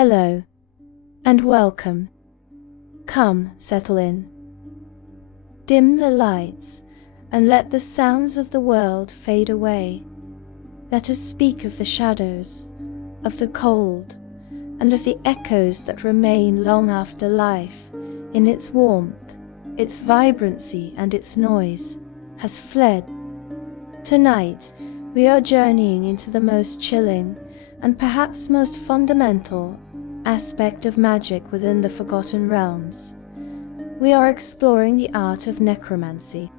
Hello, and welcome. Come, settle in. Dim the lights, and let the sounds of the world fade away. Let us speak of the shadows, of the cold, and of the echoes that remain long after life, in its warmth, its vibrancy, and its noise, has fled. Tonight, we are journeying into the most chilling, and perhaps most fundamental, aspect of magic within the Forgotten Realms. We are exploring the art of necromancy.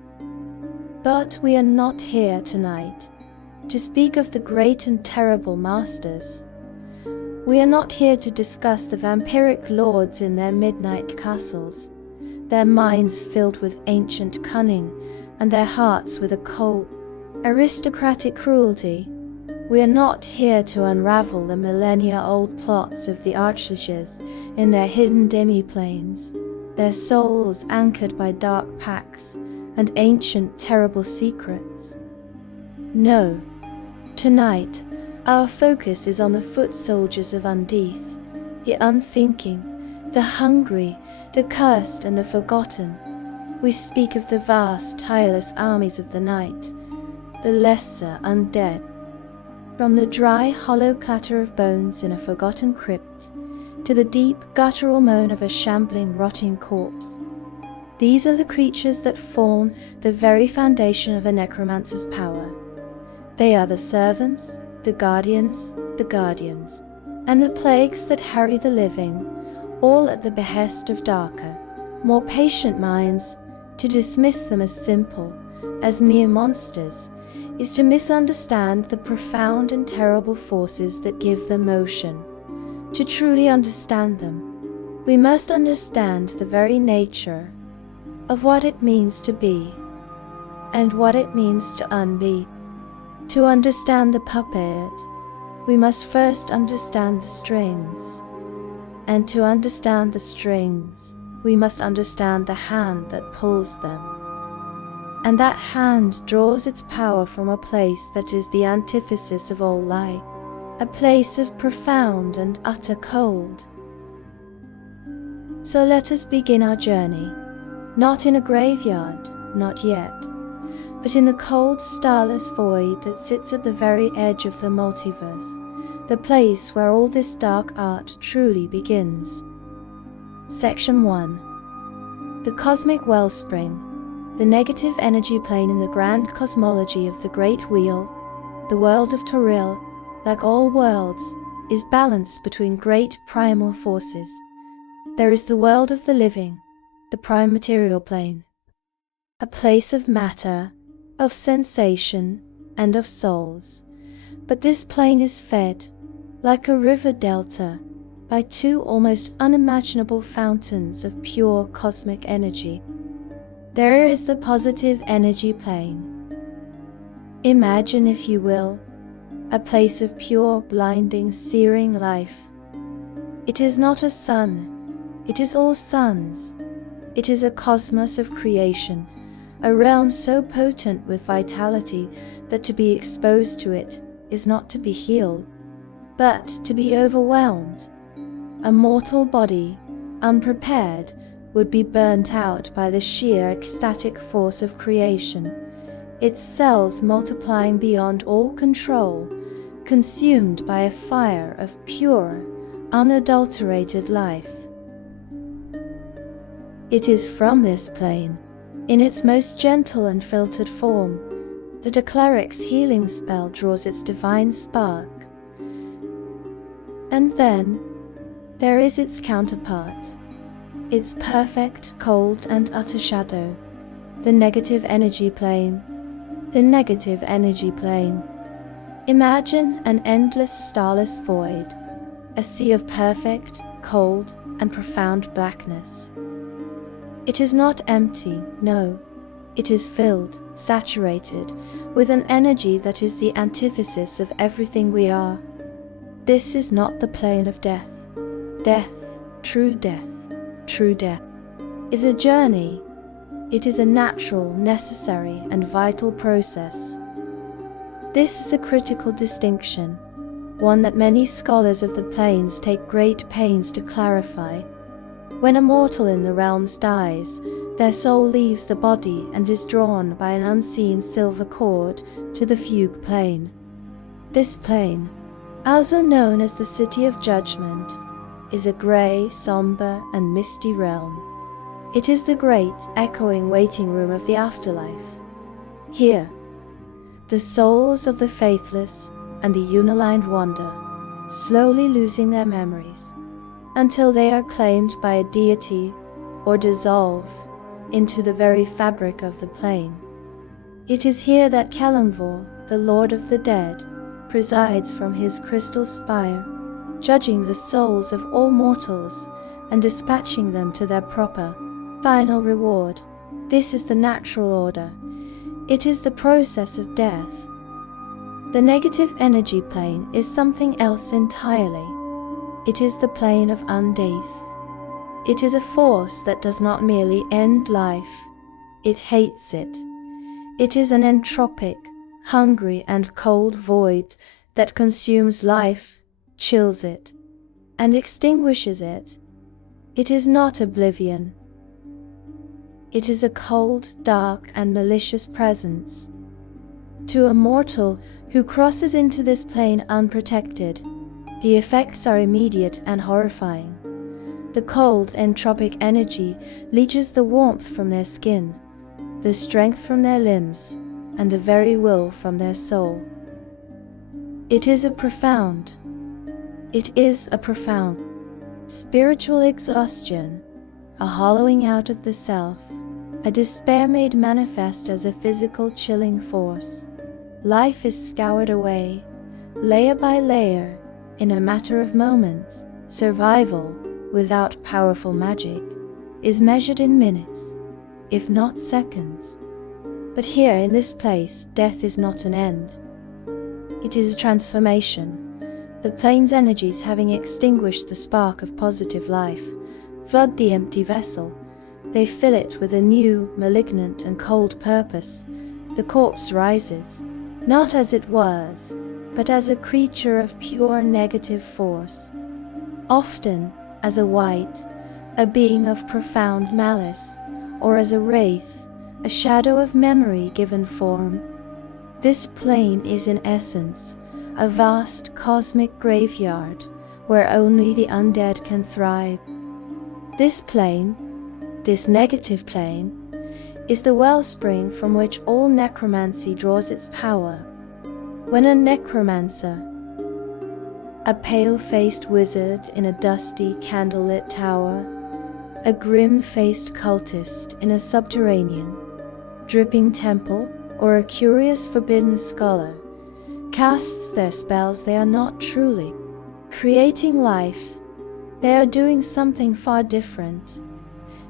But we are not here tonight to speak of the great and terrible masters. We are not here to discuss the vampiric lords in their midnight castles, their minds filled with ancient cunning, and their hearts with a cold, aristocratic cruelty. We are not here to unravel the millennia-old plots of the archliches in their hidden demi-planes, their souls anchored by dark pacts and ancient terrible secrets. No. Tonight, our focus is on the foot soldiers of Undead, the unthinking, the hungry, the cursed, and the forgotten. We speak of the vast, tireless armies of the night, the lesser undead. From the dry, hollow clatter of bones in a forgotten crypt, to the deep, guttural moan of a shambling, rotting corpse. These are the creatures that form the very foundation of a necromancer's power. They are the servants, the guardians, and the plagues that harry the living, all at the behest of darker, more patient minds. To dismiss them as simple, as mere monsters, is to misunderstand the profound and terrible forces that give them motion. To truly understand them, we must understand the very nature of what it means to be, and what it means to unbe. To understand the puppet, we must first understand the strings. And to understand the strings, we must understand the hand that pulls them. And that hand draws its power from a place that is the antithesis of all light, a place of profound and utter cold. So let us begin our journey, not in a graveyard, not yet, but in the cold, starless void that sits at the very edge of the multiverse, the place where all this dark art truly begins. Section 1. The Cosmic Wellspring, the negative energy plane in the grand cosmology of the Great Wheel. The world of Toril, like all worlds, is balanced between great primal forces. There is the world of the living, the prime material plane, a place of matter, of sensation, and of souls. But this plane is fed, like a river delta, by two almost unimaginable fountains of pure cosmic energy. There is the positive energy plane. Imagine, if you will, a place of pure, blinding, searing life. It is not a sun, it is all suns. It is a cosmos of creation, a realm so potent with vitality that to be exposed to it is not to be healed, but to be overwhelmed. A mortal body, unprepared, would be burnt out by the sheer ecstatic force of creation, its cells multiplying beyond all control, consumed by a fire of pure, unadulterated life. It is from this plane, in its most gentle and filtered form, that a cleric's healing spell draws its divine spark. And then, there is its counterpart, its perfect, cold, and utter shadow, the negative energy plane. The negative energy plane. Imagine an endless starless void, a sea of perfect, cold, and profound blackness. It is not empty, no. It is filled, saturated, with an energy that is the antithesis of everything we are. This is not the plane of death. Death, true death, is a journey. It is a natural, necessary, and vital process. This is a critical distinction. one that many scholars of the planes take great pains to clarify. When a mortal in the realms dies, their soul leaves the body and is drawn by an unseen silver cord to the fugue plane. This plane, also known as the City of Judgment, is a grey, somber, and misty realm. It is the great, echoing waiting room of the afterlife. Here, the souls of the faithless and the unilined wander, slowly losing their memories, until they are claimed by a deity or dissolve into the very fabric of the plane. It is here that Kalimvor, the Lord of the Dead, presides from his crystal spire, judging the souls of all mortals and dispatching them to their proper, final reward. This is the natural order. It is the process of death. The negative energy plane is something else entirely. It is the plane of Undead. It is a force that does not merely end life, it hates it. It is an entropic, hungry and cold void that consumes life, chills it, and extinguishes it. It is not oblivion. It is a cold, dark, and malicious presence. To a mortal who crosses into this plane unprotected, the effects are immediate and horrifying. The cold, entropic energy leaches the warmth from their skin, the strength from their limbs, and the very will from their soul. It is a profound spiritual exhaustion, a hollowing out of the self, a despair made manifest as a physical chilling force. Life is scoured away, layer by layer, in a matter of moments. Survival, without powerful magic, is measured in minutes, if not seconds. But here in this place, death is not an end. It is a transformation. The plane's energies, having extinguished the spark of positive life, flood the empty vessel. They fill it with a new, malignant and cold purpose. The corpse rises, not as it was, but as a creature of pure negative force. Often as a wight, a being of profound malice, or as a wraith, a shadow of memory given form. This plane is in essence a vast cosmic graveyard where only the undead can thrive. This plane, this negative plane, is the wellspring from which all necromancy draws its power. When a necromancer, a pale-faced wizard in a dusty, candlelit tower, a grim-faced cultist in a subterranean, dripping temple, or a curious forbidden scholar, casts their spells, they are not truly creating life. They are doing something far different.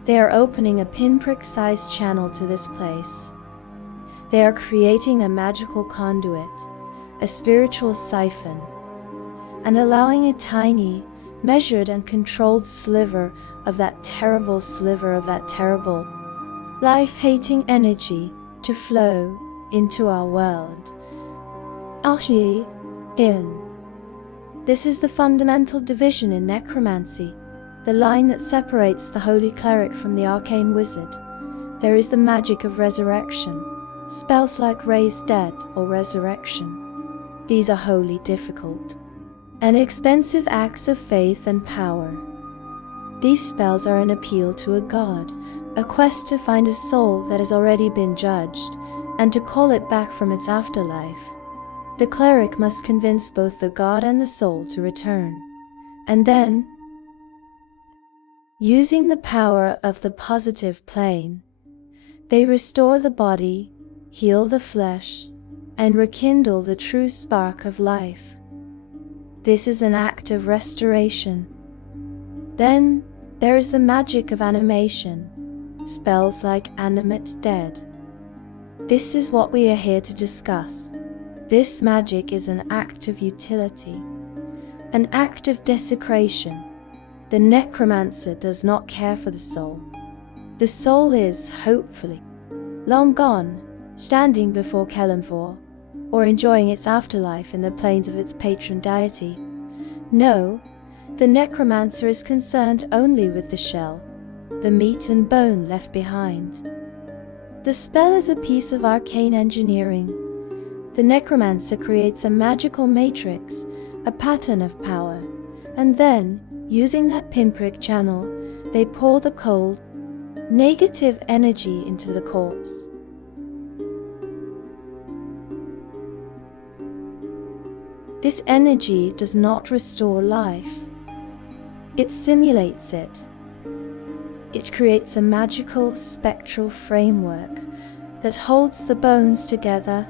They are opening a pinprick-sized channel to this place. They are creating a magical conduit, a spiritual siphon, and allowing a tiny, measured and controlled sliver of that terrible life-hating energy to flow into our world. This is the fundamental division in necromancy, the line that separates the holy cleric from the arcane wizard. There is the magic of resurrection, spells like raise dead or resurrection. These are wholly difficult and expensive acts of faith and power. These spells are an appeal to a god, a quest to find a soul that has already been judged, and to call it back from its afterlife. The cleric must convince both the god and the soul to return, and then, using the power of the positive plane, they restore the body, heal the flesh, and rekindle the true spark of life. This is an act of restoration. Then there is the magic of animation, spells like animate dead. This is what we are here to discuss. This magic is an act of utility, an act of desecration. The necromancer does not care for the soul. The soul is, hopefully, long gone, standing before Kalimvor, or enjoying its afterlife in the planes of its patron deity. No, the necromancer is concerned only with the shell, the meat and bone left behind. The spell is a piece of arcane engineering. The necromancer creates a magical matrix, a pattern of power, and then, using that pinprick channel, they pour the cold, negative energy into the corpse. This energy does not restore life. It simulates it. It creates a magical spectral framework that holds the bones together,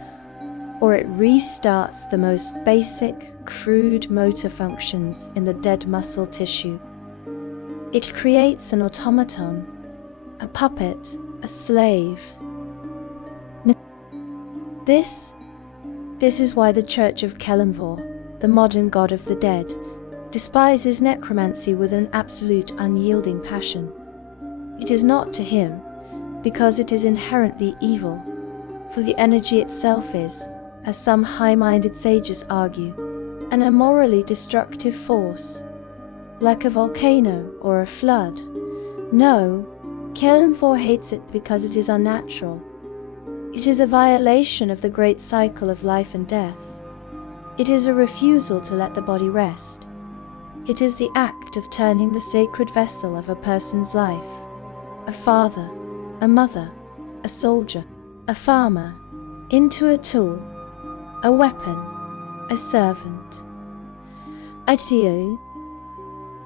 or it restarts the most basic, crude motor functions in the dead muscle tissue. It creates an automaton, a puppet, a slave. This is why the Church of Kelemvor, the modern god of the dead, despises necromancy with an absolute unyielding passion. It is not to him, because it is inherently evil, for the energy itself is, as some high-minded sages argue, an immorally destructive force, like a volcano or a flood. No, Kelemvor hates it because it is unnatural. It is a violation of the great cycle of life and death. It is a refusal to let the body rest. It is the act of turning the sacred vessel of a person's life, a father, a mother, a soldier, a farmer, into a tool, a weapon, a servant.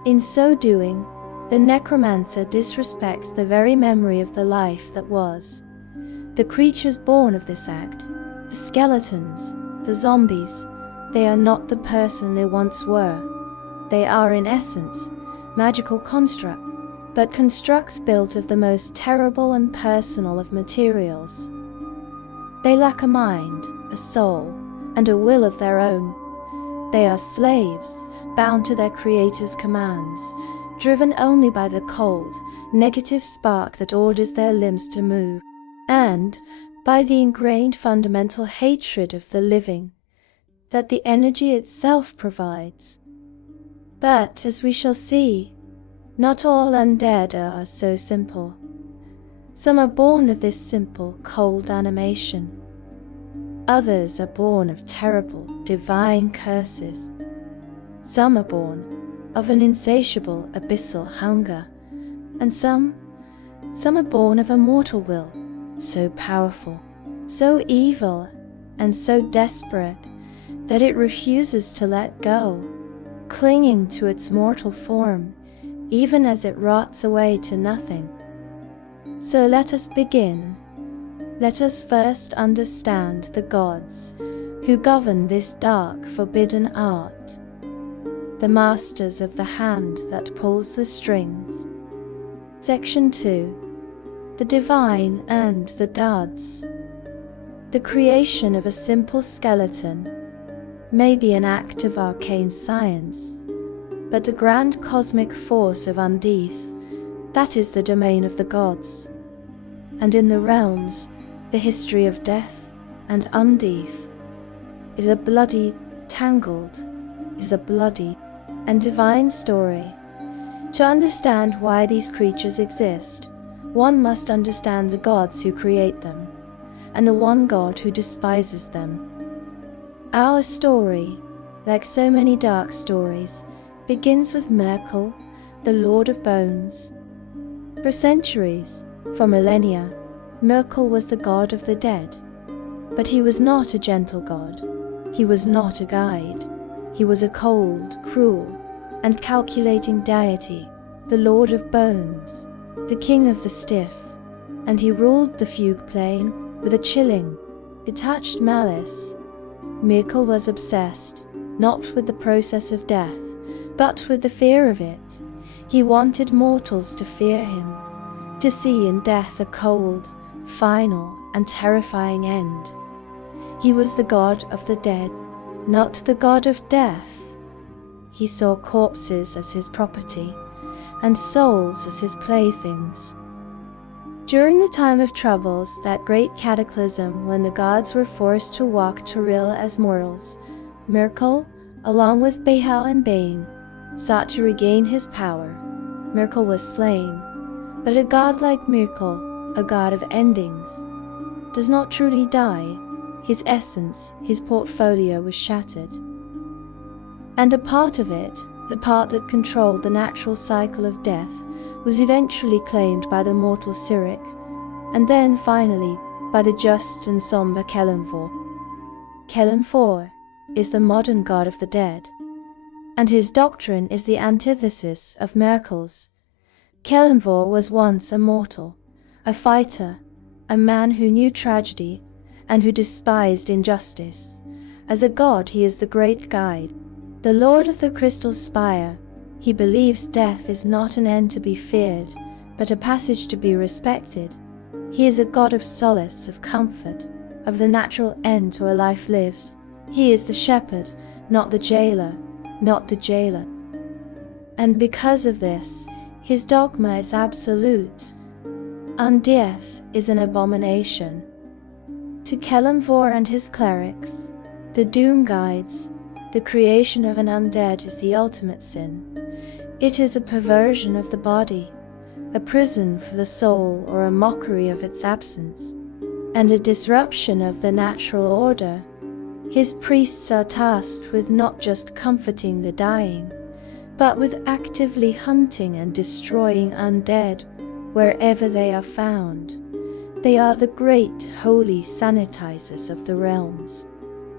In so doing, the necromancer disrespects the very memory of the life that was. The creatures born of this act, the skeletons, the zombies, they are not the person they once were. They are in essence magical construct, but constructs built of the most terrible and personal of materials. They lack a mind, a soul, and a will of their own. They are slaves, bound to their creator's commands, driven only by the cold, negative spark that orders their limbs to move, and by the ingrained fundamental hatred of the living that the energy itself provides. But, as we shall see, not all undead are so simple. Some are born of this simple, cold animation. Others are born of terrible, divine curses. Some are born of an insatiable, abyssal hunger, and some are born of a mortal will, so powerful, so evil, and so desperate that it refuses to let go, clinging to its mortal form, even as it rots away to nothing. So let us begin. Let us first understand the gods who govern this dark, forbidden art, the masters of the hand that pulls the strings. Section 2. The Divine and the Gods. The creation of a simple skeleton may be an act of arcane science, but the grand cosmic force of Undead, that is the domain of the gods. And in the realms, the history of death and Undead is a bloody, tangled, and divine story. To understand why these creatures exist, one must understand the gods who create them, and the one God who despises them. Our story, like so many dark stories, begins with Merkel, the Lord of Bones. For centuries, for millennia, Merkel was the god of the dead. But he was not a gentle god. He was not a guide. He was a cold, cruel, and calculating deity, the Lord of Bones, the king of the stiff, and he ruled the fugue plane with a chilling, detached malice. Merkel was obsessed, not with the process of death, but with the fear of it. He wanted mortals to fear him, to see in death a cold, final, and terrifying end. He was the god of the dead, not the god of death. He saw corpses as his property, and souls as his playthings. During the time of troubles, that great cataclysm when the gods were forced to walk Toril as mortals, Mirkul, along with Behel and Bane, sought to regain his power. Mirkul was slain, but a god like Mirkul, a god of endings, does not truly die. His essence, his portfolio was shattered. And a part of it, the part that controlled the natural cycle of death, was eventually claimed by the mortal Cyric, and then finally by the just and somber Kelemvor. Kelemvor is the modern god of the dead, and his doctrine is the antithesis of Mirkul's. Kelemvor was once a mortal, a fighter, a man who knew tragedy and who despised injustice. As a god, he is the great guide, the lord of the crystal spire. He believes death is not an end to be feared, but a passage to be respected. He is a god of solace, of comfort, of the natural end to a life lived. He is the shepherd, not the jailer, not the jailer. And because of this, his dogma is absolute. Undeath is an abomination. To Kelemvor and his clerics, the doom guides, the creation of an undead is the ultimate sin. It is a perversion of the body, a prison for the soul or a mockery of its absence, and a disruption of the natural order. His priests are tasked with not just comforting the dying, but with actively hunting and destroying undead wherever they are found. They are the great holy sanitizers of the realms,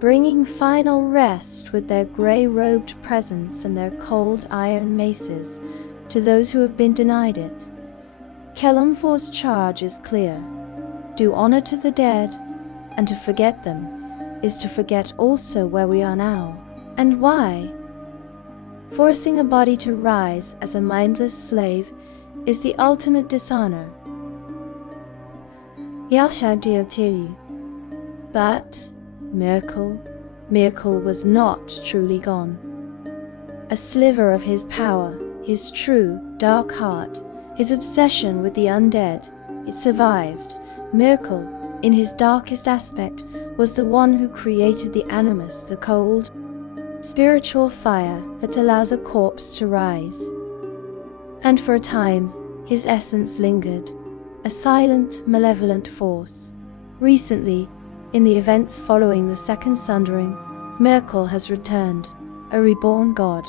bringing final rest with their grey-robed presence and their cold iron maces to those who have been denied it. Kelemvor's charge is clear. Do honor to the dead, and to forget them is to forget also where we are now, and why. Forcing a body to rise as a mindless slave is the ultimate dishonor. But Mirkul was not truly gone. A sliver of his power, his true, dark heart, his obsession with the undead, it survived. Mirkul, in his darkest aspect, was the one who created the animus, the cold, spiritual fire that allows a corpse to rise. And for a time, his essence lingered, a silent, malevolent force. Recently, in the events following the Second Sundering, Mirkul has returned, a reborn god,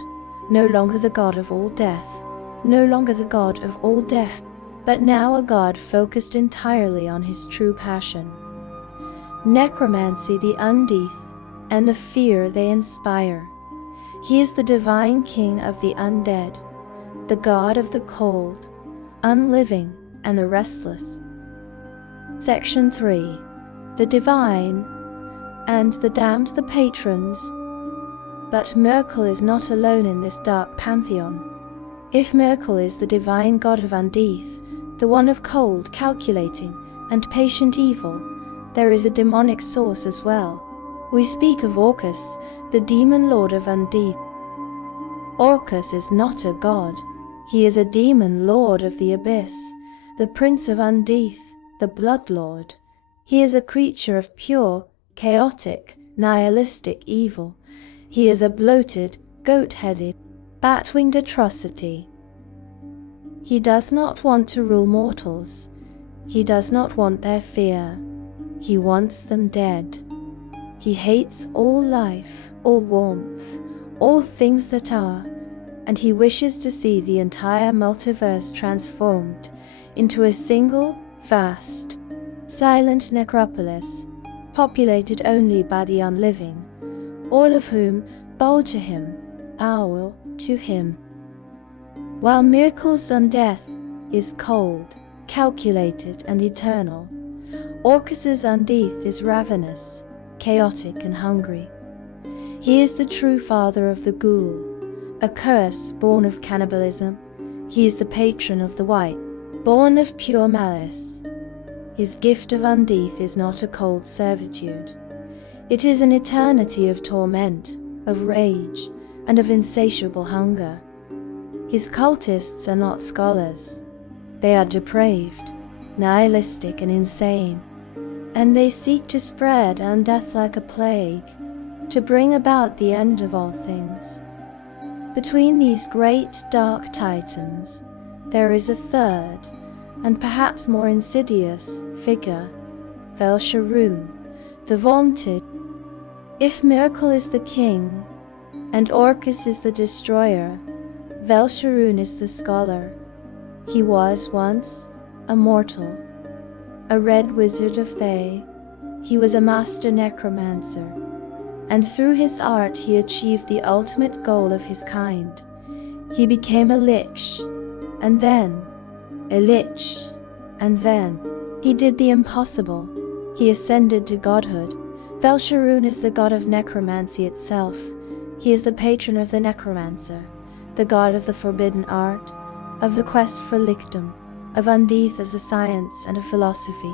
no longer the god of all death, but now a god focused entirely on his true passion. Necromancy, the Undead, and the fear they inspire. He is the divine king of the undead, the god of the cold, unliving, and the restless. Section 3. The divine and the damned, the patrons. But Mirkul is not alone in this dark pantheon. If Mirkul is the divine god of Undead, the one of cold, calculating, and patient evil, there is a demonic source as well. We speak of Orcus, the demon lord of Undead. Orcus is not a god. He is a demon lord of the abyss, the prince of Undead, the blood lord. He is a creature of pure, chaotic, nihilistic evil. He is a bloated, goat-headed, bat-winged atrocity. He does not want to rule mortals. He does not want their fear. He wants them dead. He hates all life, all warmth, all things that are, and he wishes to see the entire multiverse transformed into a single, vast, silent necropolis, populated only by the unliving, all of whom bow to him, to him. While Mirkul's undeath is cold, calculated, and eternal, Orcus's undeath is ravenous, chaotic, and hungry. He is the true father of the ghoul, a curse born of cannibalism. He is the patron of the white, born of pure malice. His gift of undeath is not a cold servitude. It is an eternity of torment, of rage, and of insatiable hunger. His cultists are not scholars. They are depraved. nihilistic and insane, and they seek to spread undeath like a plague, to bring about the end of all things. Between these great dark titans, there is a third, and perhaps more insidious, figure, Velsharoon, the vaunted. If Miracle is the king, and Orcus is the destroyer, Velsharoon is the scholar. He was once a mortal, a red wizard of Thay. He was a master necromancer, and through his art he achieved the ultimate goal of his kind. He became a lich, and then a lich, and then he did the impossible. He ascended to godhood. Velsharoon is the god of necromancy itself. He is the patron of the necromancer, the god of the forbidden art, of the quest for lichdom, of Undeath as a science and a philosophy.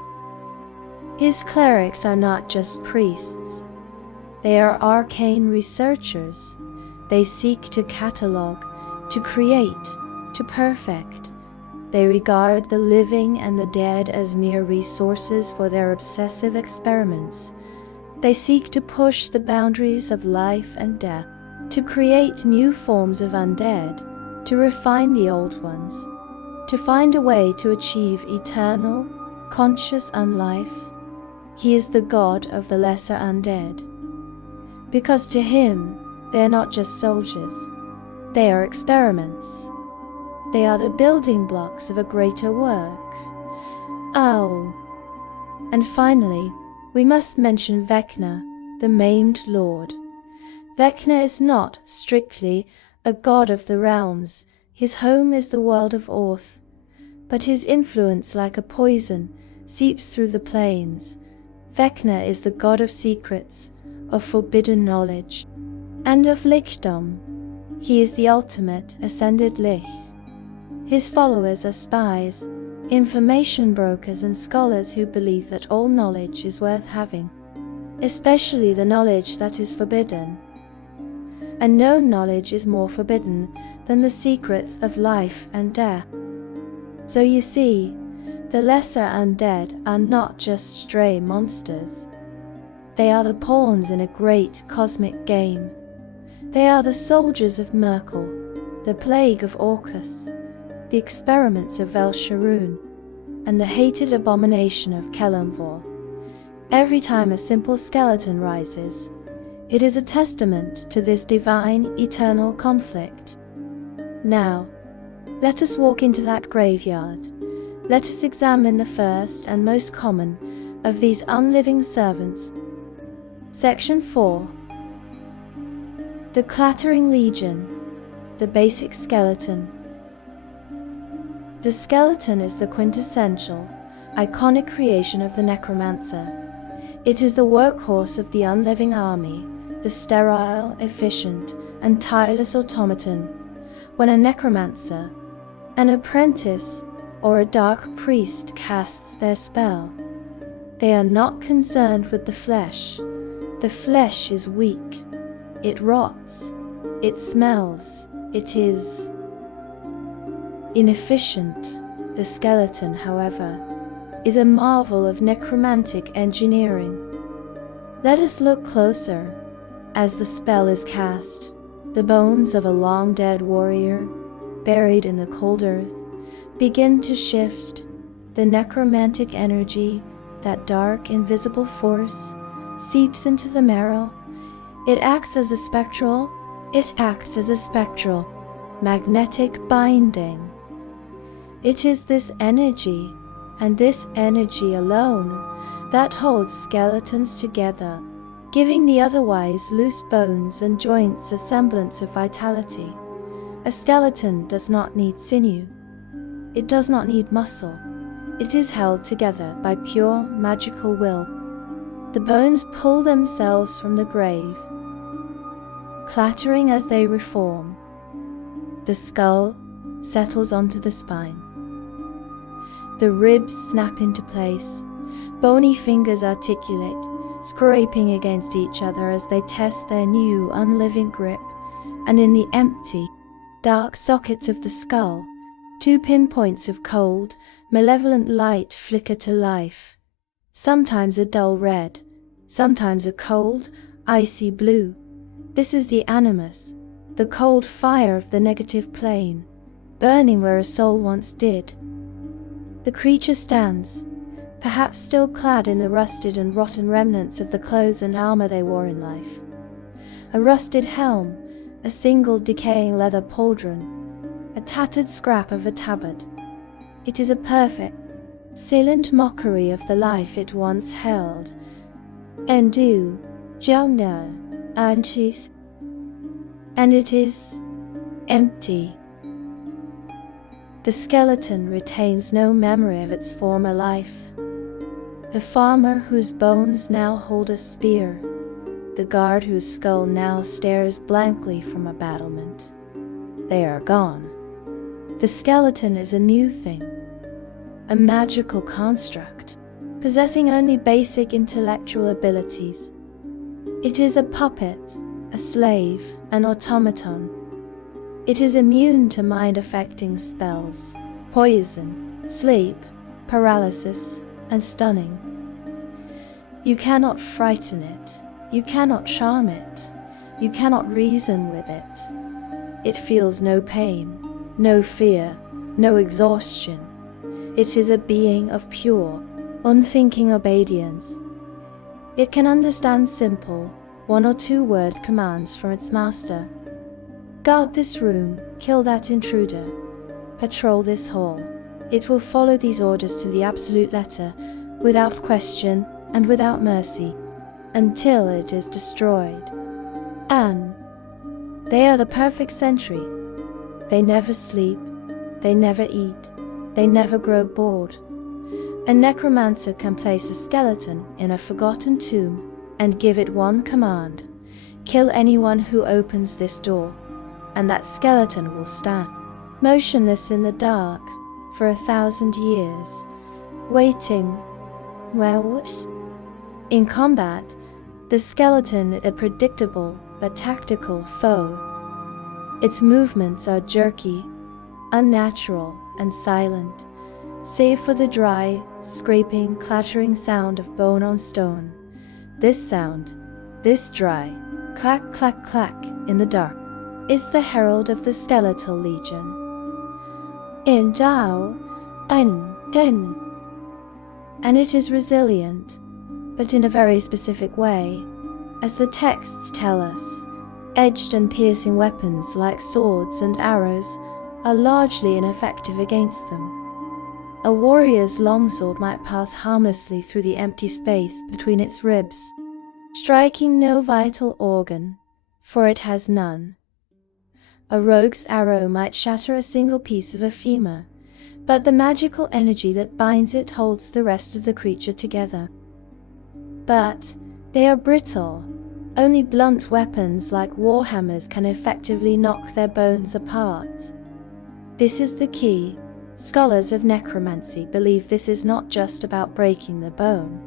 His clerics are not just priests. They are arcane researchers. They seek to catalogue, to create, to perfect. They regard the living and the dead as mere resources for their obsessive experiments. They seek to push the boundaries of life and death, to create new forms of undead, to refine the old ones, to find a way to achieve eternal, conscious unlife. He is the god of the lesser undead. Because to him, they are not just soldiers. They are experiments. They are the building blocks of a greater work. Oh. And finally, we must mention Vecna, the maimed lord. Vecna is not, strictly, a god of the realms. His home is the world of Orth. But his influence, like a poison, seeps through the plains. Vecna is the god of secrets, of forbidden knowledge, and of lichdom. He is the ultimate ascended lich. His followers are spies, information brokers and scholars who believe that all knowledge is worth having, especially the knowledge that is forbidden. And no knowledge is more forbidden than the secrets of life and death. So you see, the lesser undead are not just stray monsters. They are the pawns in a great cosmic game. They are the soldiers of Miracle, the plague of Orcus, the experiments of Velsharoon, and the hated abomination of Kelemvor. Every time a simple skeleton rises, it is a testament to this divine, eternal conflict. Now, let us walk into that graveyard. Let us examine the first and most common of these unliving servants. Section 4. The Clattering Legion, the basic skeleton. The skeleton is the quintessential, iconic creation of the necromancer. It is the workhorse of the unliving army, the sterile, efficient, and tireless automaton. When a necromancer, an apprentice, or a dark priest casts their spell, they are not concerned with the flesh. The flesh is weak. It rots. It smells. It is inefficient. The skeleton, however, is a marvel of necromantic engineering. Let us look closer. As the spell is cast, the bones of a long-dead warrior, buried in the cold earth, begin to shift. The necromantic energy, that dark, invisible force, seeps into the marrow. It acts as a spectral, magnetic binding. It is this energy, and this energy alone, that holds skeletons together, giving the otherwise loose bones and joints a semblance of vitality. A skeleton does not need sinew. It does not need muscle. It is held together by pure magical will. The bones pull themselves from the grave, clattering as they reform. The skull settles onto the spine. The ribs snap into place. Bony fingers articulate, scraping against each other as they test their new, unliving grip. And in the empty, dark sockets of the skull, two pinpoints of cold, malevolent light flicker to life. Sometimes a dull red, sometimes a cold, icy blue. This is the animus, the cold fire of the negative plane, burning where a soul once did. The creature stands, perhaps still clad in the rusted and rotten remnants of the clothes and armor they wore in life. A rusted helm, a single decaying leather pauldron, a tattered scrap of a tabard. It is a perfect, silent mockery of the life it once held. Endu, Jongna, Anchis. And it is empty. The skeleton retains no memory of its former life. The farmer whose bones now hold a spear, the guard whose skull now stares blankly from a battlement. They are gone. The skeleton is a new thing, a magical construct, possessing only basic intellectual abilities. It is a puppet, a slave, an automaton. It is immune to mind-affecting spells, poison, sleep, paralysis, and stunning. You cannot frighten it, you cannot charm it, you cannot reason with it. It feels no pain, no fear, no exhaustion. It is a being of pure, unthinking obedience. It can understand simple, one or two word commands from its master. Guard this room, kill that intruder, patrol this hall. It will follow these orders to the absolute letter, without question and without mercy, until it is destroyed. And they are the perfect sentry. They never sleep, they never eat, they never grow bored. A necromancer can place a skeleton in a forgotten tomb and give it one command: kill anyone who opens this door, and that skeleton will stand motionless in the dark for 1,000 years, waiting. In combat, the skeleton is a predictable but tactical foe. Its movements are jerky, unnatural, and silent, save for the dry, scraping, clattering sound of bone on stone. This sound, this dry, clack, clack, clack, in the dark, is the herald of the skeletal legion. In Dao, In. And it is resilient, but in a very specific way, as the texts tell us. Edged and piercing weapons like swords and arrows are largely ineffective against them. A warrior's longsword might pass harmlessly through the empty space between its ribs, striking no vital organ, for it has none. A rogue's arrow might shatter a single piece of a femur, but the magical energy that binds it holds the rest of the creature together. But they are brittle. Only blunt weapons like warhammers can effectively knock their bones apart. This is the key. Scholars of necromancy believe this is not just about breaking the bone.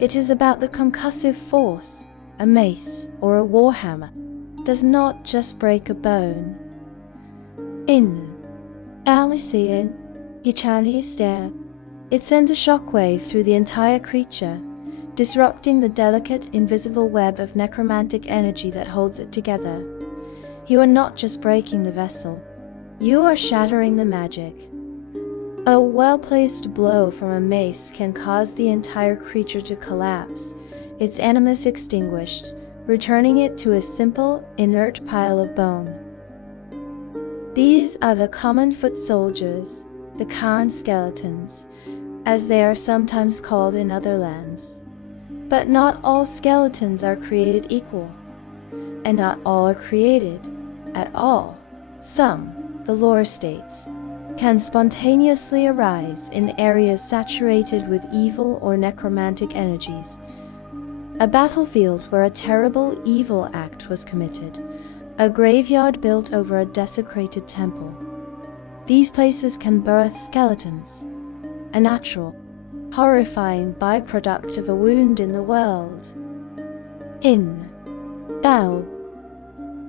It is about the concussive force. A mace or a warhammer does not just break a bone. It sends a shockwave through the entire creature, disrupting the delicate, invisible web of necromantic energy that holds it together. You are not just breaking the vessel, you are shattering the magic. A well-placed blow from a mace can cause the entire creature to collapse, its animus extinguished, returning it to a simple, inert pile of bone. These are the common foot soldiers, the Karn skeletons, as they are sometimes called in other lands. But not all skeletons are created equal, and not all are created at all. Some, the lore states, can spontaneously arise in areas saturated with evil or necromantic energies. A battlefield where a terrible evil act was committed, a graveyard built over a desecrated temple. These places can birth skeletons, a natural, horrifying byproduct of a wound in the world.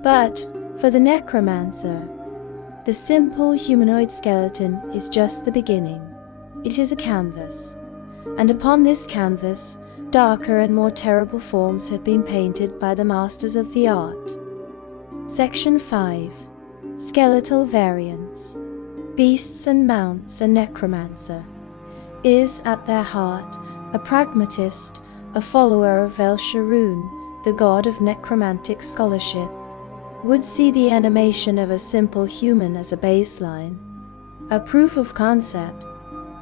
But, for the necromancer, the simple humanoid skeleton is just the beginning. It is a canvas, and upon this canvas, darker and more terrible forms have been painted by the masters of the art. Section 5. Skeletal Variants. Beasts and Mounts. A necromancer is, at their heart, a pragmatist, a follower of El Sharoon, the god of necromantic scholarship. Would see the animation of a simple human as a baseline, a proof of concept.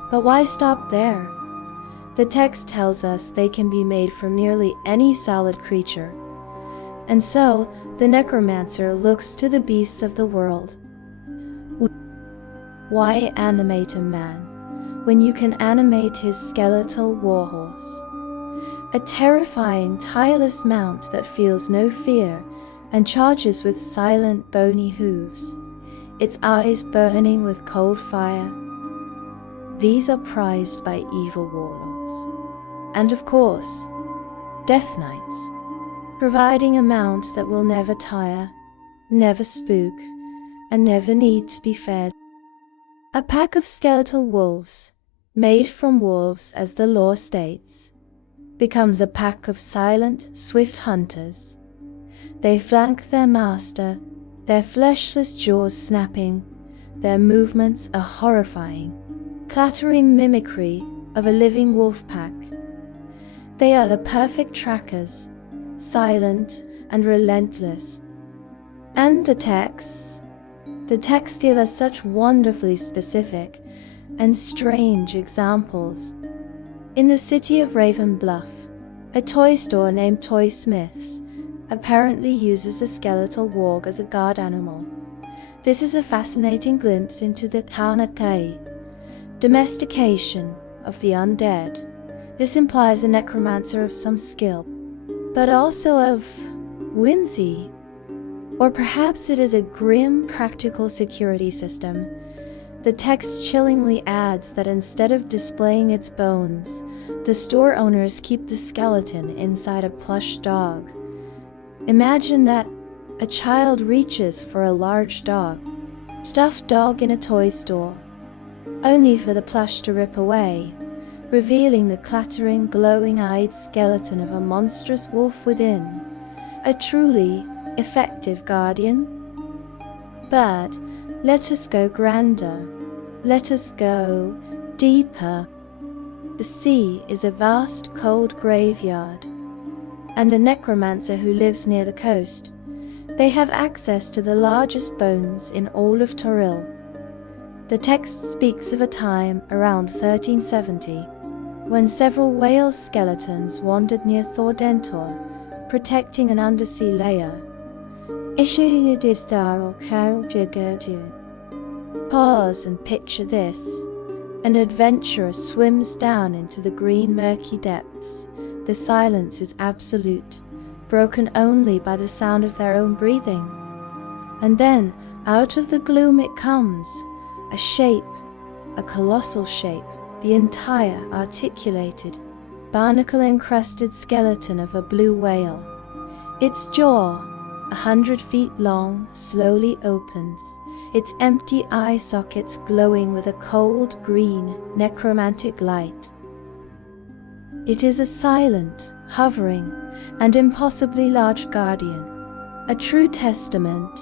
But why stop there? The text tells us they can be made from nearly any solid creature. And so, the necromancer looks to the beasts of the world. Why animate a man when you can animate his skeletal warhorse? A terrifying, tireless mount that feels no fear and charges with silent, bony hooves, its eyes burning with cold fire. These are prized by evil warlords. And of course, Death Knights, providing a mount that will never tire, never spook, and never need to be fed. A pack of skeletal wolves, made from wolves as the lore states, becomes a pack of silent, swift hunters. They flank their master, their fleshless jaws snapping, their movements a horrifying, clattering mimicry of a living wolf pack. They are the perfect trackers, silent and relentless. And the texts give us such wonderfully specific and strange examples. In the city of Raven Bluff, a toy store named Toy Smith's apparently uses a skeletal warg as a guard animal. This is a fascinating glimpse into the Taunakei, domestication of the undead. This implies a necromancer of some skill, but also of whimsy. Or perhaps it is a grim, practical security system. The text chillingly adds that instead of displaying its bones, the store owners keep the skeleton inside a plush dog. Imagine that a child reaches for a large dog, stuffed dog in a toy store, only for the plush to rip away, revealing the clattering, glowing-eyed skeleton of a monstrous wolf within. A truly effective guardian? But let us go grander. Let us go deeper. The sea is a vast, cold graveyard, and a necromancer who lives near the coast. They have access to the largest bones in all of Toril. The text speaks of a time around 1370, when several whale skeletons wandered near Thordentor, protecting an undersea layer. Pause and picture this. An adventurer swims down into the green murky depths. The silence is absolute, broken only by the sound of their own breathing. And then, out of the gloom it comes, a shape, a colossal shape, the entire articulated, barnacle-encrusted skeleton of a blue whale. Its jaw, 100 feet long, slowly opens, its empty eye sockets glowing with a cold green, necromantic light. It is a silent, hovering, and impossibly large guardian, a true testament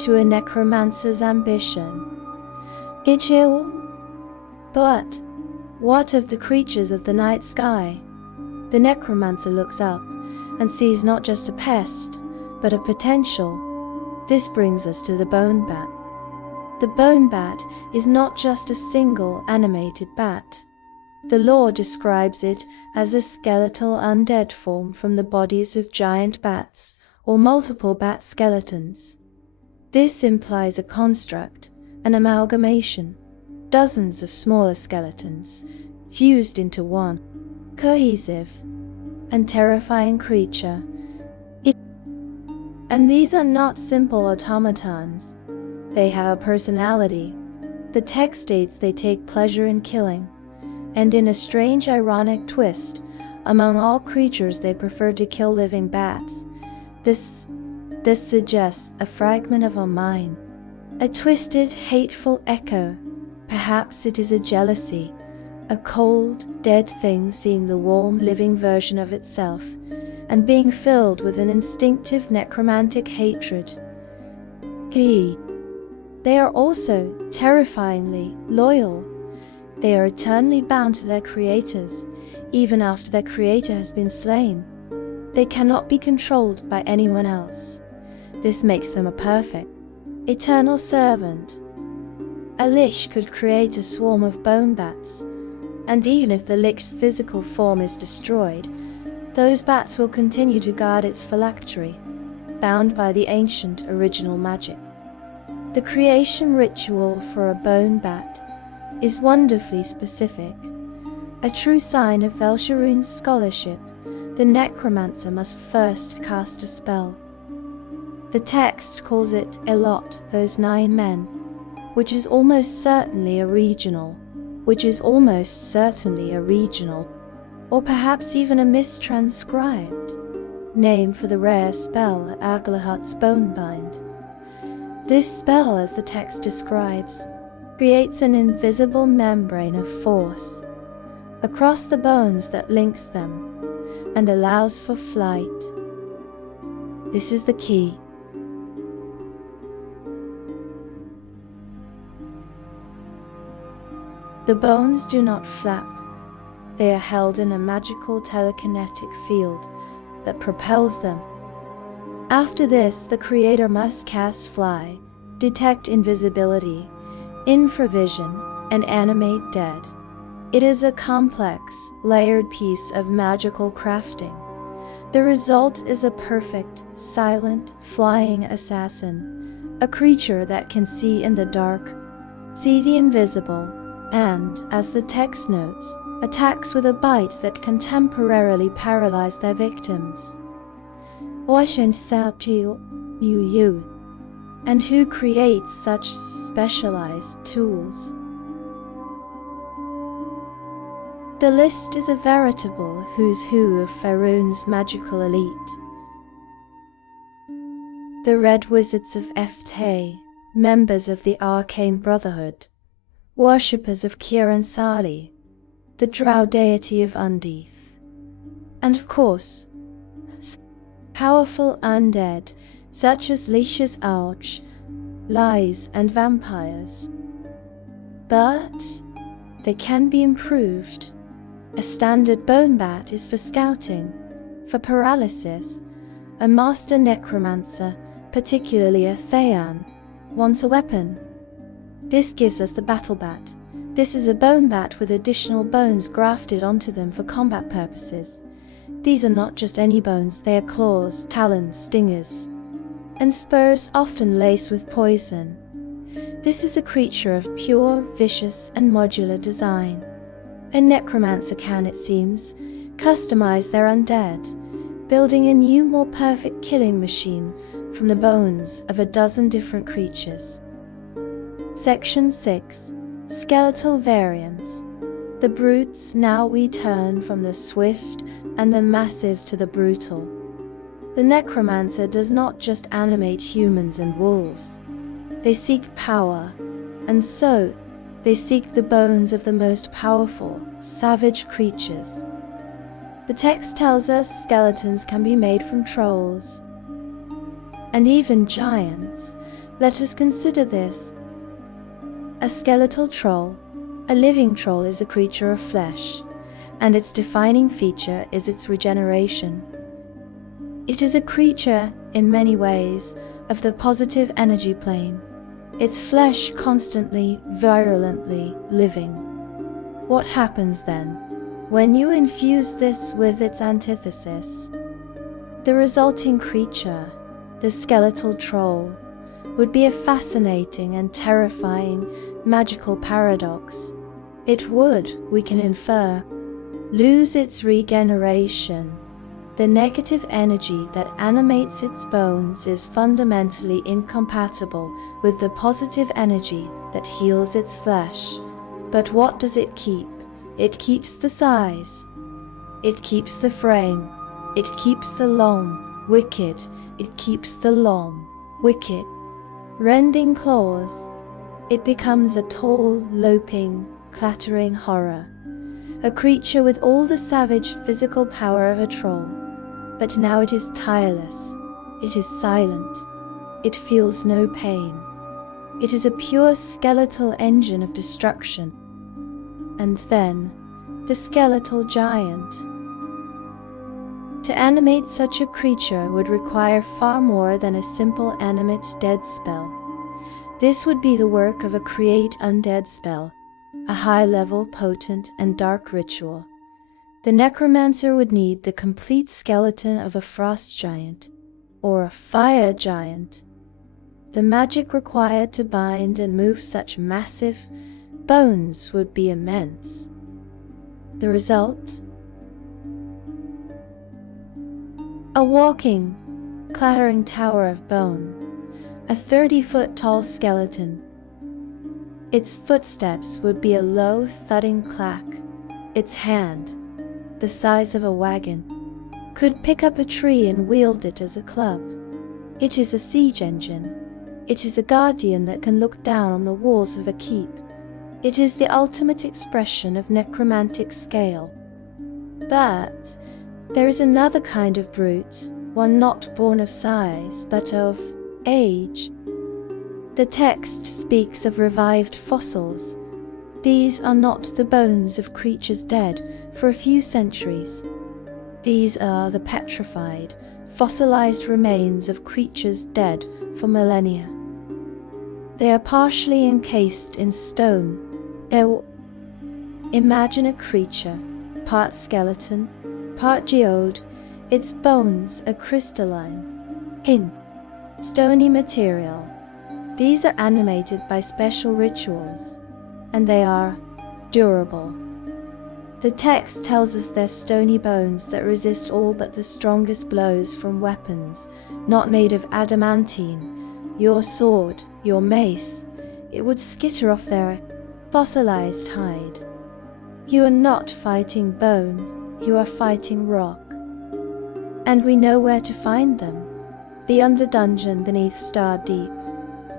to a necromancer's ambition. But what of the creatures of the night sky? The necromancer looks up and sees not just a pest, but a potential. This brings us to the bone bat. The bone bat is not just a single animated bat. The lore describes it as a skeletal undead form from the bodies of giant bats or multiple bat skeletons. This implies a construct, an amalgamation, dozens of smaller skeletons fused into one cohesive and terrifying creature. And these are not simple automatons. They have a personality. The text states they take pleasure in killing, and in a strange ironic twist, among all creatures they prefer to kill living bats. This suggests a fragment of a mind, a twisted, hateful echo. Perhaps it is a jealousy, a cold, dead thing seeing the warm, living version of itself, and being filled with an instinctive necromantic hatred. They are also terrifyingly loyal. They are eternally bound to their creators, even after their creator has been slain. They cannot be controlled by anyone else. This makes them a perfect, eternal servant. A lich could create a swarm of bone bats, and even if the lich's physical form is destroyed, those bats will continue to guard its phylactery, bound by the ancient original magic. The creation ritual for a bone bat is wonderfully specific. A true sign of Velsharoon's scholarship, the necromancer must first cast a spell. The text calls it Elot, those 9 men, which is almost certainly a regional, or perhaps even a mistranscribed name for the rare spell Aglahat's Bonebind. This spell, as the text describes, creates an invisible membrane of force across the bones that links them and allows for flight. This is the key. The bones do not flap. They are held in a magical telekinetic field that propels them. After this, the creator must cast Fly, detect invisibility, infravision, and animate dead. It is a complex, layered piece of magical crafting. The result is a perfect, silent, flying assassin, a creature that can see in the dark, see the invisible, and, as the text notes, attacks with a bite that can temporarily paralyze their victims. And who creates such specialized tools? The list is a veritable who's who of Faerun's magical elite. The Red Wizards of Efthe, members of the Arcane Brotherhood, worshippers of Kiran Sali, the drow deity of Undead, and of course, powerful undead such as Leish's Ouch, Lies, and vampires. But they can be improved. A standard bone bat is for scouting, for paralysis. A master necromancer, particularly a Thean, wants a weapon. This gives us the battle bat. This is a bone bat with additional bones grafted onto them for combat purposes. These are not just any bones, they are claws, talons, stingers, and spurs often laced with poison. This is a creature of pure, vicious, and modular design. A necromancer can, it seems, customize their undead, building a new, more perfect killing machine from the bones of a dozen different creatures. Section 6. Skeletal Variants. The brutes. Now we turn from the swift and the massive to the brutal. The necromancer does not just animate humans and wolves. They seek power, and so they seek the bones of the most powerful, savage creatures. The text tells us skeletons can be made from trolls, and even giants. Let us consider this. A skeletal troll, a living troll, is a creature of flesh, and its defining feature is its regeneration. It is a creature, in many ways, of the positive energy plane, its flesh constantly, virulently living. What happens then, when you infuse this with its antithesis? The resulting creature, the skeletal troll, would be a fascinating and terrifying magical paradox. It would, we can infer, lose its regeneration. The negative energy that animates its bones is fundamentally incompatible with the positive energy that heals its flesh. But what does it keep? It keeps the size. It keeps the frame. It keeps the long, wicked. It keeps the long, wicked, rending claws. It becomes a tall, loping, clattering horror, a creature with all the savage physical power of a troll. But now it is tireless, it is silent, it feels no pain. It is a pure skeletal engine of destruction. And then, the skeletal giant. To animate such a creature would require far more than a simple animate dead spell. This would be the work of a create undead spell, a high-level, potent, and dark ritual. The necromancer would need the complete skeleton of a frost giant, or a fire giant. The magic required to bind and move such massive bones would be immense. The result? A walking, clattering tower of bone, a 30-foot tall skeleton. Its footsteps would be a low, thudding clack. Its hand, the size of a wagon, could pick up a tree and wield it as a club. It is a siege engine. It is a guardian that can look down on the walls of a keep. It is the ultimate expression of necromantic scale. But there is another kind of brute, one not born of size, but of age. The text speaks of revived fossils. These are not the bones of creatures dead for a few centuries. These are the petrified, fossilized remains of creatures dead for millennia. They are partially encased in stone. Imagine a creature, part skeleton, part geode, its bones a crystalline, stony material. These are animated by special rituals, and they are durable. The text tells us they're stony bones that resist all but the strongest blows from weapons, not made of adamantine. Your sword, your mace, it would skitter off their fossilized hide. You are not fighting bone, you are fighting rock. And we know where to find them. The Underdungeon beneath Star Deep.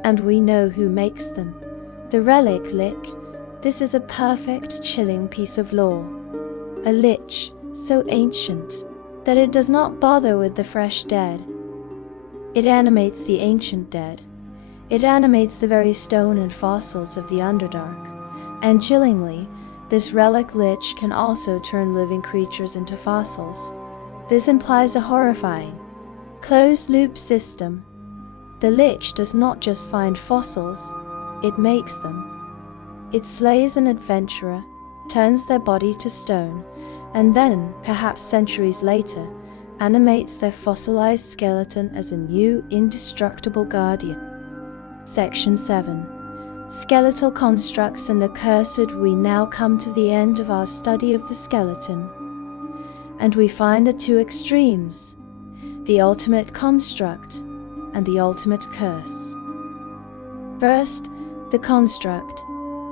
And we know who makes them. The Relic Lich. This is a perfect, chilling piece of lore. A lich so ancient that it does not bother with the fresh dead. It animates the ancient dead. It animates the very stone and fossils of the Underdark. And chillingly, this relic lich can also turn living creatures into fossils. This implies a horrifying, closed-loop system. The lich does not just find fossils, it makes them. It slays an adventurer, turns their body to stone, and then, perhaps centuries later, animates their fossilized skeleton as a new, indestructible guardian. Section 7. Skeletal Constructs and the Cursed. We now come to the end of our study of the skeleton. And we find the two extremes, the ultimate construct and the ultimate curse. First, the construct.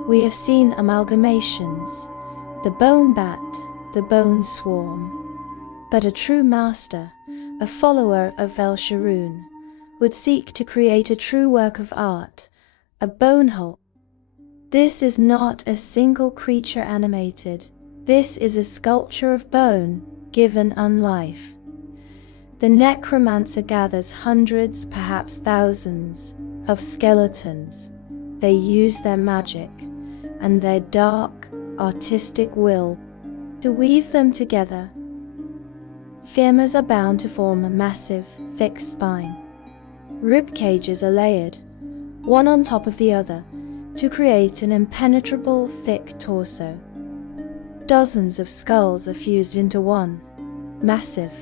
We have seen amalgamations, the bone bat, the bone swarm. But a true master, a follower of Velsharoon, would seek to create a true work of art, a bone hole. This is not a single creature animated. This is a sculpture of bone, given unlife. The necromancer gathers hundreds, perhaps thousands, of skeletons. They use their magic and their dark, artistic will to weave them together. Femurs are bound to form a massive, thick spine. Rib cages are layered, one on top of the other, to create an impenetrable, thick torso. Dozens of skulls are fused into one massive,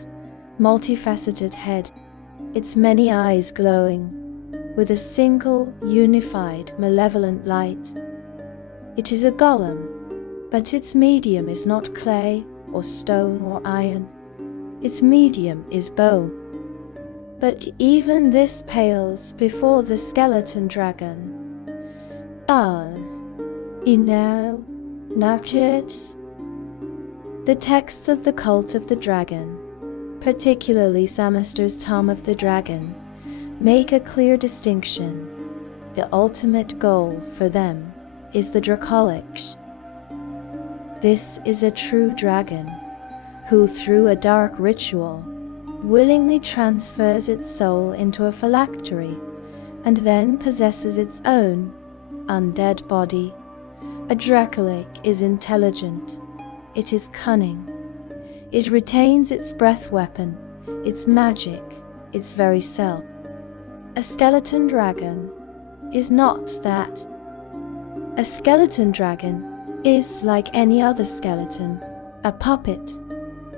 multifaceted head, its many eyes glowing with a single, unified, malevolent light. It is a golem, but its medium is not clay or stone or iron. Its medium is bone. But even this pales before the skeleton dragon. The texts of the Cult of the Dragon, particularly Samister's Tome of the Dragon, make a clear distinction. The ultimate goal for them is the Dracolic. This is a true dragon, who through a dark ritual willingly transfers its soul into a phylactery and then possesses its own undead body. A Dracolic is intelligent. It is cunning. It retains its breath weapon, its magic, its very self. A skeleton dragon is not that. A skeleton dragon is like any other skeleton, a puppet.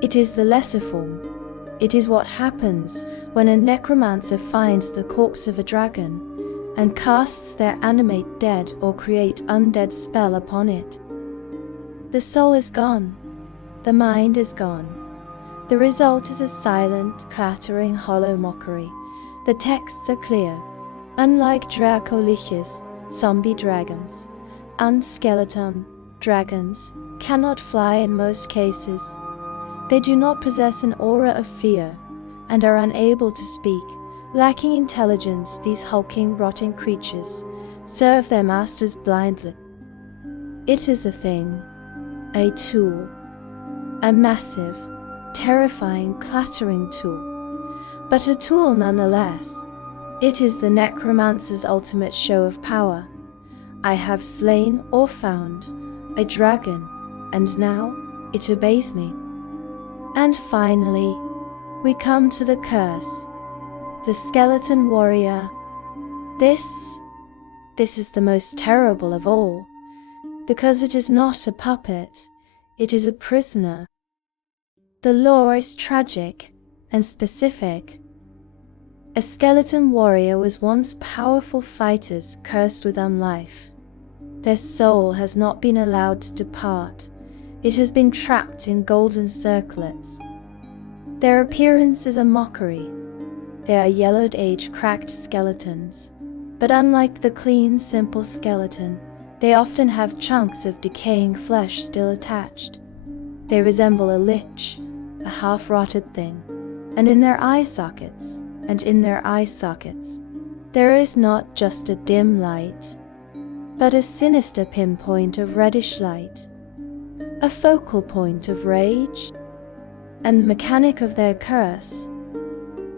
It is the lesser form. It is what happens when a necromancer finds the corpse of a dragon and casts their animate dead or create undead spell upon it. The soul is gone. The mind is gone. The result is a silent, clattering, hollow mockery. The texts are clear. Unlike Dracoliches, zombie dragons, unskeleton dragons cannot fly in most cases. They do not possess an aura of fear and are unable to speak. Lacking intelligence, these hulking, rotting creatures serve their masters blindly. It is a thing, a tool, a massive, terrifying, clattering tool, but a tool nonetheless. It is the necromancer's ultimate show of power. I have slain or found a dragon, and now it obeys me. And finally, we come to the curse, the skeleton warrior. This is the most terrible of all, because it is not a puppet, it is a prisoner. The lore is tragic and specific. A skeleton warrior was once powerful fighters cursed with unlife. Their soul has not been allowed to depart. It has been trapped in golden circlets. Their appearance is a mockery. They are yellowed, age-cracked skeletons. But unlike the clean, simple skeleton, they often have chunks of decaying flesh still attached. They resemble a lich, a half-rotted thing. And in their eye sockets, there is not just a dim light, but a sinister pinpoint of reddish light, a focal point of rage, and mechanic of their curse.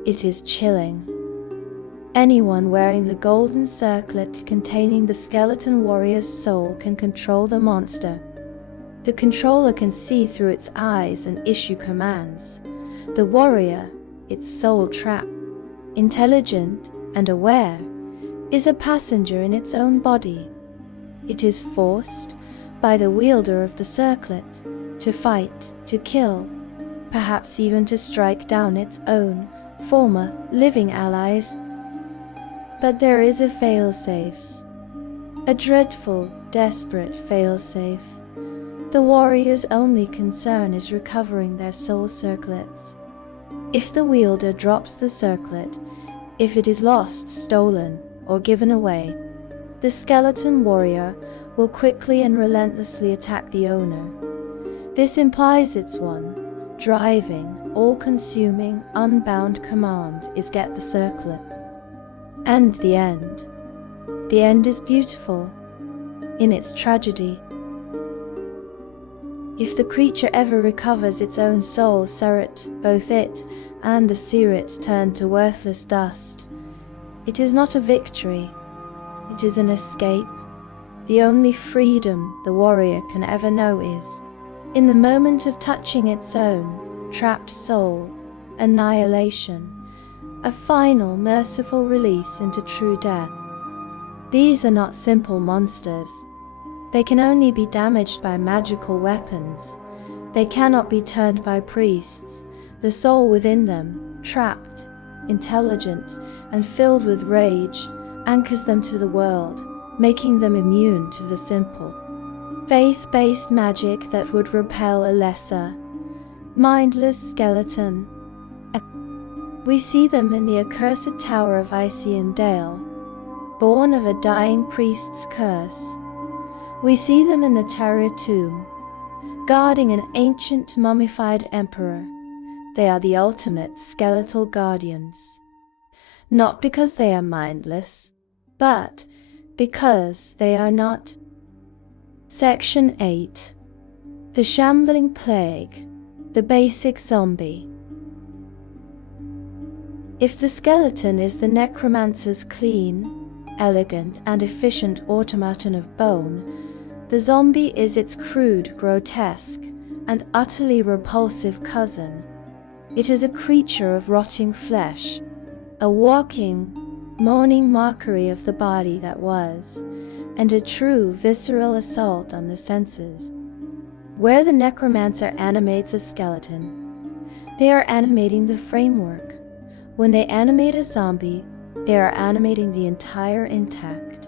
It is chilling. Anyone wearing the golden circlet containing the skeleton warrior's soul can control the monster. The controller can see through its eyes and issue commands. The warrior, its soul trapped, intelligent and aware, is a passenger in its own body. It is forced by the wielder of the circlet to fight, to kill, perhaps even to strike down its own former living allies. But there is a failsafe, a dreadful, desperate failsafe. The warrior's only concern is recovering their soul circlets. If the wielder drops the circlet, if it is lost, stolen, or given away, the skeleton warrior will quickly and relentlessly attack the owner. This implies its one, driving, all-consuming, unbound command is get the circlet. And the end. The end is beautiful in its tragedy. If the creature ever recovers its own soul cirret, both it and the cirret turn to worthless dust. It is not a victory. It is an escape. The only freedom the warrior can ever know is, in the moment of touching its own trapped soul, annihilation, a final merciful release into true death. These are not simple monsters. They can only be damaged by magical weapons. They cannot be turned by priests. The soul within them, trapped, intelligent, and filled with rage, anchors them to the world, making them immune to the simple, faith-based magic that would repel a lesser, mindless skeleton. We see them in the accursed tower of Undead, born of a dying priest's curse. We see them in the Terror tomb, guarding an ancient mummified emperor. They are the ultimate skeletal guardians. Not because they are mindless, but because they are not. Section 8. The shambling plague, the basic zombie. If the skeleton is the necromancer's clean, elegant, and efficient automaton of bone, the zombie is its crude, grotesque, and utterly repulsive cousin. It is a creature of rotting flesh, a walking, moaning mockery of the body that was, and a true visceral assault on the senses. Where the necromancer animates a skeleton, they are animating the framework. When they animate a zombie, they are animating the entire intact,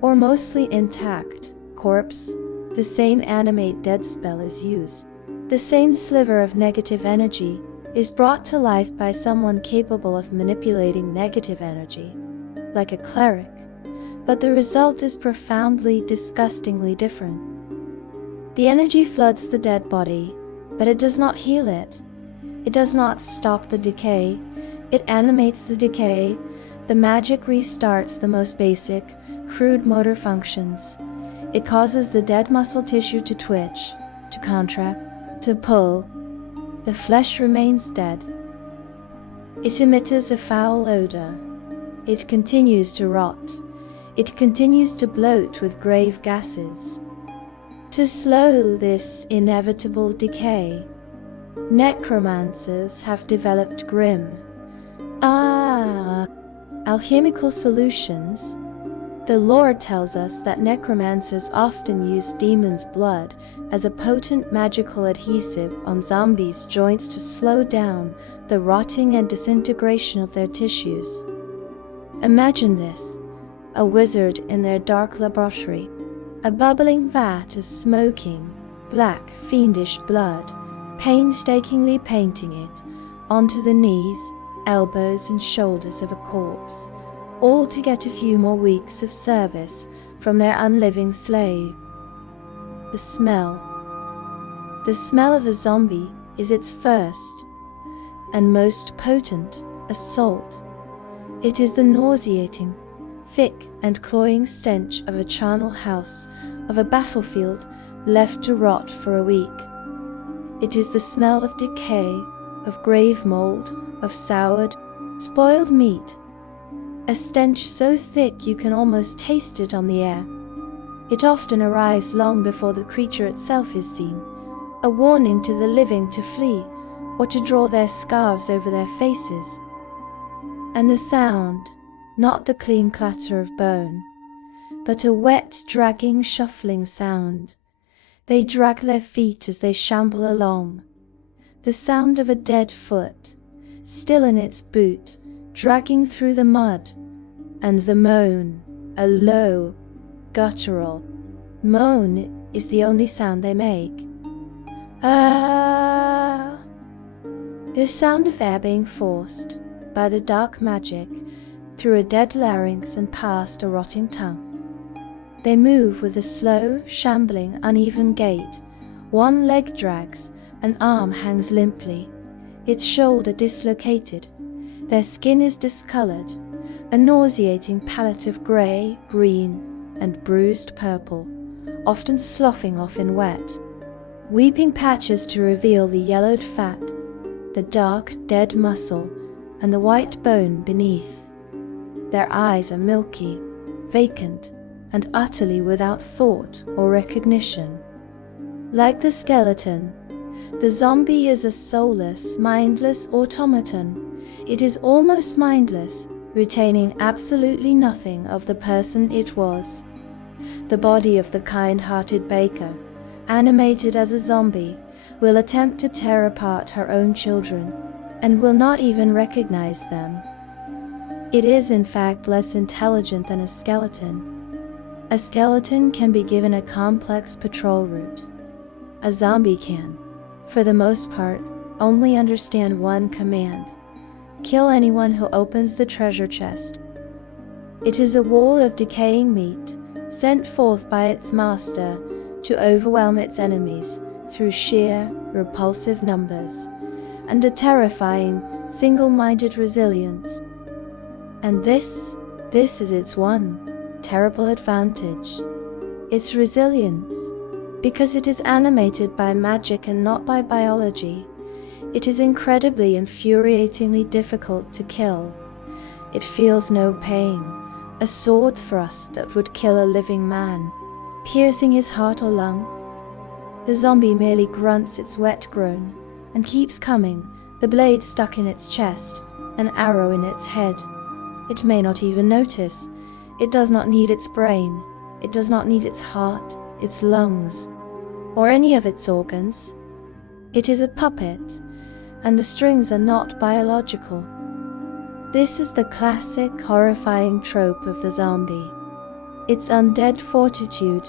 or mostly intact, corpse. The same animate dead spell is used. The same sliver of negative energy is brought to life by someone capable of manipulating negative energy, like a cleric, but the result is profoundly, disgustingly different. The energy floods the dead body, but it does not heal it. It does not stop the decay. It animates the decay. The magic restarts the most basic, crude motor functions. It causes the dead muscle tissue to twitch, to contract, to pull. The flesh remains dead. It emits a foul odor. It continues to rot. It continues to bloat with grave gases. To slow this inevitable decay, necromancers have developed grim, alchemical solutions. The lore tells us that necromancers often use demons' blood as a potent magical adhesive on zombies' joints to slow down the rotting and disintegration of their tissues. Imagine this: a wizard in their dark laboratory, a bubbling vat of smoking, black, fiendish blood, painstakingly painting it onto the knees, elbows, and shoulders of a corpse, all to get a few more weeks of service from their unliving slave. The smell of a zombie is its first and most potent assault. It is the nauseating, thick and cloying stench of a charnel house, of a battlefield left to rot for a week. It is the smell of decay, of grave mold, of soured, spoiled meat. A stench so thick you can almost taste it on the air. It often arrives long before the creature itself is seen, a warning to the living to flee, or to draw their scarves over their faces. And the sound, not the clean clatter of bone, but a wet, dragging, shuffling sound. They drag their feet as they shamble along. The sound of a dead foot, still in its boot, dragging through the mud, and the moan, a low, guttural moan, is the only sound they make. Ah! The sound of air being forced, by the dark magic, through a dead larynx and past a rotting tongue. They move with a slow, shambling, uneven gait. One leg drags, an arm hangs limply, its shoulder dislocated. Their skin is discolored, a nauseating palette of grey, green, and bruised purple, often sloughing off in wet, weeping patches to reveal the yellowed fat, the dark, dead muscle, and the white bone beneath. Their eyes are milky, vacant, and utterly without thought or recognition. Like the skeleton, the zombie is a soulless, mindless automaton. It is almost mindless, retaining absolutely nothing of the person it was. The body of the kind-hearted baker, animated as a zombie, will attempt to tear apart her own children, and will not even recognize them. It is in fact less intelligent than a skeleton. A skeleton can be given a complex patrol route. A zombie can, for the most part, only understand one command: kill anyone who opens the treasure chest. It is a wall of decaying meat, sent forth by its master to overwhelm its enemies through sheer, repulsive numbers, and a terrifying, single-minded resilience. And this is its one terrible advantage: its resilience. Because it is animated by magic and not by biology, it is incredibly infuriatingly difficult to kill. It feels no pain, a sword thrust that would kill a living man, piercing his heart or lung. The zombie merely grunts its wet groan and keeps coming, the blade stuck in its chest, an arrow in its head. It may not even notice. It does not need its brain. It does not need its heart, its lungs, or any of its organs. It is a puppet, and the strings are not biological. This is the classic, horrifying trope of the zombie. Its undead fortitude.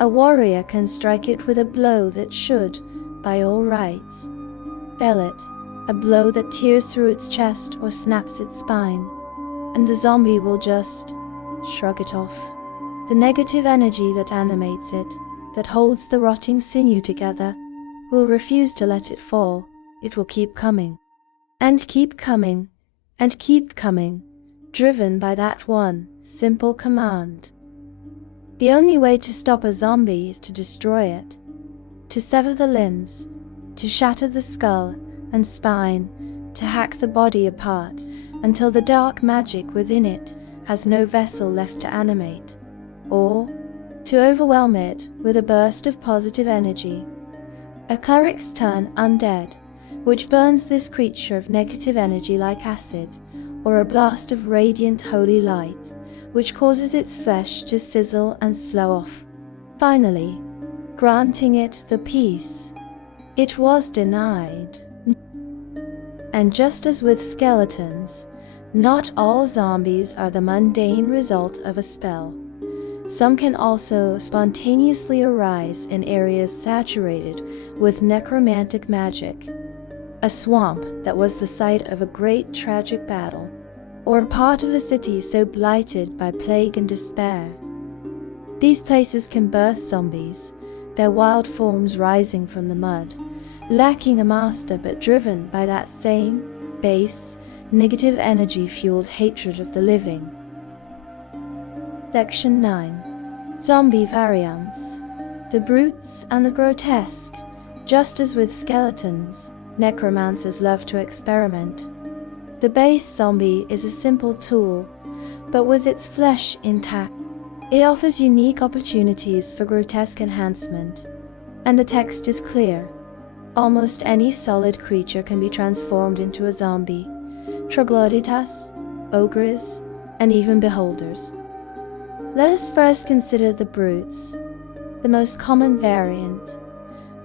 A warrior can strike it with a blow that should, by all rights, fell it, a blow that tears through its chest or snaps its spine, and the zombie will just shrug it off. The negative energy that animates it, that holds the rotting sinew together, will refuse to let it fall. It will keep coming, and keep coming, and keep coming, driven by that one simple command. The only way to stop a zombie is to destroy it, to sever the limbs, to shatter the skull and spine, to hack the body apart until the dark magic within it has no vessel left to animate, or to overwhelm it with a burst of positive energy. A cleric's turn undead, which burns this creature of negative energy like acid, or a blast of radiant holy light, which causes its flesh to sizzle and slow off, finally granting it the peace it was denied. And just as with skeletons, not all zombies are the mundane result of a spell. Some can also spontaneously arise in areas saturated with necromantic magic. A swamp that was the site of a great tragic battle, or a part of a city so blighted by plague and despair. These places can birth zombies, their wild forms rising from the mud, lacking a master but driven by that same, base, negative energy-fueled hatred of the living. Section 9. Zombie variants. The brutes and the grotesque. Just as with skeletons, necromancers love to experiment. The base zombie is a simple tool, but with its flesh intact, it offers unique opportunities for grotesque enhancement. And the text is clear. Almost any solid creature can be transformed into a zombie. Troglodytes, ogres, and even beholders. Let us first consider the brutes, the most common variant,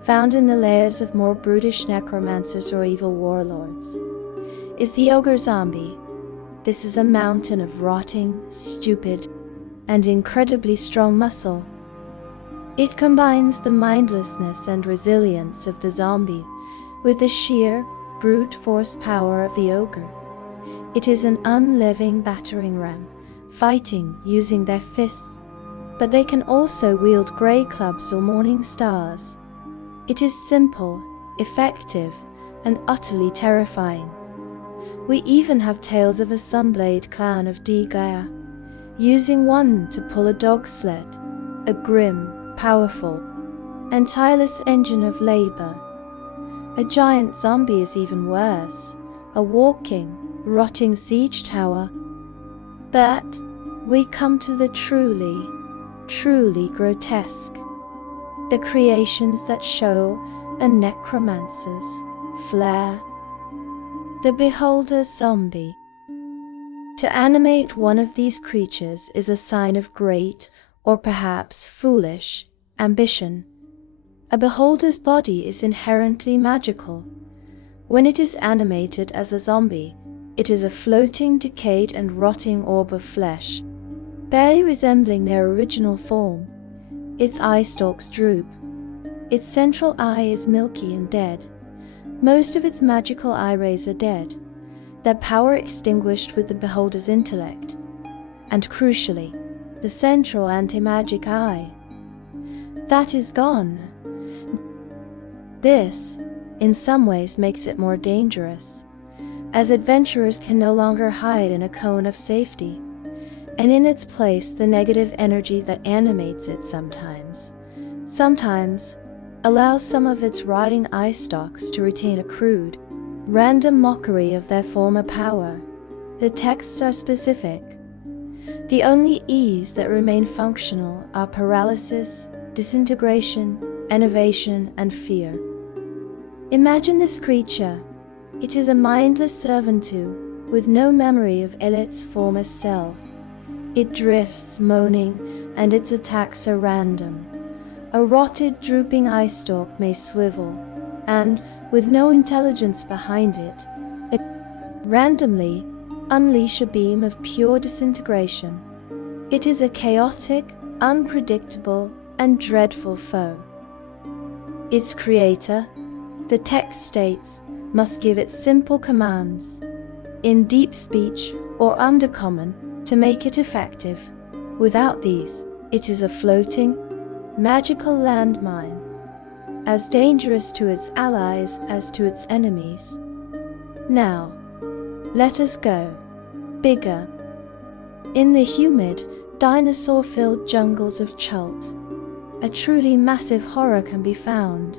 found in the layers of more brutish necromancers or evil warlords, is the ogre zombie. This is a mountain of rotting, stupid, and incredibly strong muscle. It combines the mindlessness and resilience of the zombie with the sheer, brute force power of the ogre. It is an unliving battering ram, fighting using their fists, but they can also wield grey clubs or morning stars. It is simple, effective, and utterly terrifying. We even have tales of a Sunblade clan of Gaia, using one to pull a dog sled, a grim, powerful, and tireless engine of labor. A giant zombie is even worse, a walking, rotting siege tower. But we come to the truly, truly grotesque. The creations that show a necromancer's flair. The beholder zombie. To animate one of these creatures is a sign of great, or perhaps foolish, ambition. A beholder's body is inherently magical. When it is animated as a zombie, it is a floating, decayed and rotting orb of flesh, barely resembling their original form. Its eye stalks droop. Its central eye is milky and dead. Most of its magical eye rays are dead, their power extinguished with the beholder's intellect. And crucially, the central anti-magic eye. That is gone. This, in some ways, makes it more dangerous, as adventurers can no longer hide in a cone of safety, and in its place the negative energy that animates it sometimes Sometimes allows some of its rotting eye stalks to retain a crude, random mockery of their former power. The texts are specific. The only E's that remain functional are paralysis, disintegration, enervation, and fear. Imagine this creature. It is a mindless servitude, with no memory of its former self. It drifts, moaning, and its attacks are random. A rotted, drooping eye stalk may swivel, and, with no intelligence behind it randomly unleash a beam of pure disintegration. It is a chaotic, unpredictable, and dreadful foe. Its creator, the text states, must give it simple commands, in deep speech or undercommon, to make it effective. Without these, it is a floating, magical landmine, as dangerous to its allies as to its enemies. Now, let us go bigger. In the humid, dinosaur-filled jungles of Chult, a truly massive horror can be found.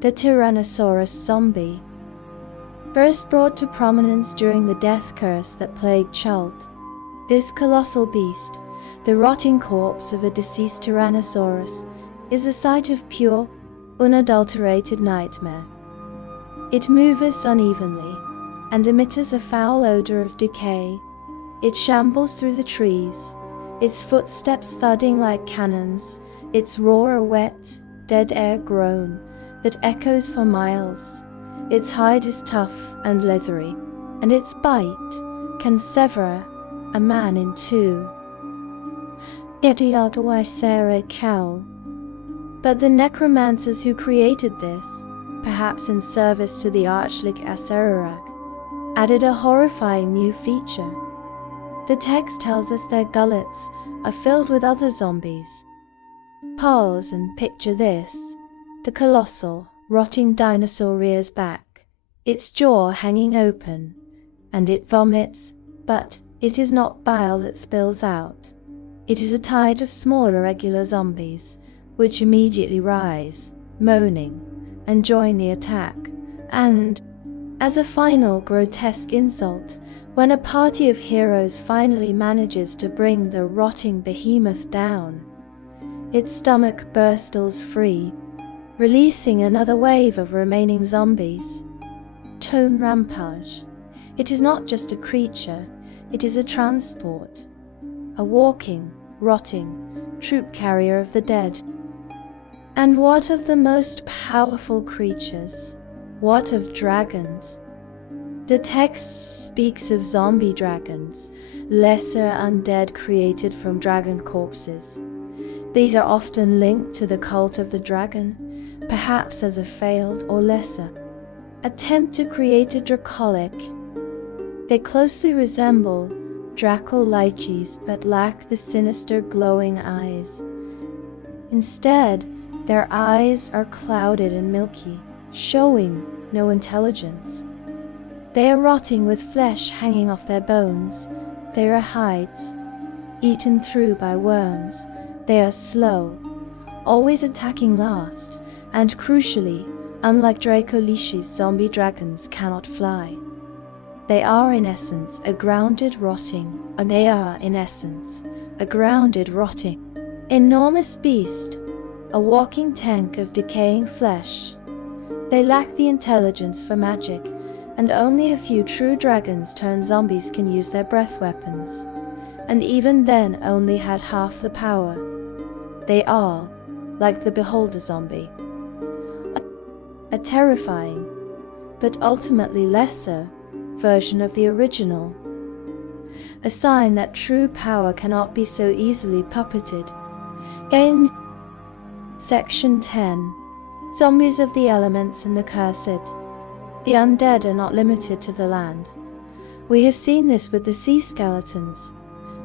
The Tyrannosaurus zombie. First brought to prominence during the death curse that plagued Chult, this colossal beast, the rotting corpse of a deceased Tyrannosaurus, is a sight of pure, unadulterated nightmare. It moves unevenly, and emits a foul odor of decay. It shambles through the trees, its footsteps thudding like cannons, its roar a wet, dead air groan that echoes for miles. Its hide is tough and leathery, and its bite can sever a man in two. But the necromancers who created this, perhaps in service to the Archlich Aserurak, added a horrifying new feature. The text tells us their gullets are filled with other zombies. Pause and picture this. The colossal, rotting dinosaur rears back, its jaw hanging open, and it vomits, but it is not bile that spills out. It is a tide of small irregular zombies, which immediately rise, moaning, and join the attack. And, as a final grotesque insult, when a party of heroes finally manages to bring the rotting behemoth down, its stomach bursts free, releasing another wave of remaining zombies. Tone rampage. It is not just a creature, it is a transport. A walking, rotting, troop carrier of the dead. And what of the most powerful creatures? What of dragons? The text speaks of zombie dragons, lesser undead created from dragon corpses. These are often linked to the cult of the dragon, perhaps as a failed or lesser attempt to create a dracolic. They closely resemble Draco-lyches but lack the sinister glowing eyes. Instead, their eyes are clouded and milky, showing no intelligence. They are rotting with flesh hanging off their bones. They are hides, eaten through by worms. They are slow, always attacking last, and crucially, unlike Draco-lyches, zombie dragons cannot fly. They are in essence a grounded rotting, enormous beast, a walking tank of decaying flesh. They lack the intelligence for magic, and only a few true dragons-turned zombies can use their breath weapons, and even then only had half the power. They are, like the Beholder zombie, a terrifying, but ultimately lesser, version of the original. A sign that true power cannot be so easily puppeted. In Section 10. Zombies of the elements and the cursed. The undead are not limited to the land. We have seen this with the sea skeletons,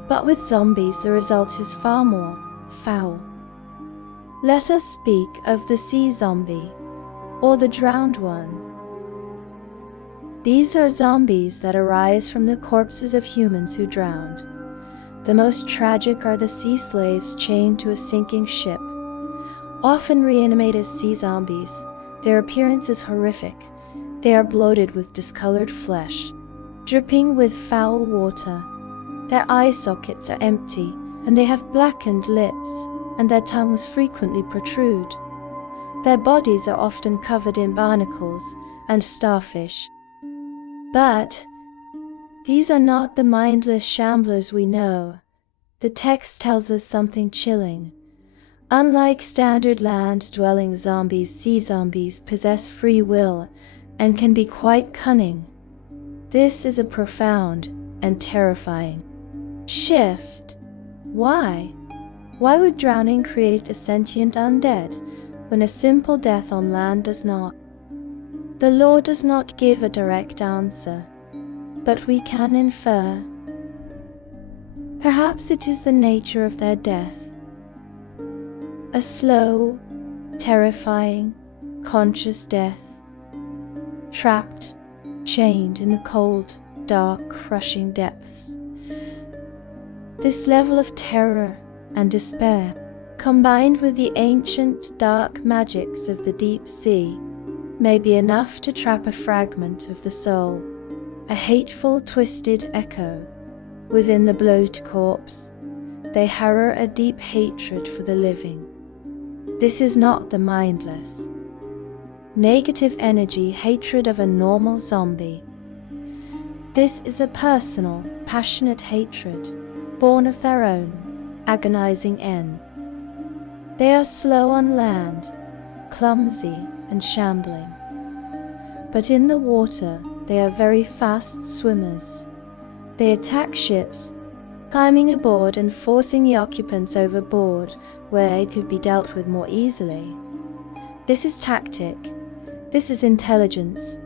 but with zombies the result is far more foul. Let us speak of the sea zombie, or the drowned one. These are zombies that arise from the corpses of humans who drowned. The most tragic are the sea slaves chained to a sinking ship, Often reanimated sea zombies, their appearance is horrific. They are bloated with discolored flesh, dripping with foul water. Their eye sockets are empty, and they have blackened lips, and their tongues frequently protrude. Their bodies are often covered in barnacles and starfish. But these are not the mindless shamblers we know. The text tells us something chilling. Unlike standard land-dwelling zombies, sea zombies possess free will and can be quite cunning. This is a profound and terrifying shift. Why? Why would drowning create a sentient undead when a simple death on land does not? The lore does not give a direct answer, but we can infer. Perhaps it is the nature of their death. A slow, terrifying, conscious death. Trapped, chained in the cold, dark, crushing depths. This level of terror and despair, combined with the ancient, dark magics of the deep sea, may be enough to trap a fragment of the soul, a hateful, twisted echo. Within the bloated corpse, they harrow a deep hatred for the living. This is not the mindless, negative energy hatred of a normal zombie. This is a personal, passionate hatred, born of their own agonizing end. They are slow on land, clumsy and shambling. But in the water, they are very fast swimmers. They attack ships, climbing aboard and forcing the occupants overboard where they could be dealt with more easily. This is tactic. This is intelligence.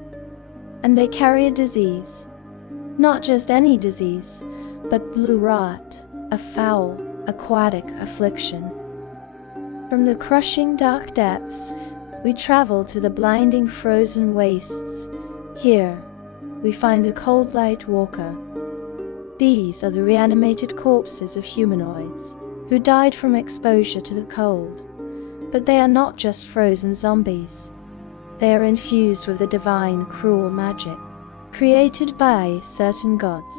And they carry a disease. Not just any disease, but blue rot, a foul, aquatic affliction. From the crushing dark depths, we travel to the blinding frozen wastes. Here, we find the cold light walker. These are the reanimated corpses of humanoids who died from exposure to the cold. But they are not just frozen zombies. They are infused with a divine, cruel magic, created by certain gods,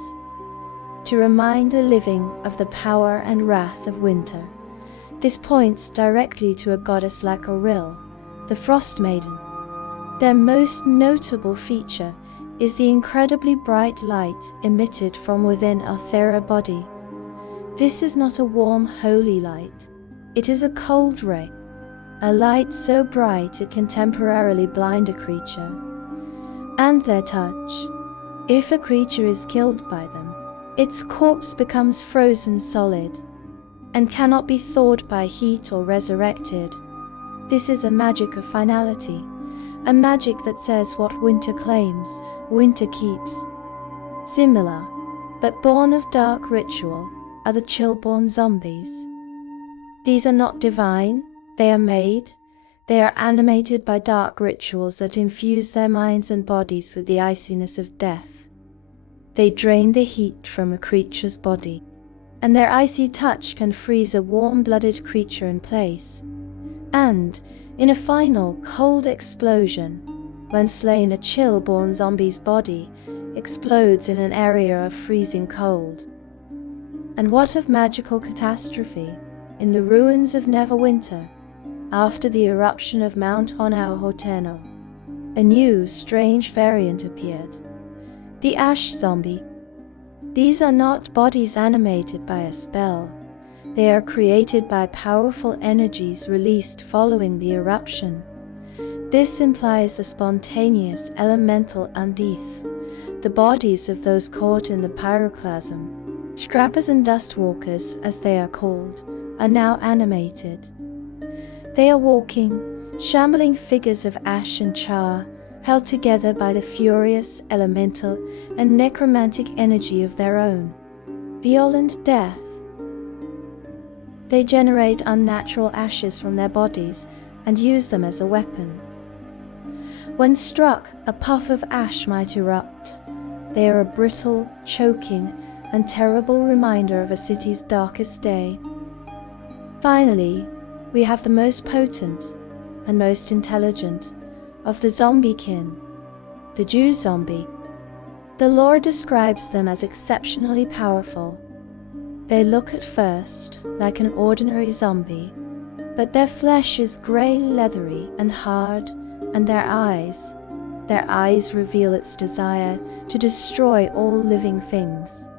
to remind the living of the power and wrath of winter. This points directly to a goddess like Auril, the Frost Maiden. Their most notable feature is the incredibly bright light emitted from within Althera body. This is not a warm, holy light. It is a cold ray, a light so bright it can temporarily blind a creature. And their touch. If a creature is killed by them, its corpse becomes frozen solid and cannot be thawed by heat or resurrected. This is a magic of finality, a magic that says what winter claims, winter keeps. Similar, but born of dark ritual, are the chillborn zombies. These are not divine, they are made. They are animated by dark rituals that infuse their minds and bodies with the iciness of death. They drain the heat from a creature's body, and their icy touch can freeze a warm-blooded creature in place. And, in a final cold explosion, when slain, a chill-born zombie's body explodes in an area of freezing cold. And what of magical catastrophe? In the ruins of Neverwinter, after the eruption of Mount Honau-Horteno, a new, strange variant appeared. The Ash Zombie. These are not bodies animated by a spell. They are created by powerful energies released following the eruption. This implies a spontaneous elemental undeath. The bodies of those caught in the pyroclasm, scrappers and dustwalkers as they are called, are now animated. They are walking, shambling figures of ash and char, held together by the furious, elemental, and necromantic energy of their own violent death. They generate unnatural ashes from their bodies and use them as a weapon. When struck, a puff of ash might erupt. They are a brittle, choking, and terrible reminder of a city's darkest day. Finally, we have the most potent and most intelligent of the zombie kin, the Jew zombie. The lore describes them as exceptionally powerful. They look at first like an ordinary zombie, but their flesh is grey, leathery and hard, and their eyes reveal its desire to destroy all living things.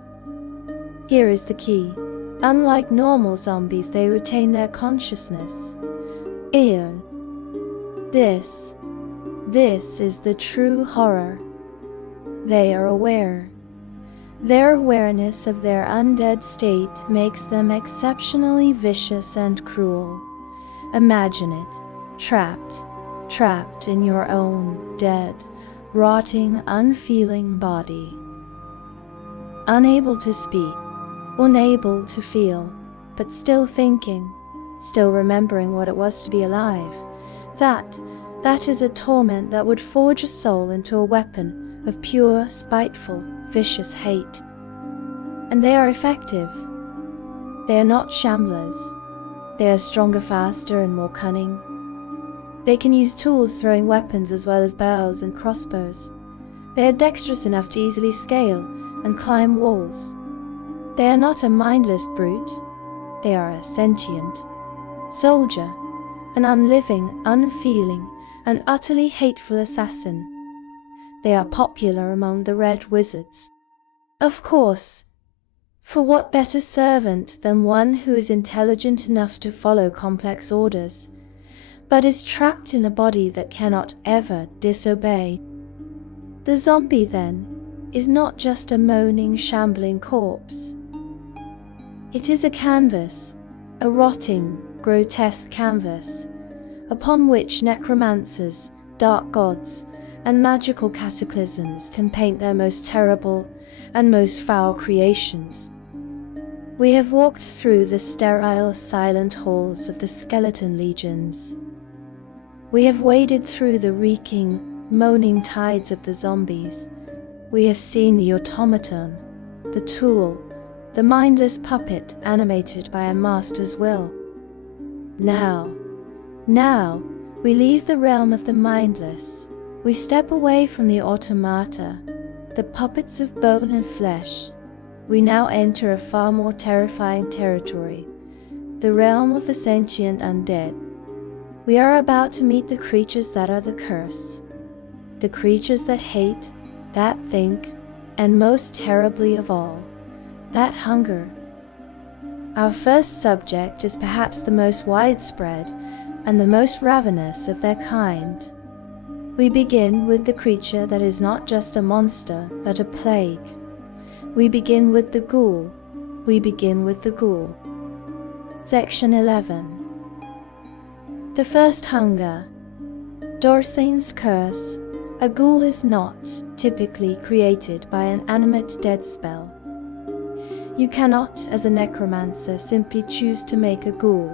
Here is the key. Unlike normal zombies, they retain their consciousness. This is the true horror. They are aware. Their awareness of their undead state makes them exceptionally vicious and cruel. Imagine it, trapped in your own dead, rotting, unfeeling body. Unable to speak, unable to feel, but still thinking, still remembering what it was to be alive. That is a torment that would forge a soul into a weapon of pure, spiteful, vicious hate. And they are effective. They are not shamblers. They are stronger, faster, and more cunning. They can use tools, throwing weapons as well as bows and crossbows. They are dexterous enough to easily scale and climb walls. They are not a mindless brute. They are a sentient soldier, an unliving, unfeeling, and utterly hateful assassin. They are popular among the Red Wizards. Of course, for what better servant than one who is intelligent enough to follow complex orders, but is trapped in a body that cannot ever disobey? The zombie, then, is not just a moaning, shambling corpse. It is a canvas, a rotting, grotesque canvas, upon which necromancers, dark gods, and magical cataclysms can paint their most terrible and most foul creations. We have walked through the sterile, silent halls of the skeleton legions. We have waded through the reeking, moaning tides of the zombies. We have seen the automaton, the tool, the mindless puppet animated by a master's will. Now, we leave the realm of the mindless. We step away from the automata, the puppets of bone and flesh. We now enter a far more terrifying territory, the realm of the sentient undead. We are about to meet the creatures that are the curse, the creatures that hate, that think, and most terribly of all, that hunger. Our first subject is perhaps the most widespread and the most ravenous of their kind. We begin with the creature that is not just a monster, but a plague. We begin with the ghoul. Section 11. The first hunger. Dorsain's curse. A ghoul is not typically created by an animate dead spell. You cannot, as a necromancer, simply choose to make a ghoul.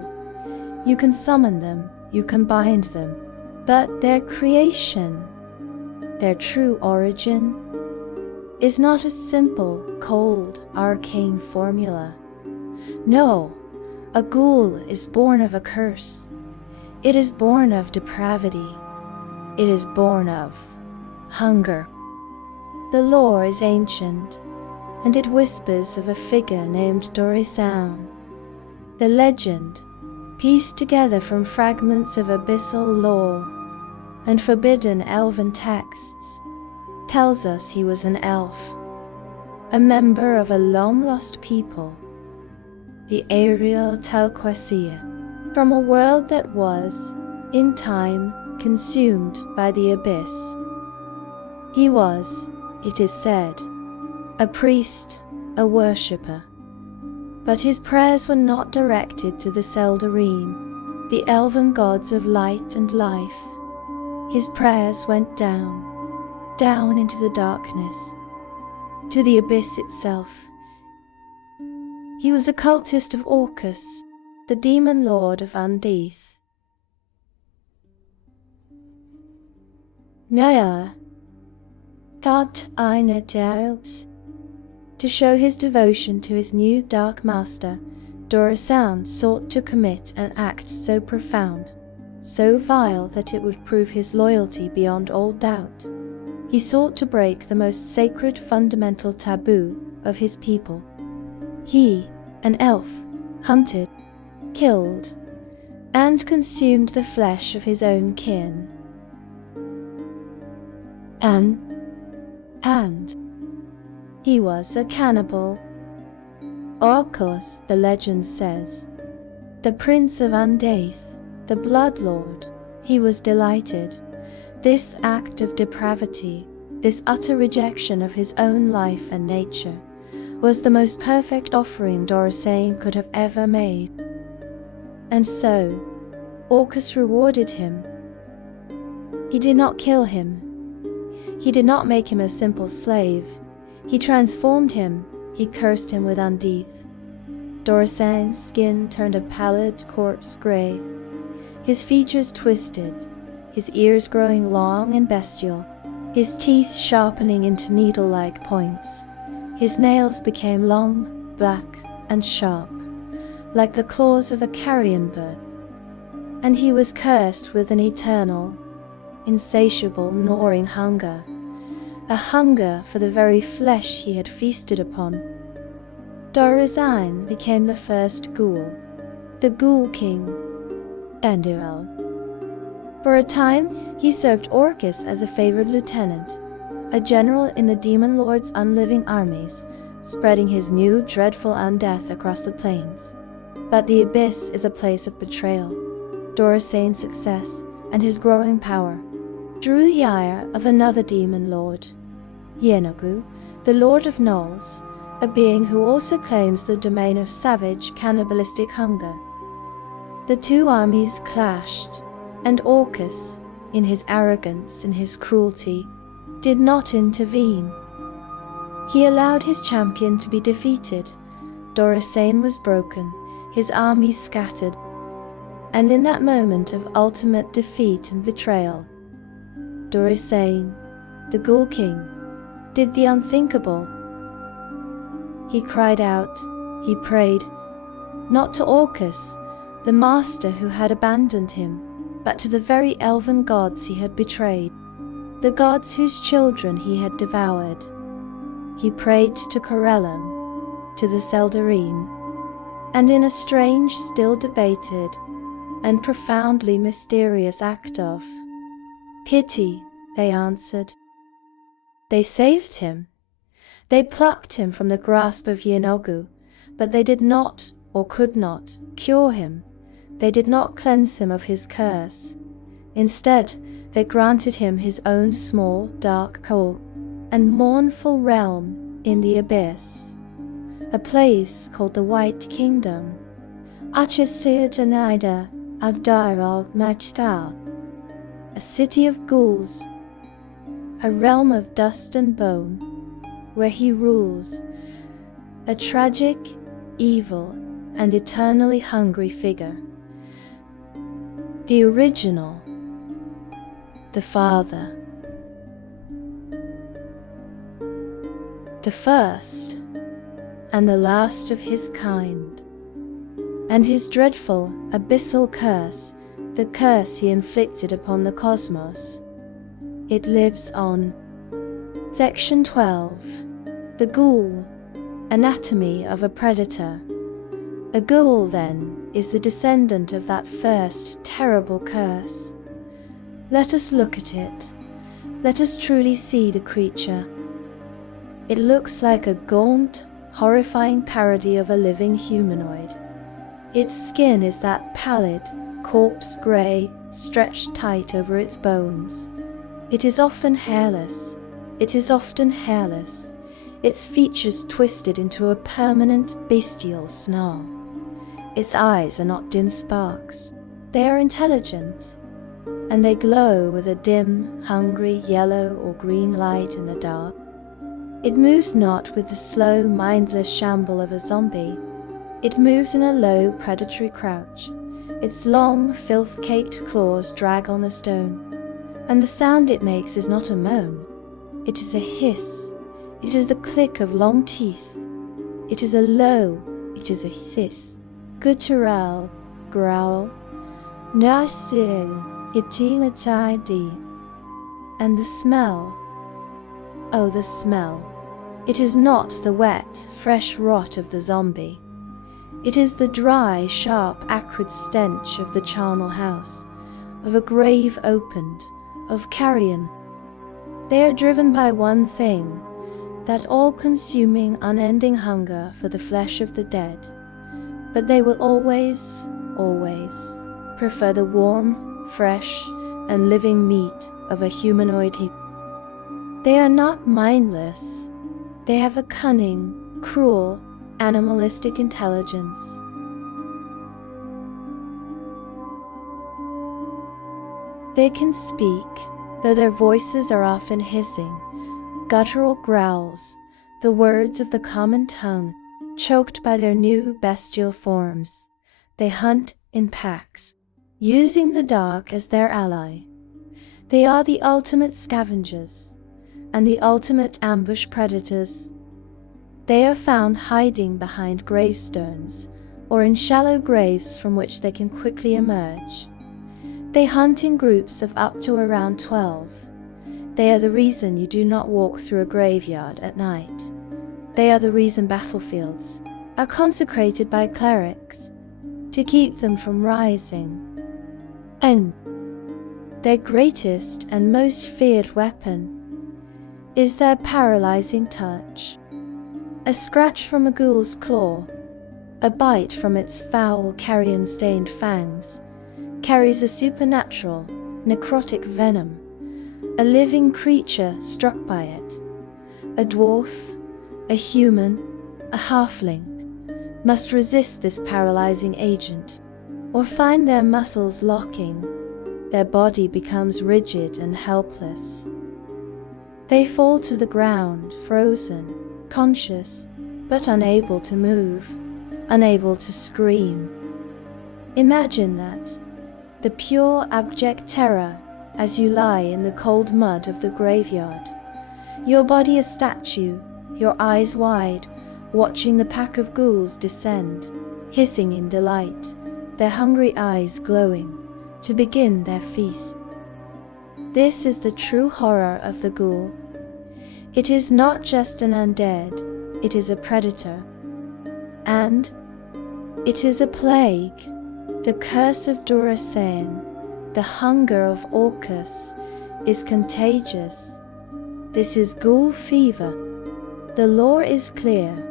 You can summon them, you can bind them, but their creation, their true origin, is not a simple, cold, arcane formula. No, a ghoul is born of a curse. It is born of depravity. It is born of hunger. The lore is ancient, and it whispers of a figure named Dorsain. The legend, pieced together from fragments of abyssal lore and forbidden elven texts, tells us he was an elf, a member of a long-lost people, the Ariel Telquasia, from a world that was, in time, consumed by the abyss. He was, it is said, a priest, a worshipper. But his prayers were not directed to the Seldarim, the elven gods of light and life. His prayers went down into the darkness, to the abyss itself. He was a cultist of Orcus, the demon lord of Undead. Naya thought eine Deus. To show his devotion to his new dark master, Dorasan sought to commit an act so profound, so vile that it would prove his loyalty beyond all doubt. He sought to break the most sacred fundamental taboo of his people. He, an elf, hunted, killed, and consumed the flesh of his own kin. And he was a cannibal. Orcus, the legend says, the prince of Undead, the blood lord, he was delighted. This act of depravity, this utter rejection of his own life and nature, was the most perfect offering Dorasan could have ever made. And so, Orcus rewarded him. He did not kill him. He did not make him a simple slave. He transformed him. He cursed him with Undead. Dorasan's skin turned a pallid corpse gray, his features twisted, his ears growing long and bestial, his teeth sharpening into needle-like points. His nails became long, black, and sharp, like the claws of a carrion bird. And he was cursed with an eternal, insatiable, gnawing hunger, a hunger for the very flesh he had feasted upon. Dorasan became the first ghoul, the Ghoul King, Enduel. For a time, he served Orcus as a favored lieutenant, a general in the Demon Lord's unliving armies, spreading his new dreadful undeath across the plains. But the Abyss is a place of betrayal. Dorasan's success and his growing power drew the ire of another demon lord, Yenogu, the Lord of Gnolls, a being who also claims the domain of savage, cannibalistic hunger. The two armies clashed, and Orcus, in his arrogance and his cruelty, did not intervene. He allowed his champion to be defeated. Dorasan was broken, his army scattered, and in that moment of ultimate defeat and betrayal, Dorasan, the Ghoul King, did the unthinkable. He cried out, he prayed, not to Orcus, the master who had abandoned him, but to the very elven gods he had betrayed, the gods whose children he had devoured. He prayed to Corellum, to the Seldarine, and in a strange, still debated, and profoundly mysterious act of pity, they answered. They saved him. They plucked him from the grasp of Yenogu, but they did not, or could not, cure him. They did not cleanse him of his curse. Instead, they granted him his own small, dark hole and mournful realm in the Abyss, a place called the White Kingdom, Achasirtanida Abdar Machtal, a city of ghouls, a realm of dust and bone, where he rules, a tragic, evil, and eternally hungry figure. The original, the Father, the first and the last of his kind, and his dreadful, abyssal curse, the curse he inflicted upon the cosmos. It lives on. Section 12. The Ghoul. Anatomy of a Predator. A ghoul, then, is the descendant of that first terrible curse. Let us look at it. Let us truly see the creature. It looks like a gaunt, horrifying parody of a living humanoid. Its skin is that pallid, corpse gray, stretched tight over its bones. It is often hairless. Its features twisted into a permanent bestial snarl. Its eyes are not dim sparks. They are intelligent, and they glow with a dim, hungry yellow or green light in the dark. It moves not with the slow, mindless shamble of a zombie. It moves in a low, predatory crouch. Its long, filth-caked claws drag on the stone, and the sound it makes is not a moan. It is a hiss. It is the click of long teeth. It is a low. It is a hiss. guttural, growl, nasil, itimatidi. And the smell. Oh, the smell. It is not the wet, fresh rot of the zombie. It is the dry, sharp, acrid stench of the charnel house, of a grave opened, of carrion. They are driven by one thing, that all-consuming, unending hunger for the flesh of the dead. But they will always, always prefer the warm, fresh, and living meat of a humanoid. They are not mindless. They have a cunning, cruel, animalistic intelligence. They can speak, though their voices are often hissing, guttural growls, the words of the common tongue, choked by their new bestial forms. They hunt in packs, using the dark as their ally. They are the ultimate scavengers, and the ultimate ambush predators. They are found hiding behind gravestones, or in shallow graves from which they can quickly emerge. They hunt in groups of up to around 12. They are the reason you do not walk through a graveyard at night. They are the reason battlefields are consecrated by clerics, to keep them from rising. And their greatest and most feared weapon is their paralyzing touch. A scratch from a ghoul's claw, a bite from its foul carrion-stained fangs, carries a supernatural, necrotic venom. A living creature struck by it, a dwarf, a human, a halfling, must resist this paralyzing agent, or find their muscles locking. Their body becomes rigid and helpless. They fall to the ground, frozen, conscious, but unable to move, unable to scream. Imagine that, the pure abject terror as you lie in the cold mud of the graveyard, your body a statue, your eyes wide, watching the pack of ghouls descend, hissing in delight, their hungry eyes glowing, to begin their feast. This is the true horror of the ghoul. It is not just an undead, it is a predator. And it is a plague, the curse of Durasan, the hunger of Orcus, is contagious. This is ghoul fever. The lore is clear.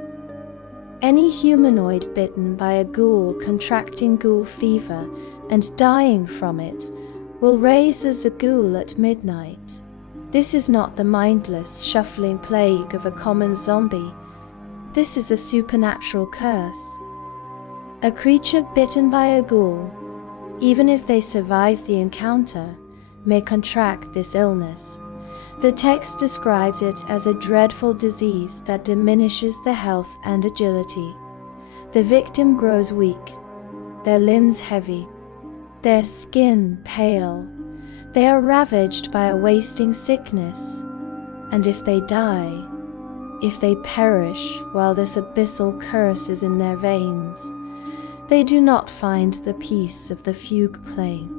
Any humanoid bitten by a ghoul contracting ghoul fever and dying from it will rise as a ghoul at midnight. This is not the mindless, shuffling plague of a common zombie. This is a supernatural curse. A creature bitten by a ghoul, even if they survive the encounter, may contract this illness. The text describes it as a dreadful disease that diminishes their health and agility. The victim grows weak, their limbs heavy, their skin pale. They are ravaged by a wasting sickness, and if they die, if they perish while this abyssal curse is in their veins, they do not find the peace of the fugue plane.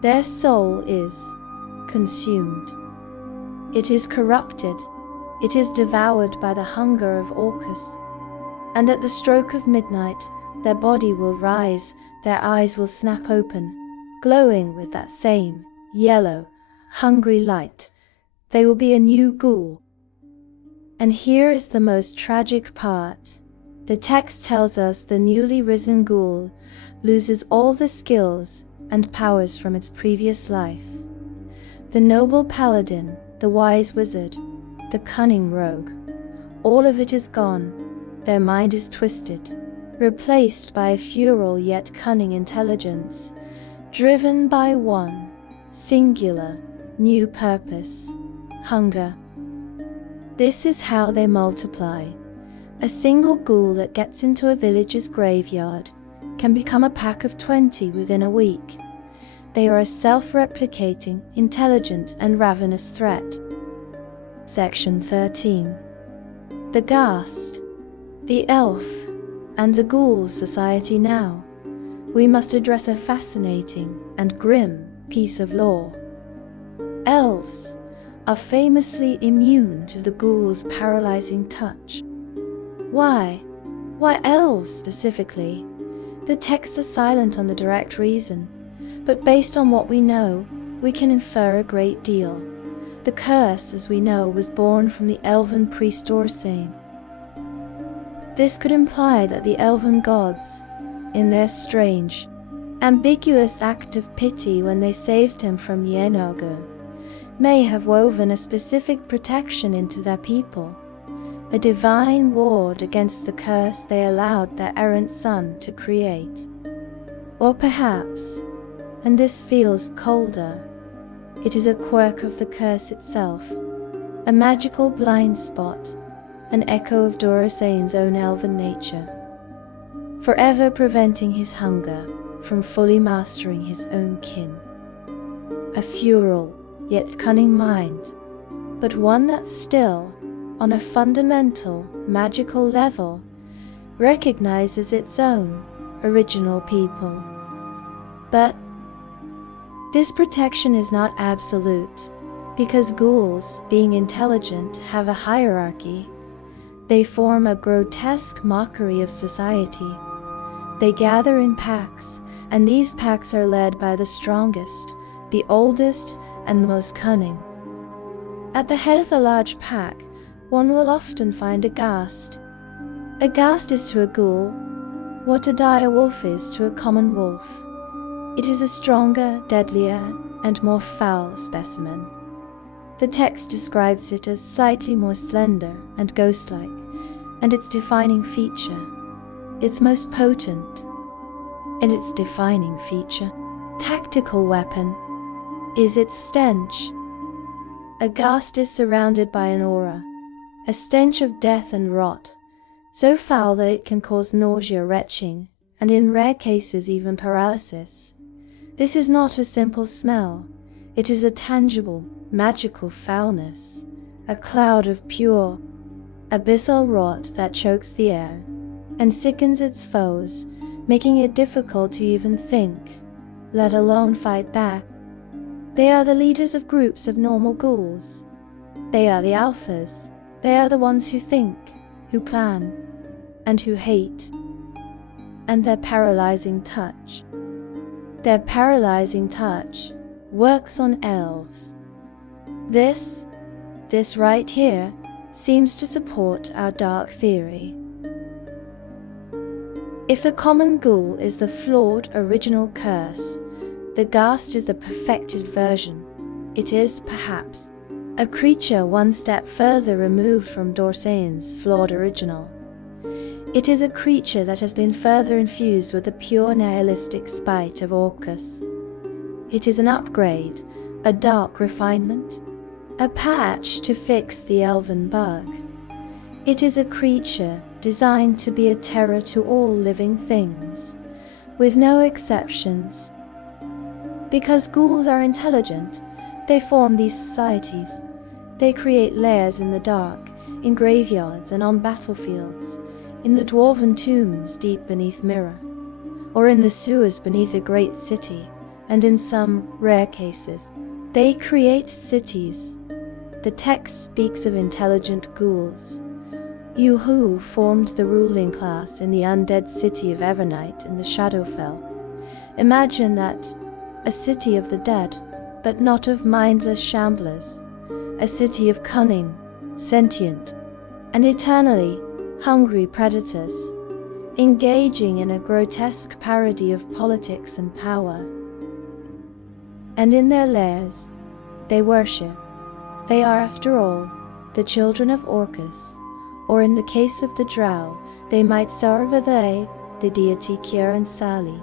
Their soul is consumed. It is corrupted, it is devoured by the hunger of Orcus, and at the stroke of midnight, their body will rise, their eyes will snap open, glowing with that same yellow, hungry light. They will be a new ghoul. And here is the most tragic part. The text tells us the newly risen ghoul loses all the skills and powers from its previous life. The noble paladin, the wise wizard, the cunning rogue, all of it is gone. Their mind is twisted, replaced by a feral yet cunning intelligence, driven by one singular, new purpose: hunger. This is how they multiply. A single ghoul that gets into a village's graveyard can become a pack of 20 within a week. They are a self-replicating, intelligent, and ravenous threat. Section 13. The Ghast, the elf, and the ghoul society now, we must address a fascinating and grim piece of lore. Elves are famously immune to the ghoul's paralyzing touch. Why? Why elves specifically? The texts are silent on the direct reason, but based on what we know, we can infer a great deal. The curse, as we know, was born from the elven priest Dorsain. This could imply that the elven gods, in their strange, ambiguous act of pity when they saved him from Yenaga, may have woven a specific protection into their people, a divine ward against the curse they allowed their errant son to create. Or perhaps, and this feels colder, it is a quirk of the curse itself, a magical blind spot, an echo of Dorsain's own elven nature, forever preventing his hunger from fully mastering his own kin. A feral, yet cunning mind, but one that still, on a fundamental, magical level, recognizes its own original people. But this protection is not absolute, because ghouls, being intelligent, have a hierarchy. They form a grotesque mockery of society. They gather in packs, and these packs are led by the strongest, the oldest, and the most cunning. At the head of a large pack, one will often find a ghast. A ghast is to a ghoul what a dire wolf is to a common wolf. It is a stronger, deadlier, and more foul specimen. The text describes it as slightly more slender and ghost-like, and its defining feature, its most potent, and its defining feature, tactical weapon, is its stench. A ghast is surrounded by an aura, a stench of death and rot, so foul that it can cause nausea, retching, and in rare cases even paralysis. This is not a simple smell, it is a tangible, magical foulness, a cloud of pure, abyssal rot that chokes the air, and sickens its foes, making it difficult to even think, let alone fight back. They are the leaders of groups of normal ghouls. They are the alphas. They are the ones who think, who plan, and who hate. And their paralyzing touch works on elves. This right here seems to support our dark theory. If the common ghoul is the flawed original curse, the ghast is the perfected version. It is, perhaps, a creature one step further removed from Dorsain's flawed original. It is a creature that has been further infused with the pure nihilistic spite of Orcus. It is an upgrade, a dark refinement, a patch to fix the elven bug. It is a creature designed to be a terror to all living things, with no exceptions. Because ghouls are intelligent, they form these societies. They create lairs in the dark, in graveyards and on battlefields, in the dwarven tombs deep beneath Mirror, or in the sewers beneath a great city, and in some rare cases, they create cities. The text speaks of intelligent ghouls, you who formed the ruling class in the undead city of Evernight in the Shadowfell. Imagine that, a city of the dead, but not of mindless shamblers, a city of cunning, sentient, and eternally hungry predators, engaging in a grotesque parody of politics and power. And in their lairs, they worship. They are, after all, the children of Orcus, or in the case of the Drow, they might serve the deity Kier and Sali.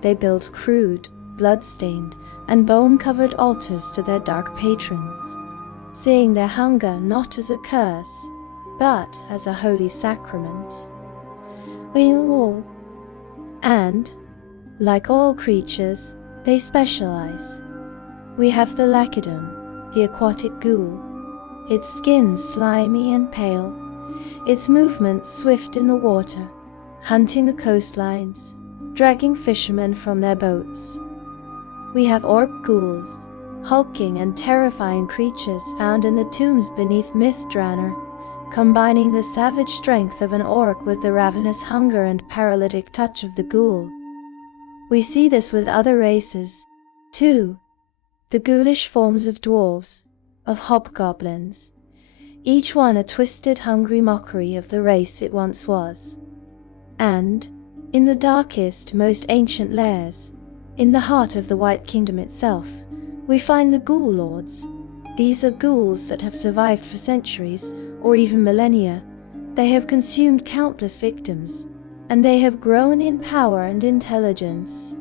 They build crude, blood-stained, and bone-covered altars to their dark patrons, seeing their hunger not as a curse, but as a holy sacrament. And, like all creatures, they specialize. We have the Lacidum, the aquatic ghoul, its skin slimy and pale, its movements swift in the water, hunting the coastlines, dragging fishermen from their boats. We have orc ghouls, hulking and terrifying creatures found in the tombs beneath Mythdraenor, combining the savage strength of an orc with the ravenous hunger and paralytic touch of the ghoul. We see this with other races, too. The ghoulish forms of dwarves, of hobgoblins, each one a twisted, hungry mockery of the race it once was. And, in the darkest, most ancient lairs, in the heart of the White Kingdom itself, we find the Ghoul Lords. These are ghouls that have survived for centuries, or even millennia. They have consumed countless victims, and they have grown in power and intelligence.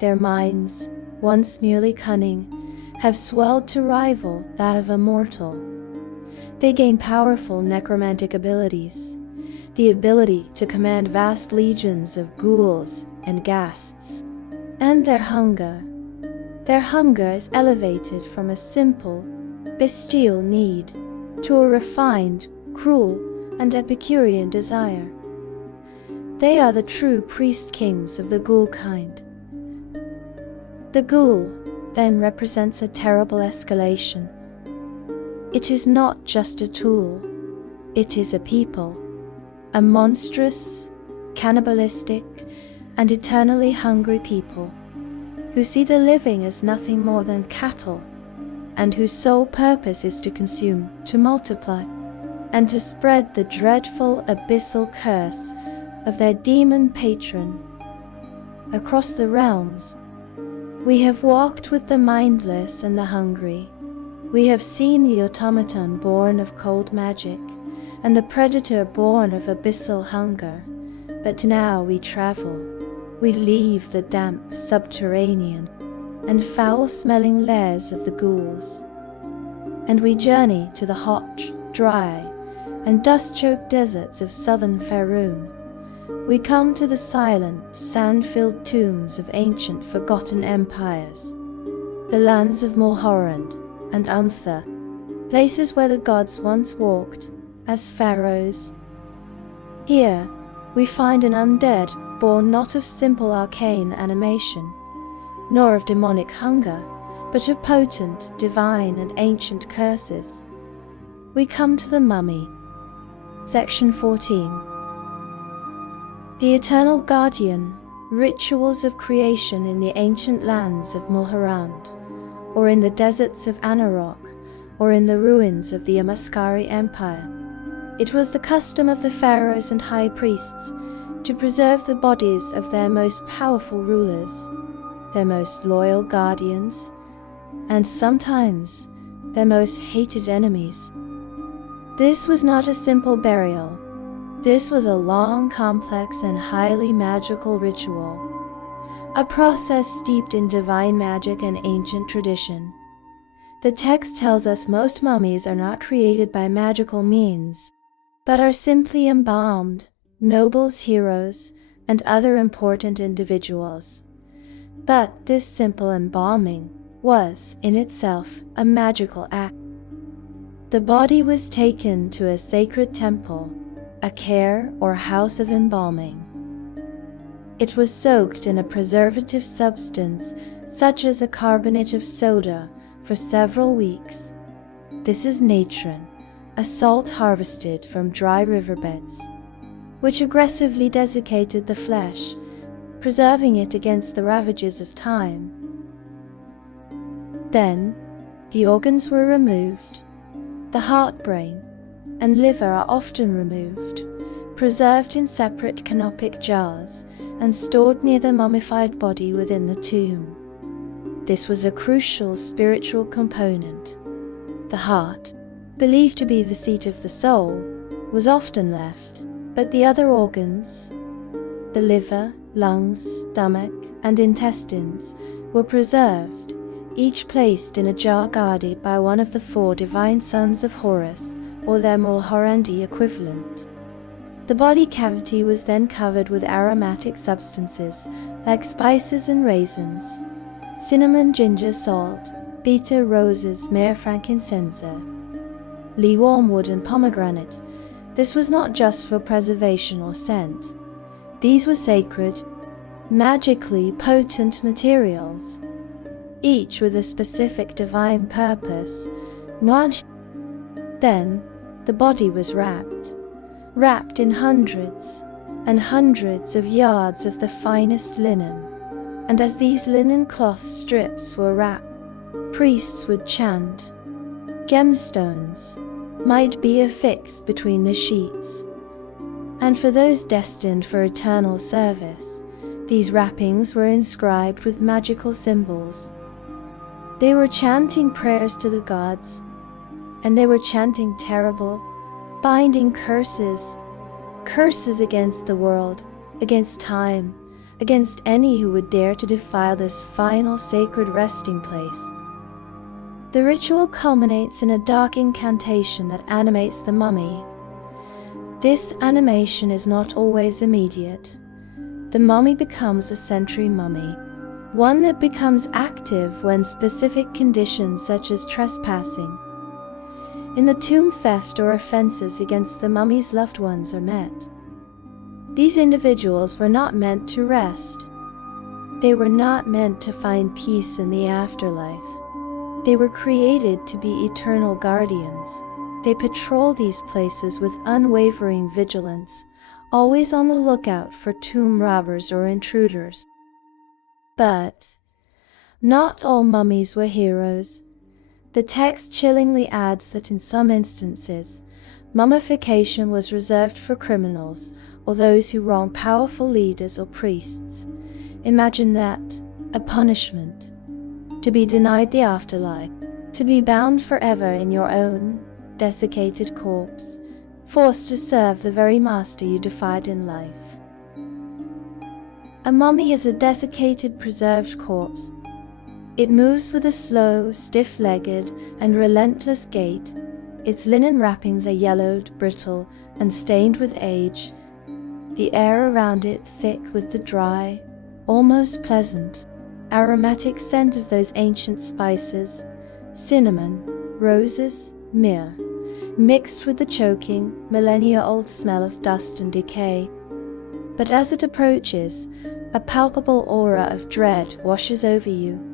Their minds, once merely cunning, have swelled to rival that of a mortal. They gain powerful necromantic abilities, the ability to command vast legions of ghouls and ghasts, and their hunger. Their hunger is elevated from a simple, bestial need to a refined, cruel, and Epicurean desire. They are the true priest-kings of the ghoul kind. The ghoul, then, represents a terrible escalation. It is not just a tool, it is a people, a monstrous, cannibalistic, and eternally hungry people, who see the living as nothing more than cattle, and whose sole purpose is to consume, to multiply, and to spread the dreadful abyssal curse of their demon patron. Across the realms, we have walked with the mindless and the hungry. We have seen the automaton born of cold magic, and the predator born of abyssal hunger. But now we travel. We leave the damp, subterranean, and foul-smelling lairs of the ghouls, and we journey to the hot, dry, and dust-choked deserts of southern Faerun. We come to the silent, sand-filled tombs of ancient, forgotten empires, the lands of Mulhorand and Unther, places where the gods once walked as pharaohs. Here, we find an undead born not of simple arcane animation, nor of demonic hunger, but of potent, divine, and ancient curses. We come to the mummy. Section 14. The Eternal Guardian, Rituals of Creation in the Ancient Lands of Mulhorand, or in the deserts of Anarok, or in the ruins of the Amaskari Empire. It was the custom of the pharaohs and high priests to preserve the bodies of their most powerful rulers, their most loyal guardians, and sometimes their most hated enemies. This was not a simple burial. This was a long, complex, and highly magical ritual, a process steeped in divine magic and ancient tradition. The text tells us most mummies are not created by magical means, but are simply embalmed, nobles, heroes, and other important individuals. But this simple embalming was, in itself, a magical act. The body was taken to a sacred temple, a care or house of embalming. It was soaked in a preservative substance, such as a carbonate of soda, for several weeks. This is natron, a salt harvested from dry riverbeds, which aggressively desiccated the flesh, preserving it against the ravages of time. Then, the organs were removed. The heart, brain, and liver are often removed, preserved in separate canopic jars, and stored near the mummified body within the tomb. This was a crucial spiritual component. The heart, believed to be the seat of the soul, was often left, but the other organs, the liver, lungs, stomach, and intestines, were preserved, each placed in a jar guarded by one of the 4 divine sons of Horus, or their Mulhorandi equivalent. The body cavity was then covered with aromatic substances, like spices and raisins, cinnamon, ginger, salt, beta, roses, myrrh, frankincense, lee wormwood, and pomegranate. This was not just for preservation or scent. These were sacred, magically potent materials, each with a specific divine purpose. Then, the body was wrapped in hundreds and hundreds of yards of the finest linen. And as these linen cloth strips were wrapped, priests would chant. Gemstones might be affixed between the sheets. And for those destined for eternal service, these wrappings were inscribed with magical symbols. They were chanting prayers to the gods, and they were chanting terrible, binding curses against the world, against time, against any who would dare to defile this final sacred resting place. The ritual culminates in a dark incantation that animates the mummy. This animation is not always immediate. The mummy becomes a sentry mummy, one that becomes active when specific conditions such as trespassing in the tomb, theft, or offenses against the mummy's loved ones are met. These individuals were not meant to rest. They were not meant to find peace in the afterlife. They were created to be eternal guardians. They patrol these places with unwavering vigilance, always on the lookout for tomb robbers or intruders. But not all mummies were heroes. The text chillingly adds that in some instances, mummification was reserved for criminals or those who wronged powerful leaders or priests. Imagine that, a punishment. To be denied the afterlife, to be bound forever in your own desiccated corpse, forced to serve the very master you defied in life. A mummy is a desiccated, preserved corpse. It moves with a slow, stiff-legged, and relentless gait. Its linen wrappings are yellowed, brittle, and stained with age. The air around it thick with the dry, almost pleasant, aromatic scent of those ancient spices, cinnamon, roses, myrrh, mixed with the choking, millennia-old smell of dust and decay. But as it approaches, a palpable aura of dread washes over you.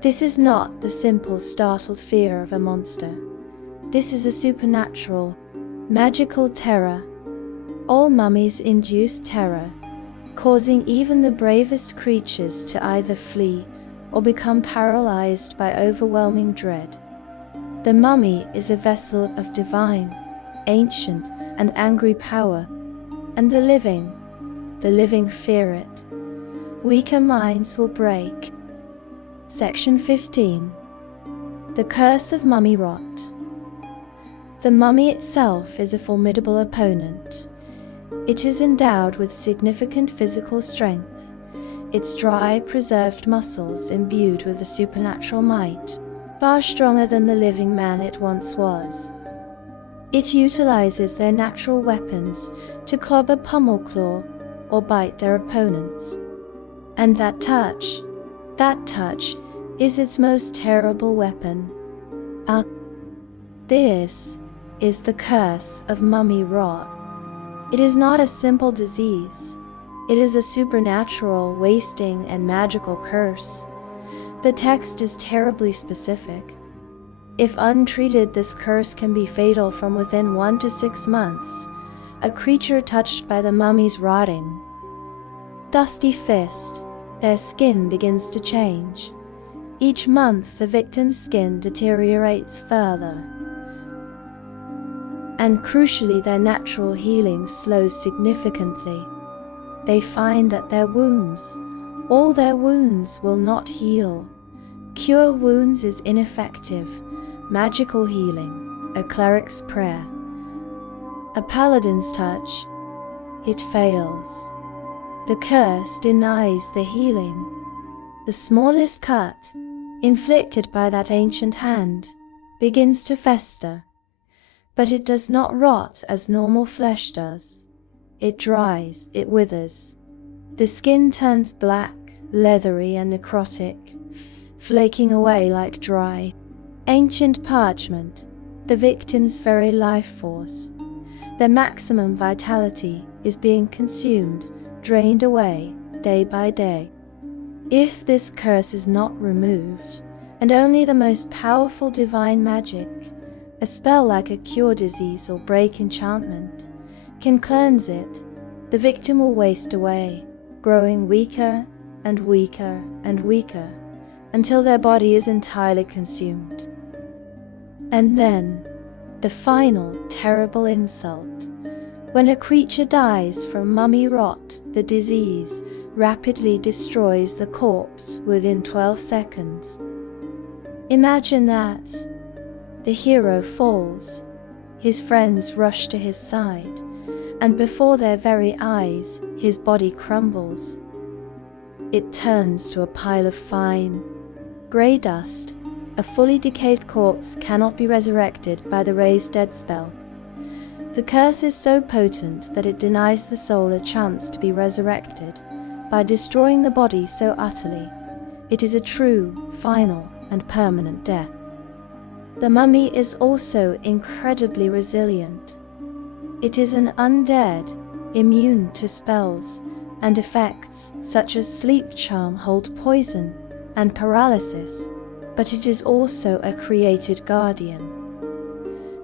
This is not the simple, startled fear of a monster. This is a supernatural, magical terror. All mummies induce terror, causing even the bravest creatures to either flee or become paralyzed by overwhelming dread. The mummy is a vessel of divine, ancient, and angry power, and the living fear it. Weaker minds will break. Section 15. The Curse of Mummy Rot. The mummy itself is a formidable opponent. It is endowed with significant physical strength, its dry, preserved muscles imbued with a supernatural might, far stronger than the living man it once was. It utilizes their natural weapons to clobber, pummel, claw, or bite their opponents. And that touch is its most terrible weapon. This is the curse of mummy rot. It is not a simple disease. It is a supernatural, wasting, and magical curse. The text is terribly specific. If untreated, this curse can be fatal from within 1 to 6 months. A creature touched by the mummy's rotting, dusty fist, their skin begins to change. Each month the victim's skin deteriorates further. And crucially, their natural healing slows significantly. They find that all their wounds will not heal. Cure wounds is ineffective. Magical healing, a cleric's prayer, a paladin's touch, it fails. The curse denies the healing. The smallest cut, inflicted by that ancient hand, begins to fester. But it does not rot as normal flesh does. It dries, it withers. The skin turns black, leathery, and necrotic, flaking away like dry, ancient parchment, the victim's very life force. Their maximum vitality is being consumed drained away, day by day. If this curse is not removed, and only the most powerful divine magic, a spell like a cure disease or break enchantment, can cleanse it, the victim will waste away, growing weaker and weaker and weaker, until their body is entirely consumed. And then, the final terrible insult. When a creature dies from mummy rot, the disease rapidly destroys the corpse within 12 seconds. Imagine that. The hero falls, his friends rush to his side, and before their very eyes, his body crumbles. It turns to a pile of fine, grey dust. A fully decayed corpse cannot be resurrected by the raise dead spell. The curse is so potent that it denies the soul a chance to be resurrected, by destroying the body so utterly. It is a true, final, and permanent death. The mummy is also incredibly resilient. It is an undead, immune to spells, and effects such as sleep charm, hold poison, and paralysis, but it is also a created guardian.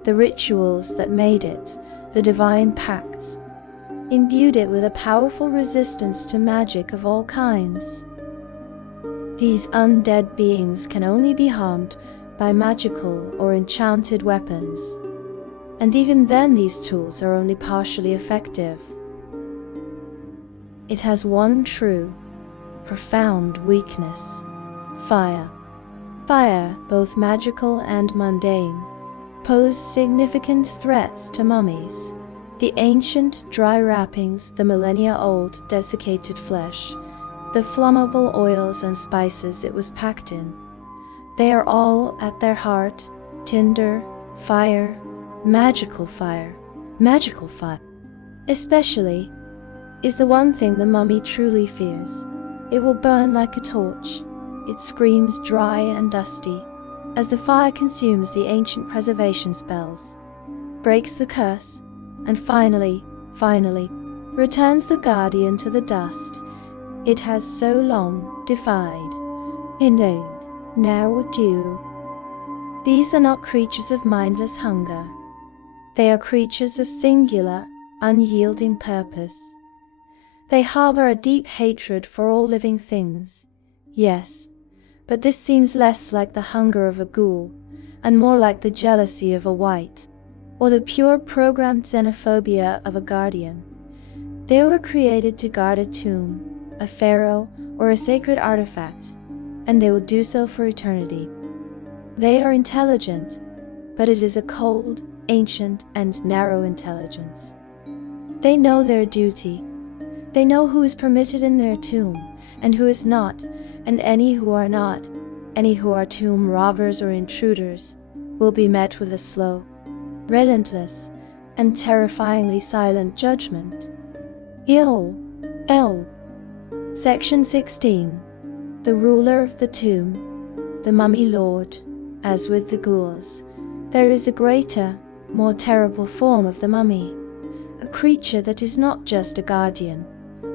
The rituals that made it, the divine pacts, imbued it with a powerful resistance to magic of all kinds. These undead beings can only be harmed by magical or enchanted weapons, and even then these tools are only partially effective. It has one true, profound weakness: fire. Fire, both magical and mundane, pose significant threats to mummies. The ancient, dry wrappings, the millennia-old, desiccated flesh, the flammable oils and spices it was packed in. They are all, at their heart, tinder, fire, magical fire. Magical fire, especially, is the one thing the mummy truly fears. It will burn like a torch. It screams dry and dusty, as the fire consumes the ancient preservation spells, breaks the curse, and finally, returns the guardian to the dust it has so long defied. Indeed, now would you. These are not creatures of mindless hunger. They are creatures of singular, unyielding purpose. They harbor a deep hatred for all living things. Yes, but this seems less like the hunger of a ghoul, and more like the jealousy of a wight, or the pure programmed xenophobia of a guardian. They were created to guard a tomb, a pharaoh, or a sacred artifact, and they will do so for eternity. They are intelligent, but it is a cold, ancient, and narrow intelligence. They know their duty. They know who is permitted in their tomb, and who is not, and any who are not, any who are tomb robbers or intruders, will be met with a slow, relentless, and terrifyingly silent judgment. Section 16. The ruler of the tomb, the mummy lord. As with the ghouls, there is a greater, more terrible form of the mummy, a creature that is not just a guardian,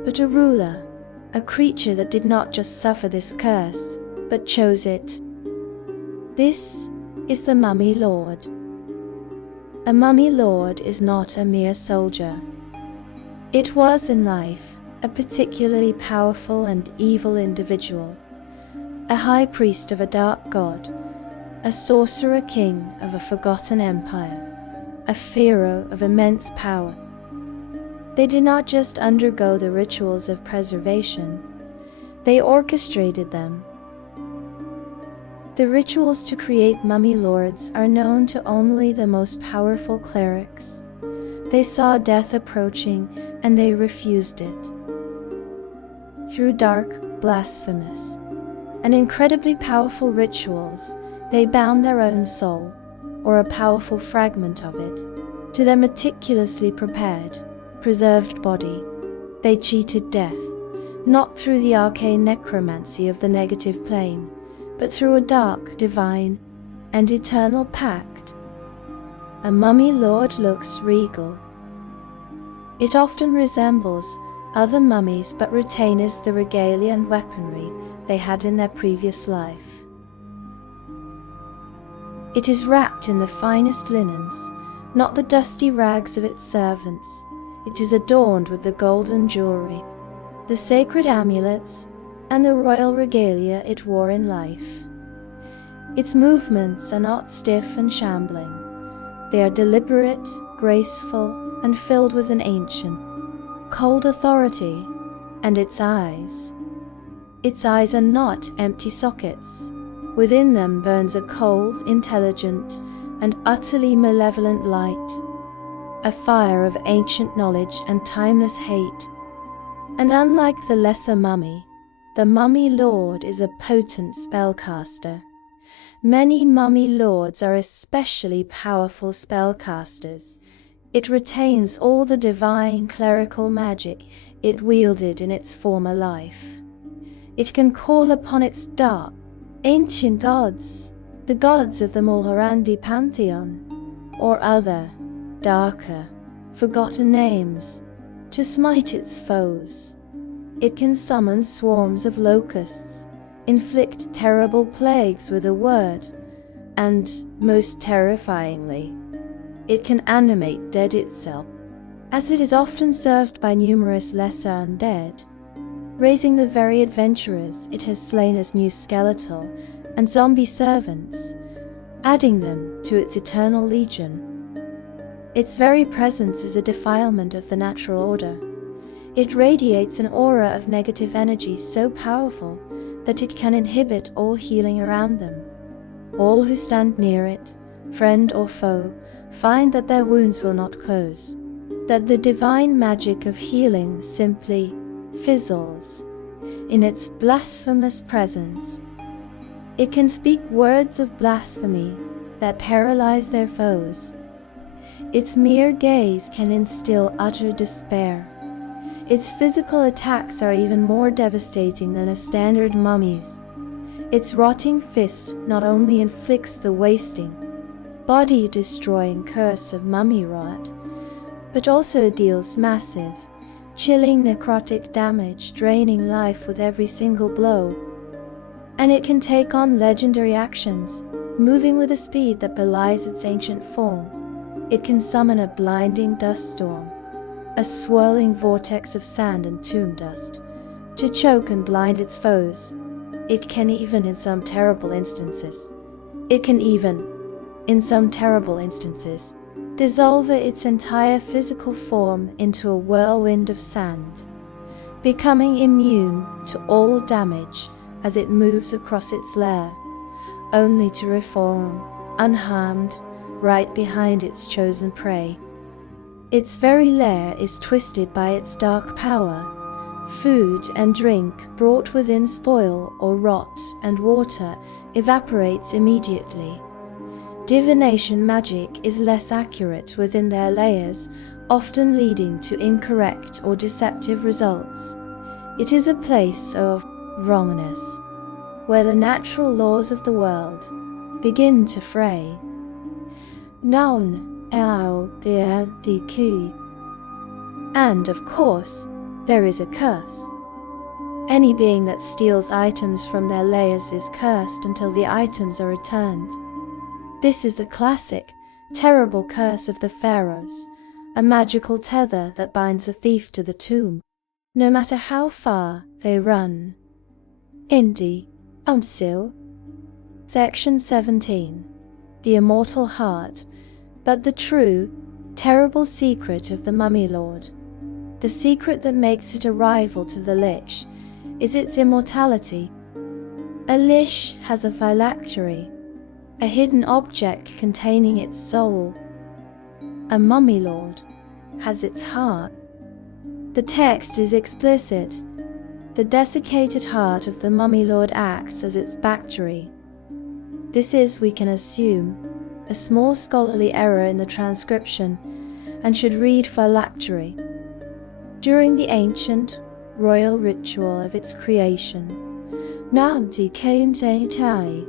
but a ruler, a creature that did not just suffer this curse, but chose it. This is the mummy lord. A mummy lord is not a mere soldier. It was in life a particularly powerful and evil individual, a high priest of a dark god, a sorcerer king of a forgotten empire, a pharaoh of immense power. They did not just undergo the rituals of preservation, they orchestrated them. The rituals to create mummy lords are known to only the most powerful clerics. They saw death approaching, and they refused it. Through dark, blasphemous, and incredibly powerful rituals, they bound their own soul, or a powerful fragment of it, to their meticulously preserved body. They cheated death, not through the arcane necromancy of the negative plane, but through a dark, divine, and eternal pact. A mummy lord looks regal. It often resembles other mummies but retains the regalia and weaponry they had in their previous life. It is wrapped in the finest linens, not the dusty rags of its servants. It is adorned with the golden jewelry, the sacred amulets, and the royal regalia it wore in life. Its movements are not stiff and shambling. They are deliberate, graceful, and filled with an ancient, cold authority. And its eyes are not empty sockets. Within them burns a cold, intelligent, and utterly malevolent light, a fire of ancient knowledge and timeless hate. And unlike the lesser mummy, the mummy lord is a potent spellcaster. Many mummy lords are especially powerful spellcasters. It retains all the divine clerical magic it wielded in its former life. It can call upon its dark, ancient gods, the gods of the loreDND pantheon, or other, darker, forgotten names, to smite its foes. It can summon swarms of locusts, inflict terrible plagues with a word, and, most terrifyingly, it can animate dead itself, as it is often served by numerous lesser undead, raising the very adventurers it has slain as new skeletal and zombie servants, adding them to its eternal legion. Its very presence is a defilement of the natural order. It radiates an aura of negative energy so powerful that it can inhibit all healing around them. All who stand near it, friend or foe, find that their wounds will not close, that the divine magic of healing simply fizzles in its blasphemous presence. It can speak words of blasphemy that paralyze their foes. Its mere gaze can instill utter despair. Its physical attacks are even more devastating than a standard mummy's. Its rotting fist not only inflicts the wasting, body-destroying curse of mummy rot, but also deals massive, chilling necrotic damage, draining life with every single blow. And it can take on legendary actions, moving with a speed that belies its ancient form. It can summon a blinding dust storm, a swirling vortex of sand and tomb dust, to choke and blind its foes. It can even, in some terrible instances, dissolve its entire physical form into a whirlwind of sand, becoming immune to all damage as it moves across its lair, only to reform, unharmed, right behind its chosen prey. Its very lair is twisted by its dark power. Food and drink brought within spoil or rot, and water evaporates immediately. Divination magic is less accurate within their layers, often leading to incorrect or deceptive results. It is a place of wrongness, where the natural laws of the world begin to fray. And of course, there is a curse. Any being that steals items from their lairs is cursed until the items are returned. This is the classic, terrible curse of the pharaohs, a magical tether that binds a thief to the tomb, no matter how far they run. Indy, Unsil. Section 17. The Immortal Heart, but the true, terrible secret of the Mummy Lord. The secret that makes it a rival to the Lich is its immortality. A Lich has a phylactery, a hidden object containing its soul. A Mummy Lord has its heart. The text is explicit. The desiccated heart of the Mummy Lord acts as its bactery. This is, we can assume, a small scholarly error in the transcription, and should read phylactery. During the ancient, royal ritual of its creation, Nabdi came Taitai,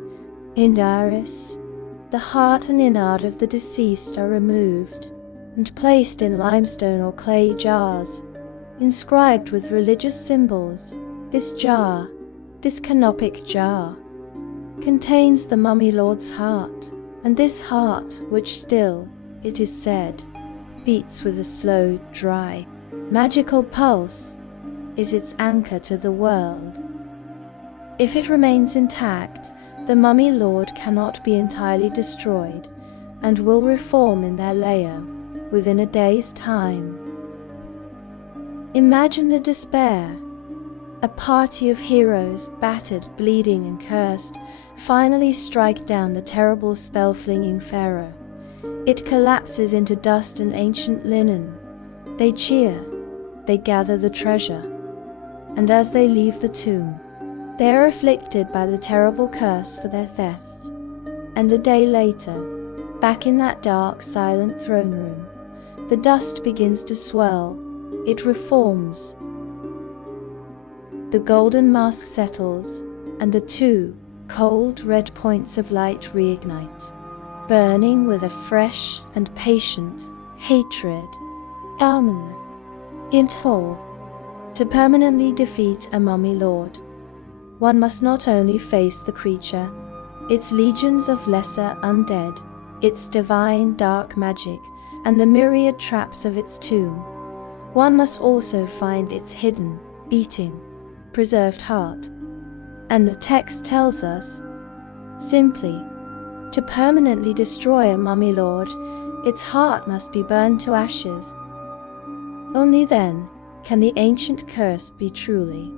Indaris, the heart and innard of the deceased are removed and placed in limestone or clay jars. inscribed with religious symbols. This jar, this canopic jar, contains the Mummy Lord's heart, and this heart, which still, it is said, beats with a slow, dry, magical pulse, is its anchor to the world. If it remains intact, the Mummy Lord cannot be entirely destroyed, and will reform in their lair within a day's time. Imagine the despair. A party of heroes, battered, bleeding and cursed, finally strike down the terrible spell-flinging pharaoh. It collapses into dust and ancient linen. They cheer, they gather the treasure, and as they leave the tomb, they are afflicted by the terrible curse for their theft. And a day later, back in that dark, silent throne room, the dust begins to swirl. It reforms. The golden mask settles, and the two cold red points of light reignite, burning with a fresh and patient hatred. In full. To permanently defeat a Mummy Lord, one must not only face the creature, its legions of lesser undead, its divine dark magic, and the myriad traps of its tomb. One must also find its hidden, beating, preserved heart. And the text tells us, simply, to permanently destroy a Mummy Lord, its heart must be burned to ashes. Only then can the ancient curse be truly,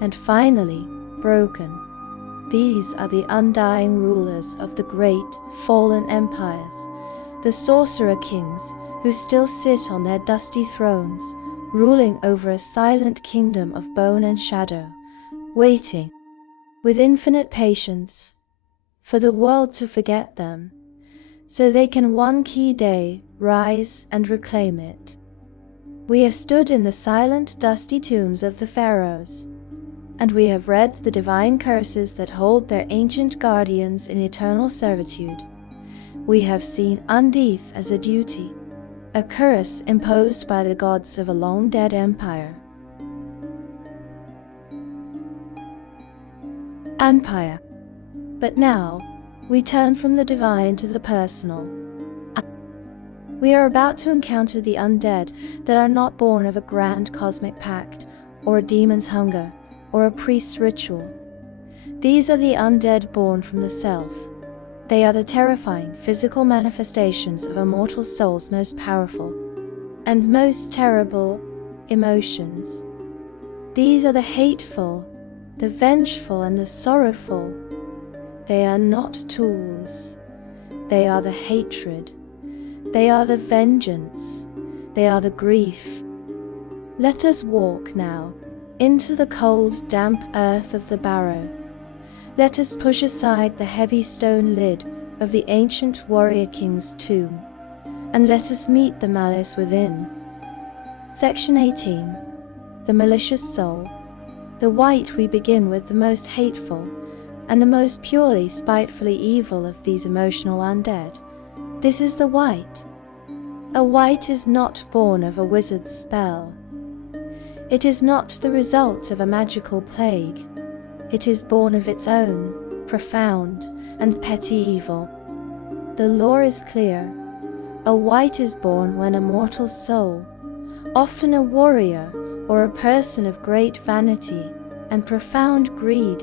and finally, broken. These are the undying rulers of the great, fallen empires, the sorcerer kings who still sit on their dusty thrones, ruling over a silent kingdom of bone and shadow, waiting, with infinite patience, for the world to forget them, so they can one key day rise and reclaim it. We have stood in the silent, dusty tombs of the pharaohs, and we have read the divine curses that hold their ancient guardians in eternal servitude. We have seen undeath as a duty, a curse imposed by the gods of a long-dead empire. But now, we turn from the divine to the personal. We are about to encounter the undead that are not born of a grand cosmic pact, or a demon's hunger, or a priest's ritual. These are the undead born from the self. They are the terrifying physical manifestations of a mortal soul's most powerful and most terrible emotions. These are the hateful, the vengeful, and the sorrowful. They are not tools. They are the hatred. They are the vengeance. They are the grief. Let us walk now into the cold, damp earth of the barrow. Let us push aside the heavy stone lid of the ancient warrior king's tomb, and let us meet the malice within. Section 18. The malicious soul. The white. We begin with the most hateful and the most purely spitefully evil of these emotional undead. This is the white. A white is not born of a wizard's spell. It is not the result of a magical plague. It is born of its own, profound, and petty evil. The lore is clear. A white is born when a mortal soul, often a warrior or a person of great vanity and profound greed,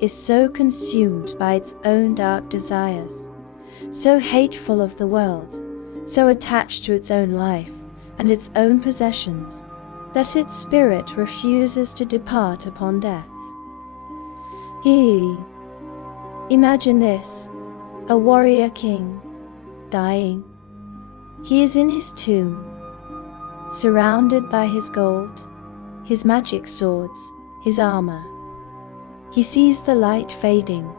is so consumed by its own dark desires, so hateful of the world, so attached to its own life and its own possessions, that its spirit refuses to depart upon death. Imagine this, a warrior king, dying. He is in his tomb, surrounded by his gold, his magic swords, his armor. He sees the light fading.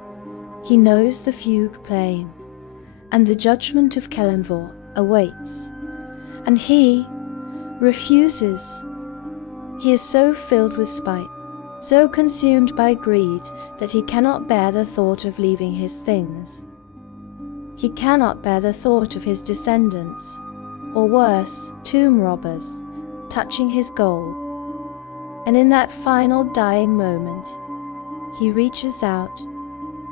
He knows the fugue playing, and the judgment of Kelenvor awaits. And he refuses. He is so filled with spite, so consumed by greed, that he cannot bear the thought of leaving his things. He cannot bear the thought of his descendants, or worse, tomb robbers, touching his gold. And in that final dying moment, he reaches out,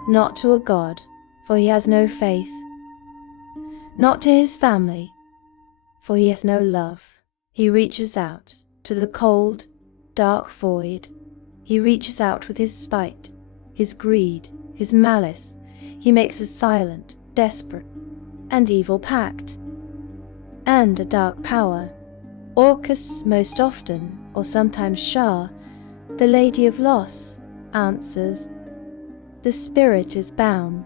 not to a god, for he has no faith, not to his family, for he has no love. He reaches out to the cold, dark void. He reaches out with his spite, his greed, his malice. He makes a silent, desperate, and evil pact. And a dark power, Orcus most often, or sometimes Shah, the Lady of Loss, answers. The spirit is bound,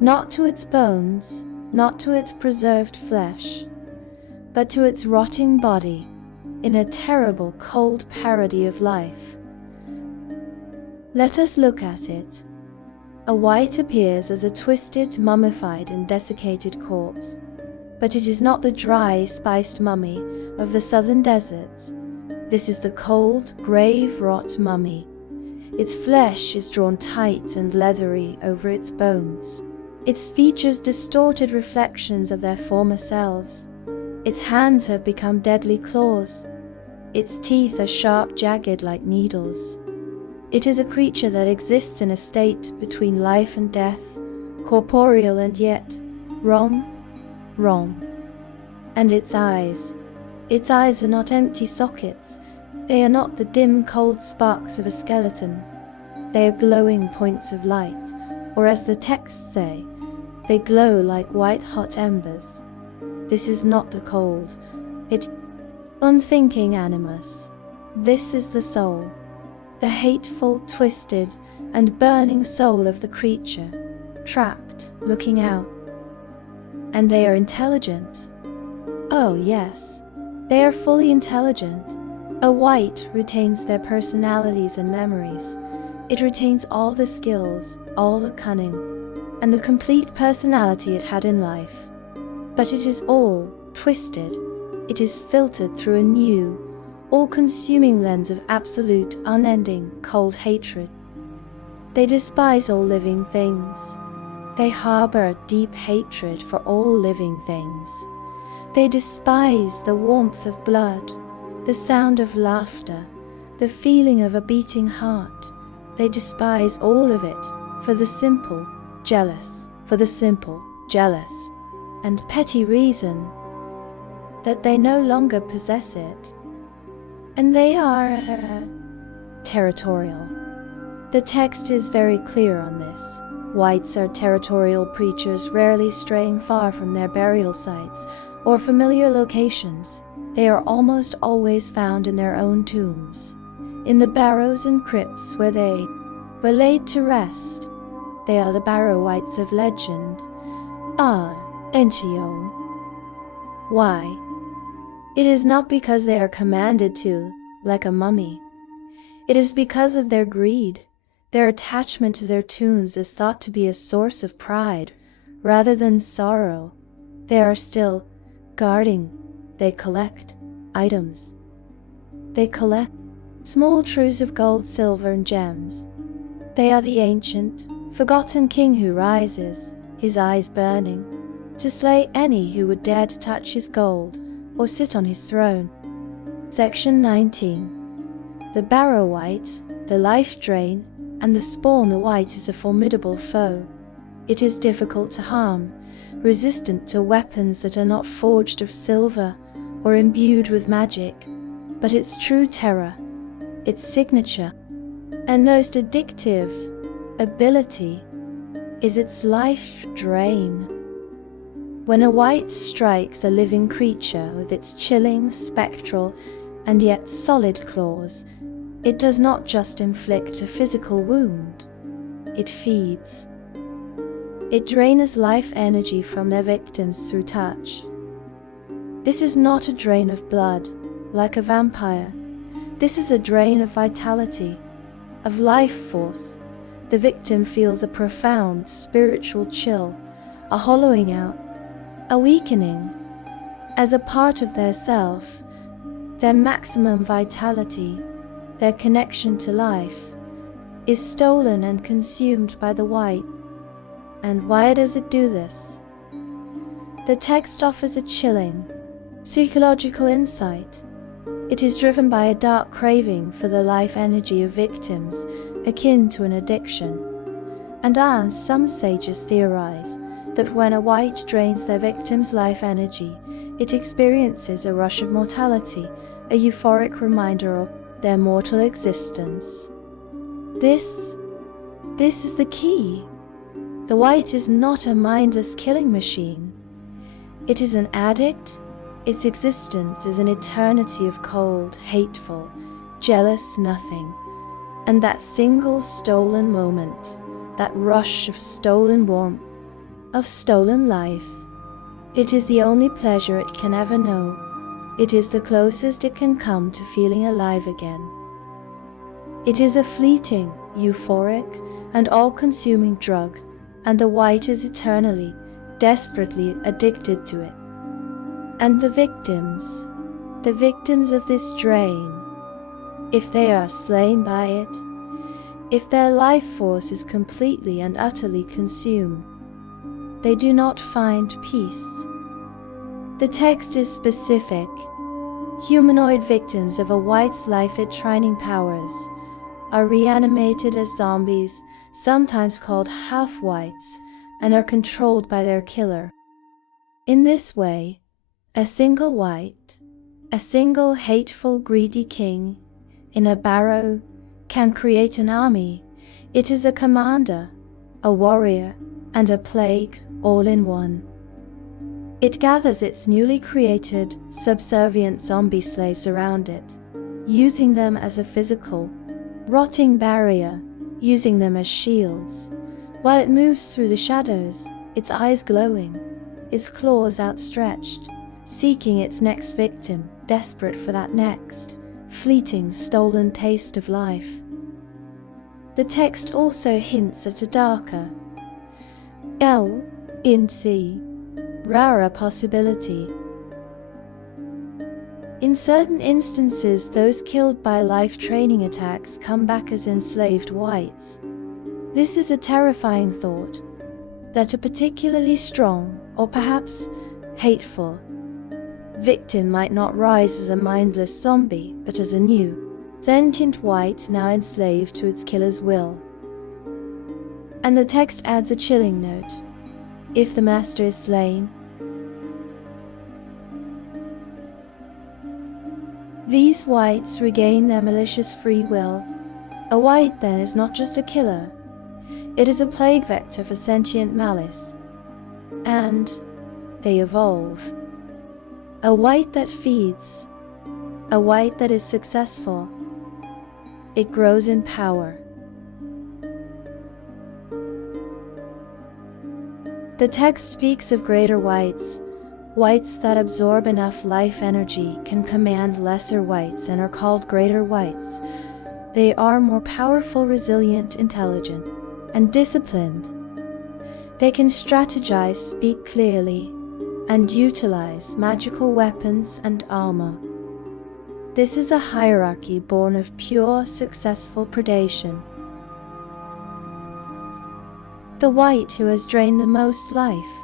not to its bones, not to its preserved flesh, but to its rotting body, in a terrible cold parody of life. Let us look at it. A wight appears as a twisted, mummified and desiccated corpse, but it is not the dry, spiced mummy of the southern deserts. This is the cold, grave-rot mummy. Its flesh is drawn tight and leathery over its bones. Its features distorted reflections of their former selves. Its hands have become deadly claws. Its teeth are sharp, jagged like needles. It is a creature that exists in a state between life and death, corporeal and yet wrong. And its eyes are not empty sockets. They are not the dim, cold sparks of a skeleton. They are glowing points of light, or as the texts say, they glow like white-hot embers. This is not the cold, it unthinking animus. This is the soul, the hateful, twisted, and burning soul of the creature, trapped, looking out. And they are intelligent. Oh yes, they are fully intelligent. A wight retains their personalities and memories. It retains all the skills, all the cunning, and the complete personality it had in life. But it is all twisted. It is filtered through a new, all-consuming lens of absolute, unending, cold hatred. They despise all living things. They harbor a deep hatred for all living things. They despise the warmth of blood, the sound of laughter, the feeling of a beating heart. They despise all of it for the simple, jealous, and petty reason that they no longer possess it. And they are territorial. The text is very clear on this. Wights are territorial preachers, rarely straying far from their burial sites or familiar locations. They are almost always found in their own tombs, in the barrows and crypts where they were laid to rest. They are the barrow wights of legend. Entio. Why? It is not because they are commanded to, like a mummy. It is because of their greed. Their attachment to their tombs is thought to be a source of pride, rather than sorrow. They are still guarding. They collect items. They collect small truths of gold, silver, and gems. They are the ancient, forgotten king who rises, his eyes burning, to slay any who would dare to touch his gold or sit on his throne. Section 19. The barrow wight, the life drain, and the spawn. The wight is a formidable foe. It is difficult to harm, resistant to weapons that are not forged of silver or imbued with magic, but its true terror, its signature, and most addictive ability is its life drain. When a wight strikes a living creature with its chilling, spectral, and yet solid claws, it does not just inflict a physical wound. It feeds. It drains life energy from their victims through touch. This is not a drain of blood, like a vampire. This is a drain of vitality, of life force. The victim feels a profound spiritual chill, a hollowing out, a weakening. As a part of their self, their maximum vitality, their connection to life, is stolen and consumed by the wight. And why does it do this? The text offers a chilling, psychological insight. It is driven by a dark craving for the life energy of victims, akin to an addiction. And some sages theorize that when a white drains their victim's life energy, it experiences a rush of mortality, a euphoric reminder of their mortal existence. This is the key. The white is not a mindless killing machine. It is an addict. Its existence is an eternity of cold, hateful, jealous nothing. And that single stolen moment, that rush of stolen warmth, of stolen life, it is the only pleasure it can ever know. It is the closest it can come to feeling alive again. It is a fleeting, euphoric, and all-consuming drug, and the white is eternally, desperately addicted to it. And the victims of this drain, if they are slain by it, if their life force is completely and utterly consumed, they do not find peace. The text is specific. Humanoid victims of a white's life-draining powers are reanimated as zombies, sometimes called half-whites, and are controlled by their killer. In this way, a single white, a single hateful, greedy king, in a barrow, can create an army. It is a commander, a warrior, and a plague, all in one. It gathers its newly created, subservient zombie slaves around it, using them as a physical, rotting barrier, using them as shields, while it moves through the shadows, its eyes glowing, its claws outstretched, seeking its next victim, desperate for that next, fleeting, stolen taste of life. The text also hints at a darker, rarer possibility. In certain instances, those killed by life-draining attacks come back as enslaved whites. This is a terrifying thought, that a particularly strong, or perhaps hateful, victim might not rise as a mindless zombie, but as a new, sentient white now enslaved to its killer's will. And the text adds a chilling note. If the master is slain, these whites regain their malicious free will. A white then is not just a killer, it is a plague vector for sentient malice. And they evolve. A white that feeds, a white that is successful. It grows in power. The text speaks of greater whites, whites that absorb enough life energy, can command lesser whites and are called greater whites. They are more powerful, resilient, intelligent, and disciplined. They can strategize, speak clearly, and utilize magical weapons and armor. This is a hierarchy born of pure, successful predation. The white who has drained the most life,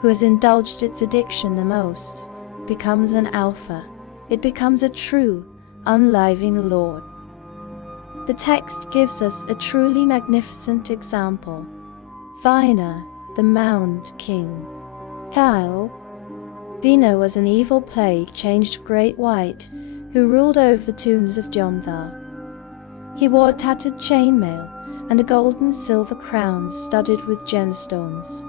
who has indulged its addiction the most, becomes an alpha. It becomes a true, unliving lord. The text gives us a truly magnificent example. Vina, the Mound King. Vina was an evil plague-changed great white who ruled over the tombs of Jomthar. He wore tattered chainmail and a gold and silver crown studded with gemstones.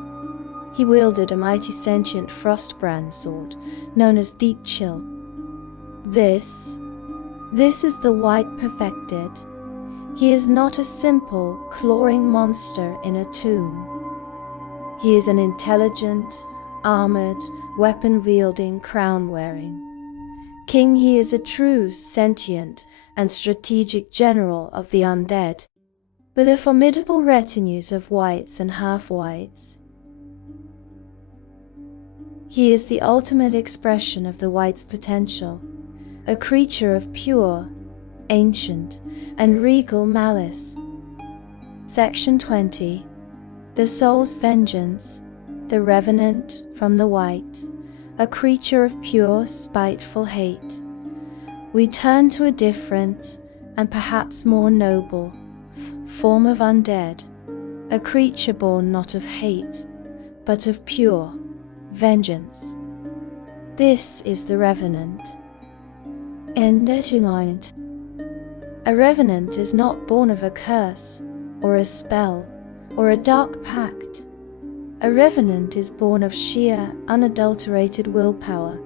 He wielded a mighty sentient frostbrand sword, known as Deep Chill. This is the white perfected. He is not a simple, clawing monster in a tomb. He is an intelligent, armored, weapon-wielding, crown-wearing king. He is a true, sentient, and strategic general of the undead, with a formidable retinues of whites and half-whites. He is the ultimate expression of the white's potential, a creature of pure, ancient, and regal malice. Section 20. The Soul's Vengeance, the Revenant from the White, a creature of pure, spiteful hate. we turn to a different, and perhaps more noble, form of undead, a creature born not of hate, but of pure vengeance. This is the Revenant. Undead. A Revenant is not born of a curse, or a spell, or a dark pact. A Revenant is born of sheer, unadulterated willpower.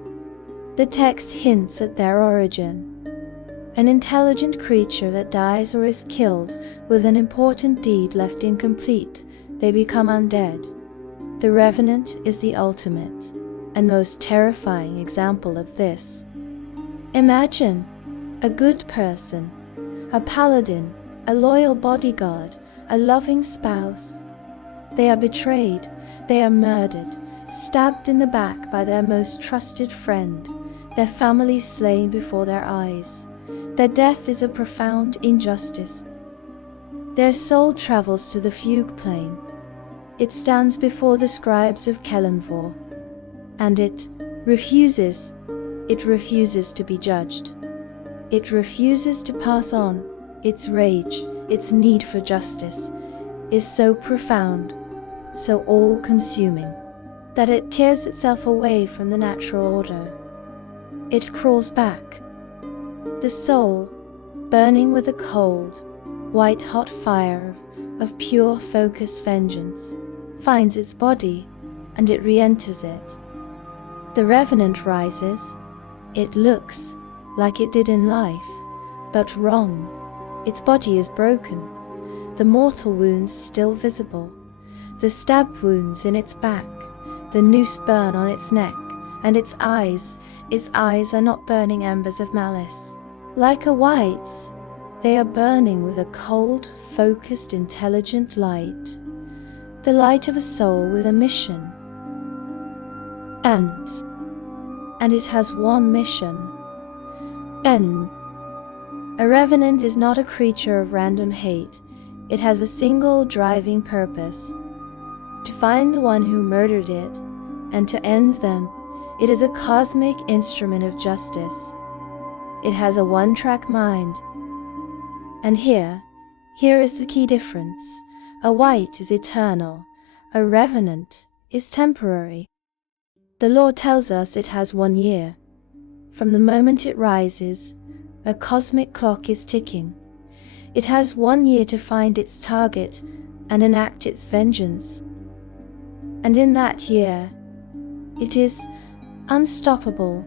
The text hints at their origin. An intelligent creature that dies or is killed with an important deed left incomplete, they become undead. The Revenant is the ultimate and most terrifying example of this. Imagine a good person, a paladin, a loyal bodyguard, a loving spouse. They are betrayed, they are murdered, stabbed in the back by their most trusted friend, their family slain before their eyes. Their death is a profound injustice. Their soul travels to the fugue plane. It stands before the scribes of Kelenvor, and it refuses to be judged. It refuses to pass on. Its rage, its need for justice, is so profound, so all-consuming, that it tears itself away from the natural order. It crawls back. The soul, burning with a cold, white-hot fire of pure focused vengeance, finds its body, and it re-enters it. The Revenant rises. It looks like it did in life, but wrong. Its body is broken, the mortal wounds still visible, the stab wounds in its back, the noose burn on its neck, and its eyes are not burning embers of malice. Like a white's, they are burning with a cold, focused, intelligent light. The light of a soul with a mission. And it has one mission. A Revenant is not a creature of random hate. It has a single driving purpose: to find the one who murdered it, and to end them. It is a cosmic instrument of justice. It has a one-track mind. And here is the key difference. A white is eternal. A Revenant is temporary. The law tells us it has 1 year. From the moment it rises, a cosmic clock is ticking. It has 1 year to find its target and enact its vengeance. And in that year, it is unstoppable.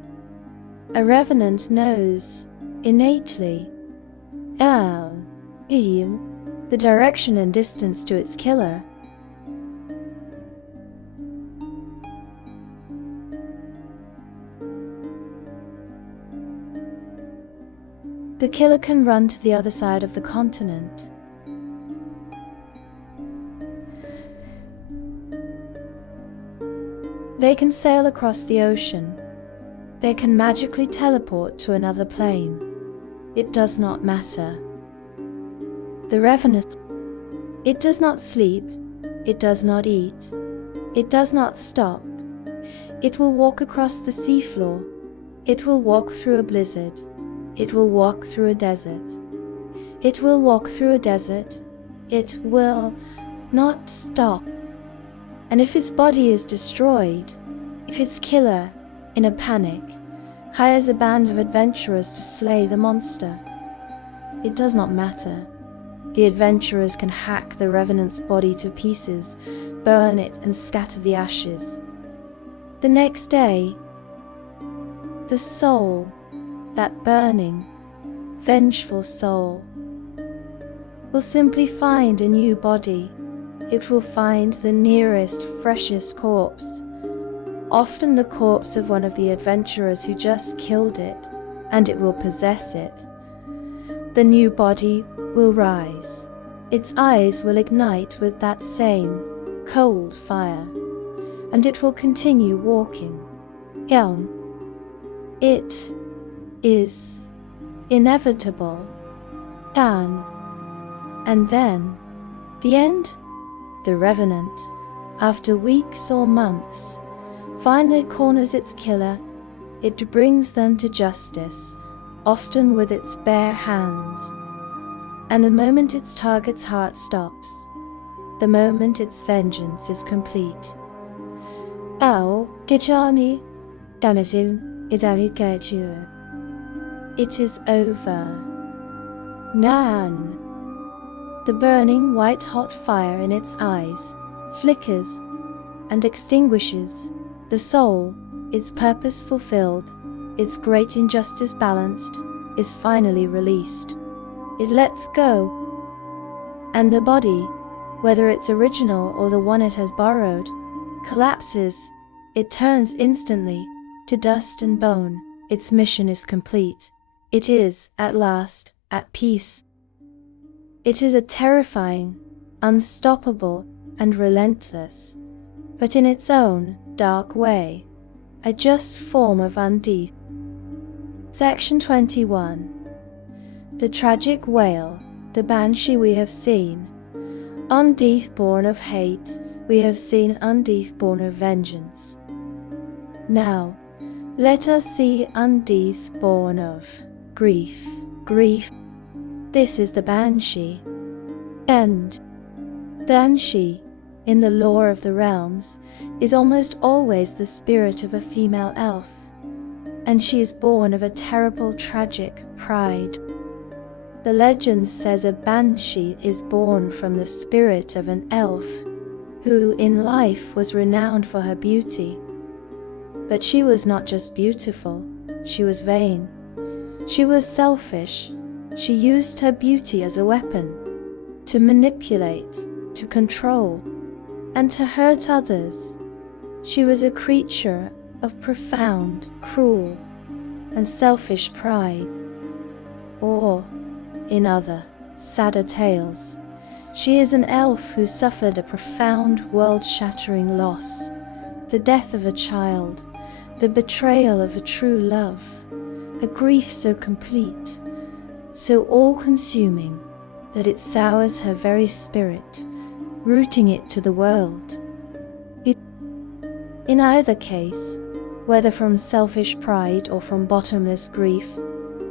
A Revenant knows, innately, the direction and distance to its killer. The killer can run to the other side of the continent. They can sail across the ocean. They can magically teleport to another plane. It does not matter. The Revenant, it does not sleep, it does not eat, it does not stop. It will walk across the seafloor. It will walk through a blizzard. It will walk through a desert. It will walk through a desert. It will not stop. And if its body is destroyed, if its killer, in a panic, hires a band of adventurers to slay the monster, it does not matter. The adventurers can hack the Revenant's body to pieces, burn it, and scatter the ashes. The next day, the soul, that burning, vengeful soul, will simply find a new body. It will find the nearest, freshest corpse, often the corpse of one of the adventurers who just killed it, and it will possess it. The new body will rise. Its eyes will ignite with that same cold fire, and it will continue walking. It is inevitable. And then, the end? The Revenant, after weeks or months, finally corners its killer. It brings them to justice. often with its bare hands. And the moment its target's heart stops, the moment its vengeance is complete. Kijani, Danatim, Idani Kajur. It is over. Nan. The burning white-hot fire in its eyes flickers and extinguishes. The soul, its purpose fulfilled, its great injustice balanced, is finally released. It lets go. And the body, whether its original or the one it has borrowed, collapses. It turns instantly to dust and bone. Its mission is complete. It is, at last, at peace. It is a terrifying, unstoppable, and relentless, but in its own dark way, a just form of Undead. Section 21. The tragic wail, the banshee we have seen. Undead born of hate, we have seen Undead born of vengeance. Now, let us see Undead born of grief. Grief. This is the banshee. And banshee, in the lore of the realms, is almost always the spirit of a female elf, and she is born of a terrible tragic pride. The legend says a banshee is born from the spirit of an elf, who in life was renowned for her beauty. But she was not just beautiful, she was vain. She was selfish. She used her beauty as a weapon, to manipulate, to control, and to hurt others. She was a creature of profound, cruel, and selfish pride. Or, in other, sadder tales, she is an elf who suffered a profound, world-shattering loss, the death of a child, the betrayal of a true love, a grief so complete, so all-consuming, that it sours her very spirit, rooting it to the world. In either case, whether from selfish pride or from bottomless grief,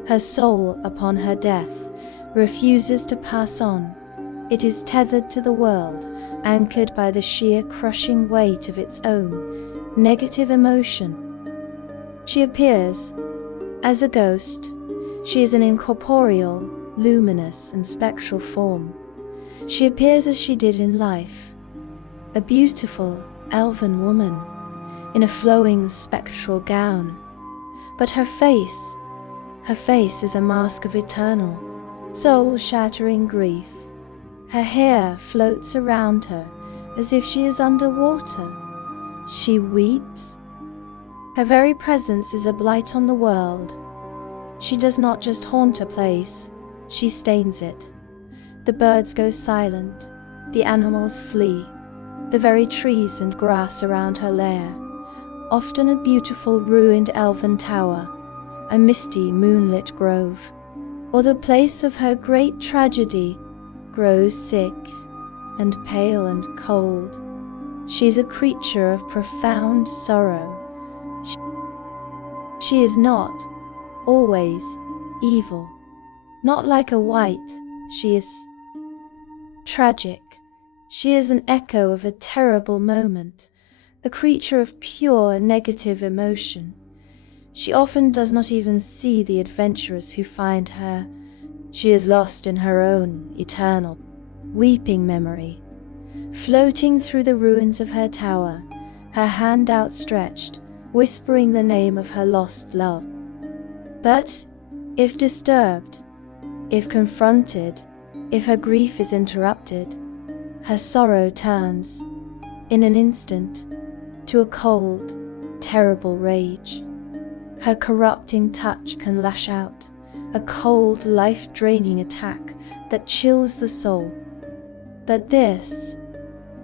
her soul, upon her death, refuses to pass on. It is tethered to the world, anchored by the sheer crushing weight of its own negative emotion. She appears as a ghost. She is an incorporeal, luminous, and spectral form. She appears as she did in life, a beautiful, elven woman, in a flowing, spectral gown. But her face is a mask of eternal, soul-shattering grief. Her hair floats around her as if she is underwater. She weeps. Her very presence is a blight on the world. She does not just haunt a place, she stains it. The birds go silent, the animals flee, the very trees and grass around her lair. Often a beautiful ruined elven tower, a misty moonlit grove, or the place of her great tragedy, grows sick and pale and cold. She is a creature of profound sorrow. She is not always evil. Not like a white, she is tragic. She is an echo of a terrible moment, a creature of pure negative emotion. She often does not even see the adventurers who find her. She is lost in her own eternal, weeping memory. Floating through the ruins of her tower, her hand outstretched, whispering the name of her lost love. But, if disturbed, if confronted, if her grief is interrupted, her sorrow turns, in an instant, to a cold, terrible rage. Her corrupting touch can lash out, a cold, life-draining attack that chills the soul. But this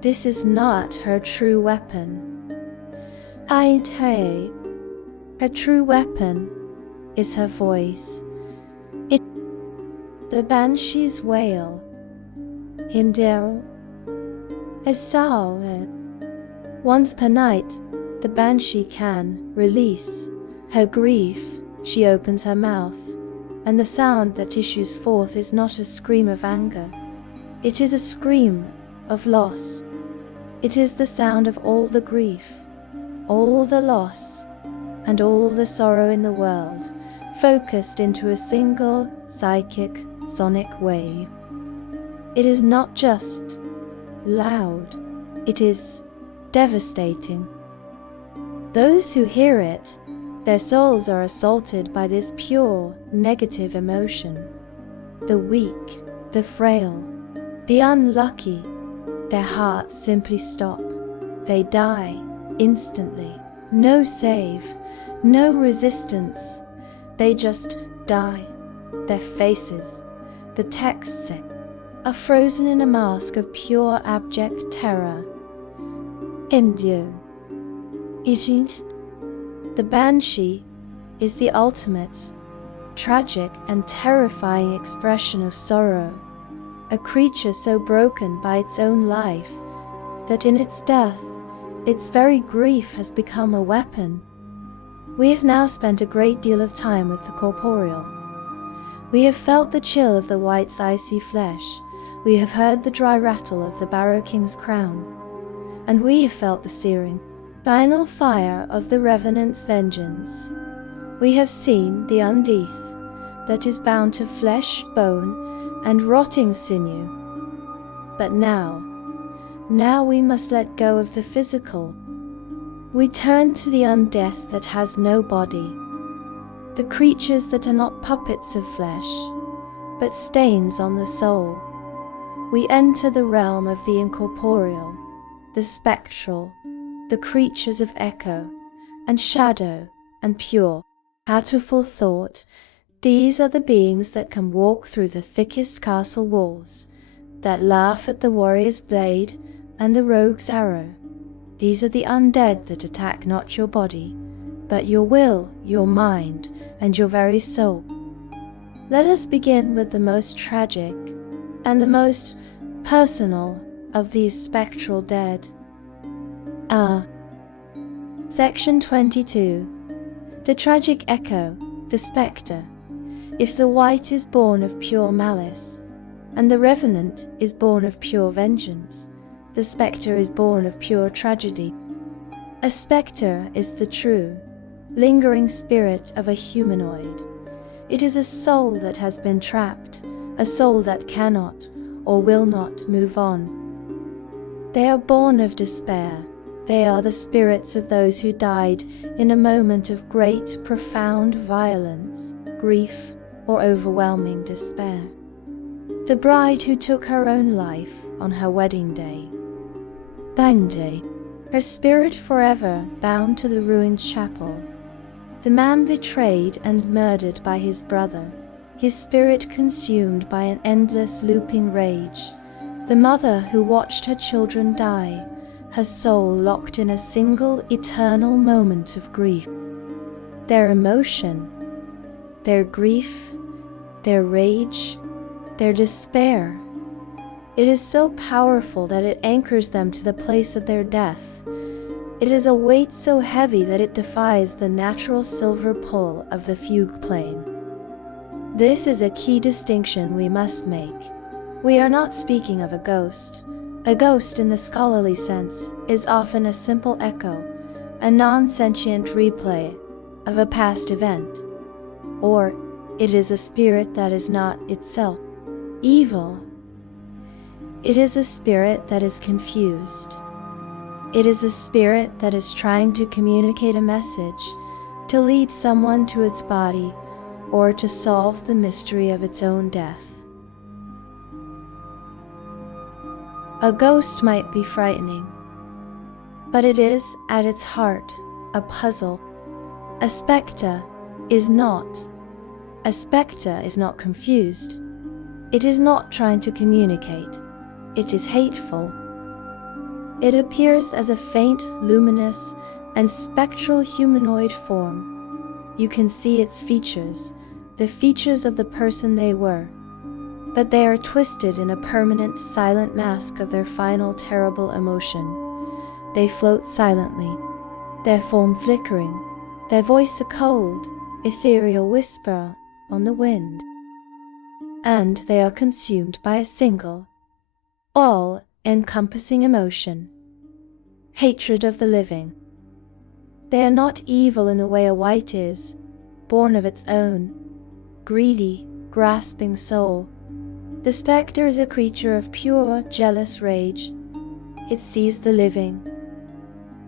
is not her true weapon. Her true weapon is her voice. The banshee's wail. Himdero. Once per night, the banshee can release her grief. She opens her mouth, and the sound that issues forth is not a scream of anger. It is a scream of loss. It is the sound of all the grief, all the loss, and all the sorrow in the world, focused into a single psychic sonic wave. It is not just loud, it is devastating. Those who hear it, their souls are assaulted by this pure negative emotion. The weak, the frail, the unlucky, their hearts simply stop. They die instantly. No save, no resistance. They just die. Their faces, the texts, are frozen in a mask of pure abject terror. Indio. The banshee is the ultimate, tragic and terrifying expression of sorrow, a creature so broken by its own life that in its death, its very grief has become a weapon. We have now spent a great deal of time with the corporeal. We have felt the chill of the wight's icy flesh, we have heard the dry rattle of the Barrow King's crown, and we have felt the searing, final fire of the Revenant's vengeance. We have seen the Undeath that is bound to flesh, bone, and rotting sinew. But now we must let go of the physical. We turn to the undeath that has no body, the creatures that are not puppets of flesh, but stains on the soul. We enter the realm of the incorporeal, the spectral, the creatures of echo, and shadow, and pure, hateful thought. These are the beings that can walk through the thickest castle walls, that laugh at the warrior's blade and the rogue's arrow. These are the undead that attack not your body, but your will, your mind, and your very soul. Let us begin with the most tragic and the most personal of these spectral dead. Section 22. The tragic echo, the spectre. If the wight is born of pure malice, and the revenant is born of pure vengeance, the spectre is born of pure tragedy. A spectre is the true, lingering spirit of a humanoid. It is a soul that has been trapped, a soul that cannot or will not move on. They are born of despair. They are the spirits of those who died in a moment of great, profound violence, grief, or overwhelming despair. The bride who took her own life on her wedding day. Bang day, her spirit forever bound to the ruined chapel. The man betrayed and murdered by his brother, his spirit consumed by an endless looping rage. The mother who watched her children die, her soul locked in a single eternal moment of grief. Their emotion, their grief, their rage, their despair. It is so powerful that it anchors them to the place of their death. It is a weight so heavy that it defies the natural silver pull of the fugue plane. This is a key distinction we must make. We are not speaking of a ghost. A ghost in the scholarly sense is often a simple echo, a non-sentient replay of a past event. Or it is a spirit that is not itself evil. It is a spirit that is confused. It is a spirit that is trying to communicate a message, to lead someone to its body, or to solve the mystery of its own death. A ghost might be frightening, but it is, at its heart, a puzzle. A spectre is not. A spectre is not confused. It is not trying to communicate. It is hateful. It appears as a faint, luminous, and spectral humanoid form. You can see its features, the features of the person they were, but they are twisted in a permanent, silent mask of their final terrible emotion. They float silently, their form flickering, their voice a cold, ethereal whisper on the wind, and they are consumed by a single, all-encompassing emotion: hatred of the living. They are not evil in the way a wight is, born of its own, greedy, grasping soul. The spectre is a creature of pure, jealous rage. It sees the living.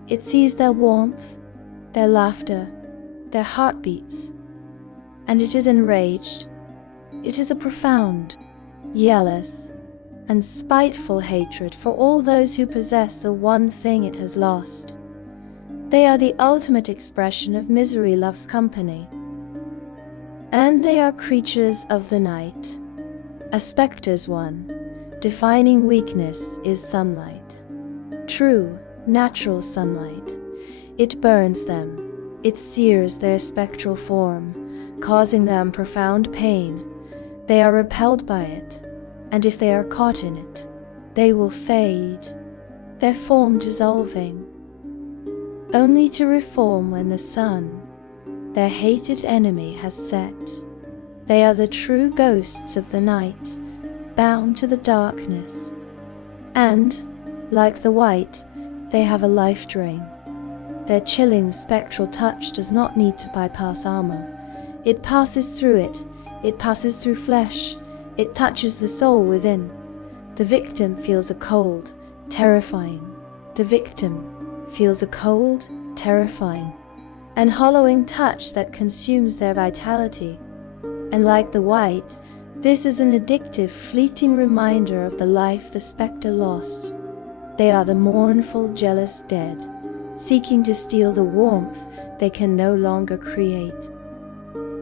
It sees their warmth, their laughter, their heartbeats, and it is enraged. It is a profound, jealous, and spiteful hatred for all those who possess the one thing it has lost. They are the ultimate expression of misery loves company. And they are creatures of the night. A spectre's one defining weakness is sunlight. True, natural sunlight. It burns them. It sears their spectral form, causing them profound pain. They are repelled by it, and if they are caught in it, they will fade, their form dissolving, only to reform when the sun, their hated enemy, has set. They are the true ghosts of the night, bound to the darkness, and, like the wight, they have a life drain. Their chilling spectral touch does not need to bypass armor. It passes through it. It passes through flesh. It touches the soul within. The victim feels a cold, terrifying. The victim feels a cold, terrifying, and hollowing touch that consumes their vitality. And like the wight, this is an addictive, fleeting reminder of the life the spectre lost. They are the mournful, jealous dead, seeking to steal the warmth they can no longer create.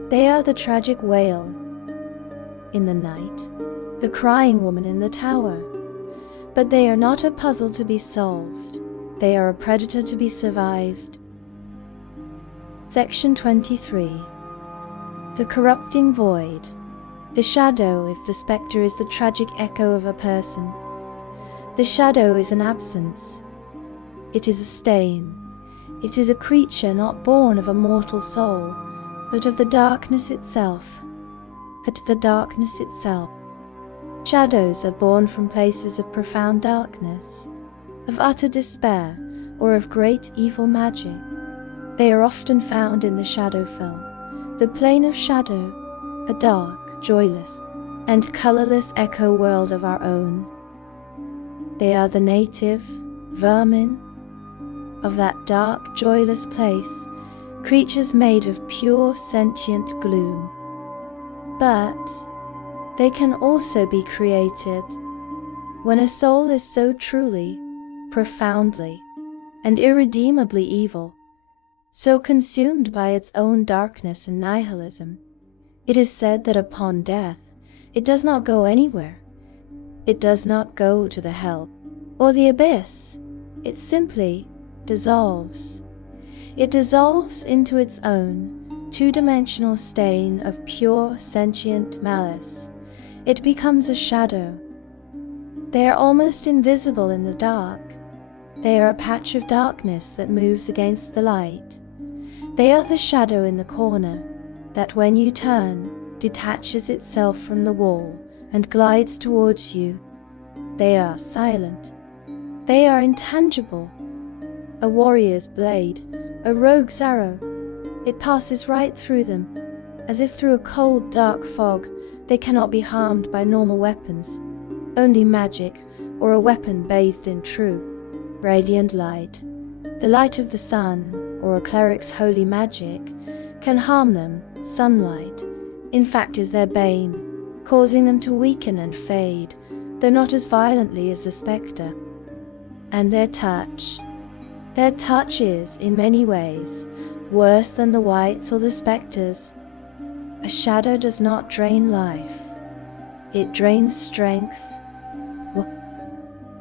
They are the tragic wail in the night, the crying woman in the tower. But they are not a puzzle to be solved. They are a predator to be survived. Section 23. The corrupting void. The shadow, if the spectre is the tragic echo of a person. The shadow is an absence. It is a stain. It is a creature not born of a mortal soul, but of the darkness itself. But the darkness itself. Shadows are born from places of profound darkness, of utter despair, or of great evil magic. They are often found in the Shadowfell, the plane of shadow, a dark, joyless, and colorless echo world of our own. They are the native vermin of that dark, joyless place, creatures made of pure, sentient gloom. But they can also be created when a soul is so truly, profoundly, and irredeemably evil, so consumed by its own darkness and nihilism. It is said that upon death, it does not go anywhere. It does not go to the hell or the abyss. It simply dissolves. It dissolves into its own two-dimensional stain of pure sentient malice. It becomes a shadow. They are almost invisible in the dark. They are a patch of darkness that moves against the light. They are the shadow in the corner that, when you turn, detaches itself from the wall and glides towards you. They are silent. They are intangible. A warrior's blade, a rogue's arrow. It passes right through them, as if through a cold, dark fog. They cannot be harmed by normal weapons. Only magic, or a weapon bathed in true, radiant light, the light of the sun, or a cleric's holy magic, can harm them. Sunlight, in fact, is their bane, causing them to weaken and fade, though not as violently as the spectre. And their touch is, in many ways, worse than the wight's or the spectre's. A shadow does not drain life. It drains strength.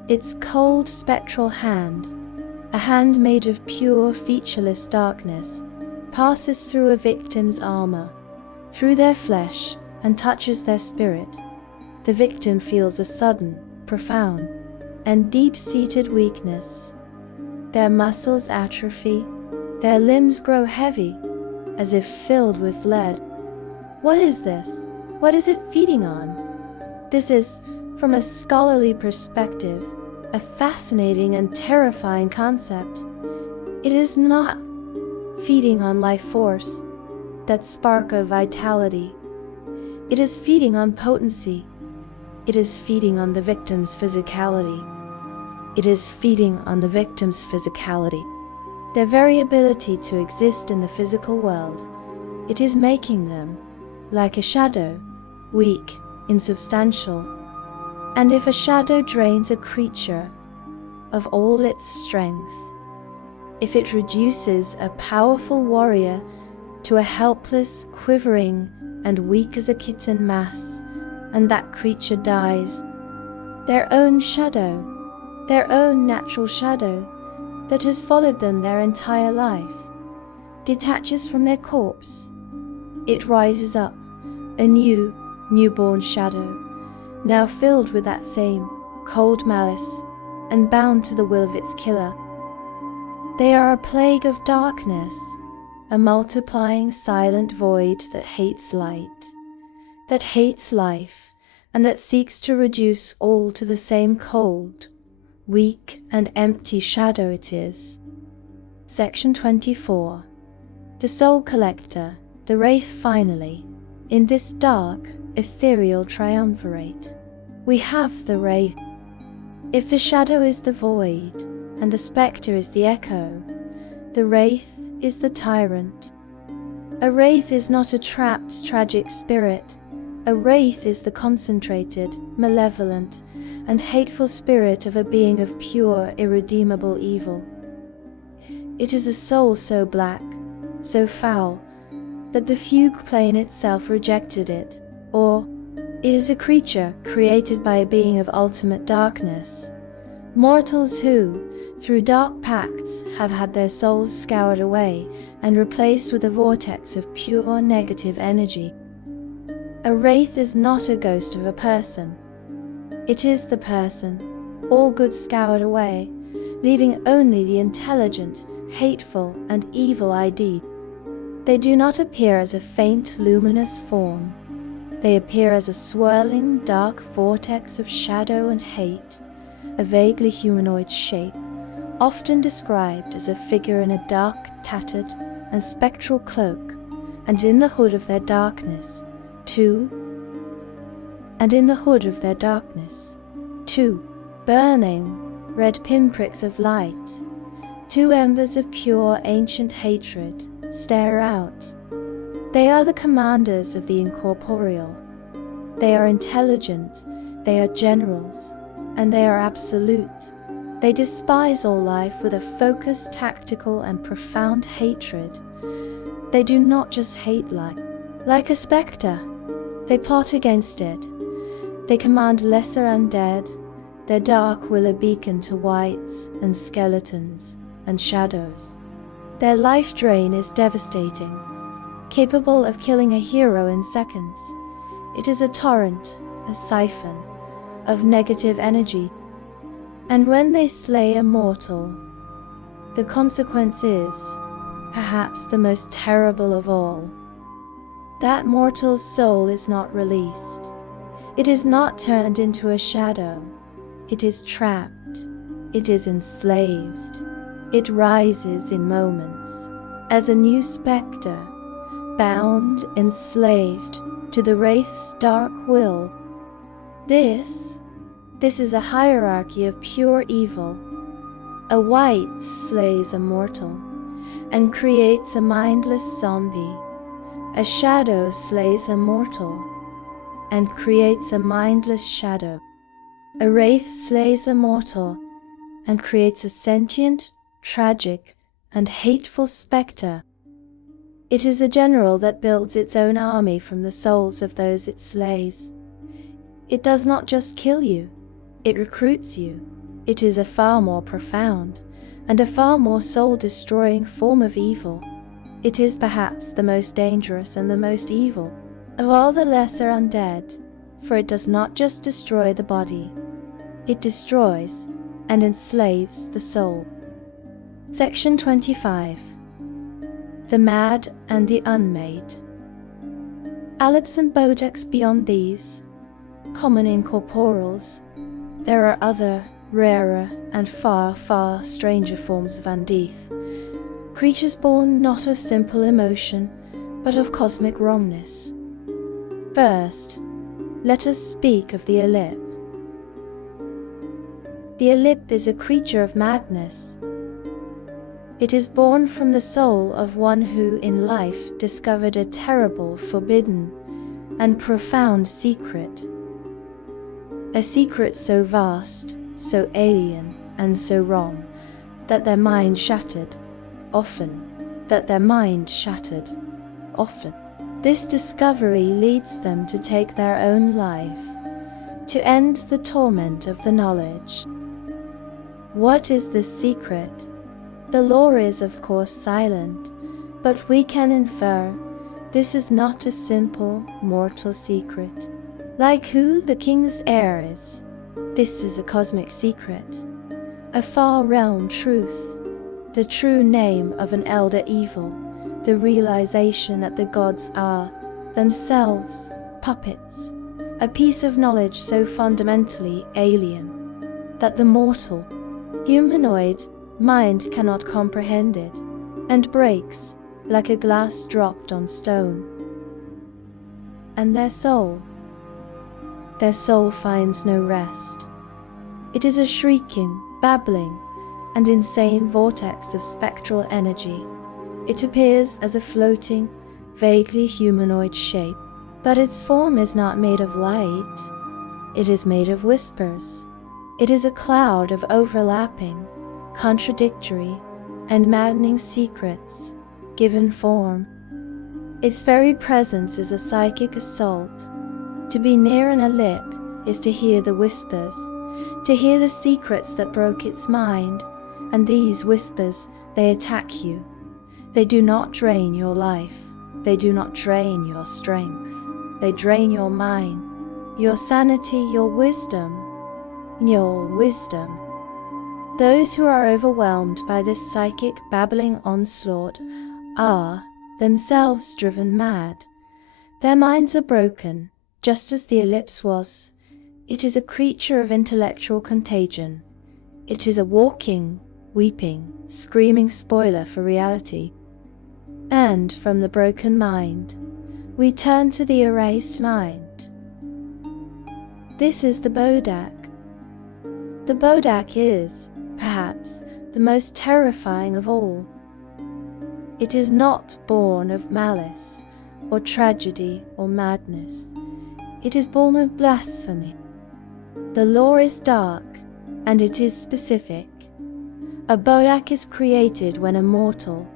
Its cold spectral hand, a hand made of pure featureless darkness, passes through a victim's armor, through their flesh, and touches their spirit. The victim feels a sudden, profound, and deep-seated weakness. Their muscles atrophy, their limbs grow heavy, as if filled with lead. What is this? What is it feeding on? This is, from a scholarly perspective, a fascinating and terrifying concept. It is not feeding on life force, that spark of vitality. It is feeding on potency. It is feeding on the victim's physicality. It is feeding on the victim's physicality. Their very ability to exist in the physical world. It is making them, like a shadow, weak, insubstantial. And if a shadow drains a creature of all its strength, if it reduces a powerful warrior to a helpless, quivering, and weak as a kitten mass, and that creature dies, their own shadow, their own natural shadow, that has followed them their entire life, detaches from their corpse. It rises up, a new, newborn shadow, now filled with that same cold malice, and bound to the will of its killer. They are a plague of darkness, a multiplying silent void that hates light, that hates life, and that seeks to reduce all to the same cold, weak, and empty shadow it is. Section 24. The Soul Collector, the Wraith. Finally, in this dark, ethereal triumvirate, we have the Wraith. If the shadow is the void, and the spectre is the echo, the Wraith is the tyrant. A Wraith is not a trapped, tragic spirit. A Wraith is the concentrated, malevolent, and hateful spirit of a being of pure, irredeemable evil. It is a soul so black, so foul, that the fugue plane itself rejected it, or it is a creature created by a being of ultimate darkness. Mortals who, through dark pacts, have had their souls scoured away and replaced with a vortex of pure negative energy. A Wraith is not a ghost of a person. It is the person, all good scoured away, leaving only the intelligent, hateful, and evil ID. They do not appear as a faint, luminous form. They appear as a swirling, dark vortex of shadow and hate, a vaguely humanoid shape, often described as a figure in a dark, tattered, and spectral cloak, and in the hood of their darkness, two burning, red pinpricks of light, two embers of pure ancient hatred, stare out. They are the commanders of the incorporeal. They are intelligent, they are generals, and they are absolute. They despise all life with a focused, tactical, and profound hatred. They do not just hate life. Like a spectre, they plot against it. They command lesser undead. Their dark will a beacon to wights and skeletons and shadows. Their life drain is devastating, capable of killing a hero in seconds. It is a torrent, a siphon, of negative energy. And when they slay a mortal, the consequence is, perhaps the most terrible of all. That mortal's soul is not released. It is not turned into a shadow. It is trapped. It is enslaved. It rises in moments, as a new spectre, bound, enslaved, to the Wraith's dark will. This is a hierarchy of pure evil. A wight slays a mortal, and creates a mindless zombie. A shadow slays a mortal, and creates a mindless shadow. A Wraith slays a mortal, and creates a sentient, tragic, and hateful spectre. It is a general that builds its own army from the souls of those it slays. It does not just kill you, it recruits you. It is a far more profound, and a far more soul-destroying form of evil. It is perhaps the most dangerous and the most evil of all the lesser undead, for it does not just destroy the body, it destroys and enslaves the soul. Section 25. The Mad and the Unmade. Aleps and bodaks beyond these, common incorporals, there are other, rarer, and far, far stranger forms of Undead, creatures born not of simple emotion, but of cosmic wrongness. First, let us speak of the Alip. The Alip is a creature of madness. It is born from the soul of one who in life discovered a terrible, forbidden, and profound secret. A secret so vast, so alien, and so wrong, that their mind shattered, often. This discovery leads them to take their own life, to end the torment of the knowledge. What is this secret? The lore is of course silent, but we can infer this is not a simple mortal secret. Like who the king's heir is, this is a cosmic secret, a far realm truth, the true name of an elder evil, the realization that the gods are, themselves, puppets, a piece of knowledge so fundamentally alien, that the mortal, humanoid, mind cannot comprehend it, and breaks, like a glass dropped on stone. And their soul finds no rest. It is a shrieking, babbling, and insane vortex of spectral energy. It appears as a floating, vaguely humanoid shape, but its form is not made of light. It is made of whispers. It is a cloud of overlapping, contradictory, and maddening secrets, given form. Its very presence is a psychic assault. To be near an Alip is to hear the whispers, to hear the secrets that broke its mind, and these whispers, they attack you. They do not drain your life, they do not drain your strength, they drain your mind, your sanity, your wisdom. Those who are overwhelmed by this psychic babbling onslaught are, themselves driven mad. Their minds are broken, just as the Ellipse was. It is a creature of intellectual contagion. It is a walking, weeping, screaming spoiler for reality. And from the broken mind, we turn to the erased mind. This is the bodak. The bodak is, perhaps, the most terrifying of all. It is not born of malice, or tragedy, or madness. It is born of blasphemy. The lore is dark, and it is specific. A bodak is created when a mortal,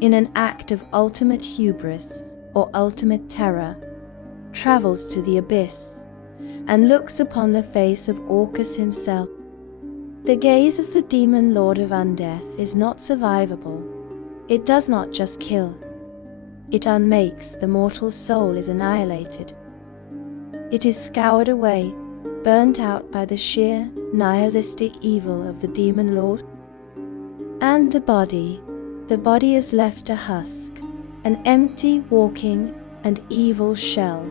in an act of ultimate hubris, or ultimate terror, travels to the abyss, and looks upon the face of Orcus himself. The gaze of the demon lord of Undead is not survivable. It does not just kill. It unmakes, the mortal soul is annihilated. It is scoured away, burnt out by the sheer, nihilistic evil of the demon lord. And the body is left a husk, an empty, walking, and evil shell.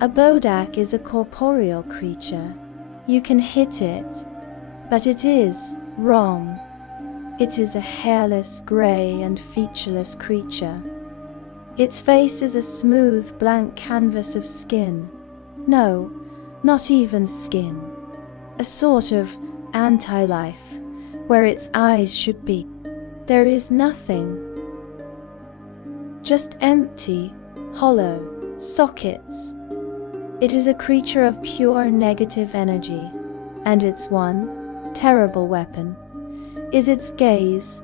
A bodak is a corporeal creature. You can hit it, but it is wrong. It is a hairless, grey, and featureless creature. Its face is a smooth, blank canvas of skin. No, not even skin. A sort of anti-life, where its eyes should be. There is nothing. Just empty, hollow sockets. It is a creature of pure negative energy, and its one terrible weapon is its gaze.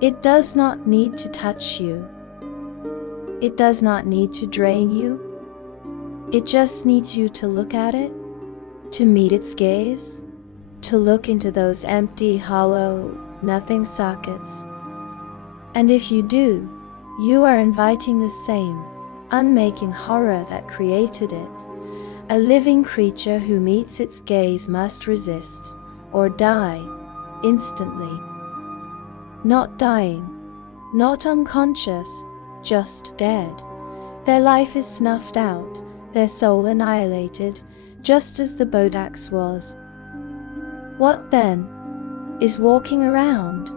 It does not need to touch you. It does not need to drain you. It just needs you to look at it, to meet its gaze, to look into those empty, hollow, nothing sockets. And if you do, you are inviting the same unmaking horror that created it. A living creature who meets its gaze must resist, or die, instantly. Not dying, not unconscious, just dead. Their life is snuffed out, their soul annihilated, just as the Bodak's was. What then is walking around?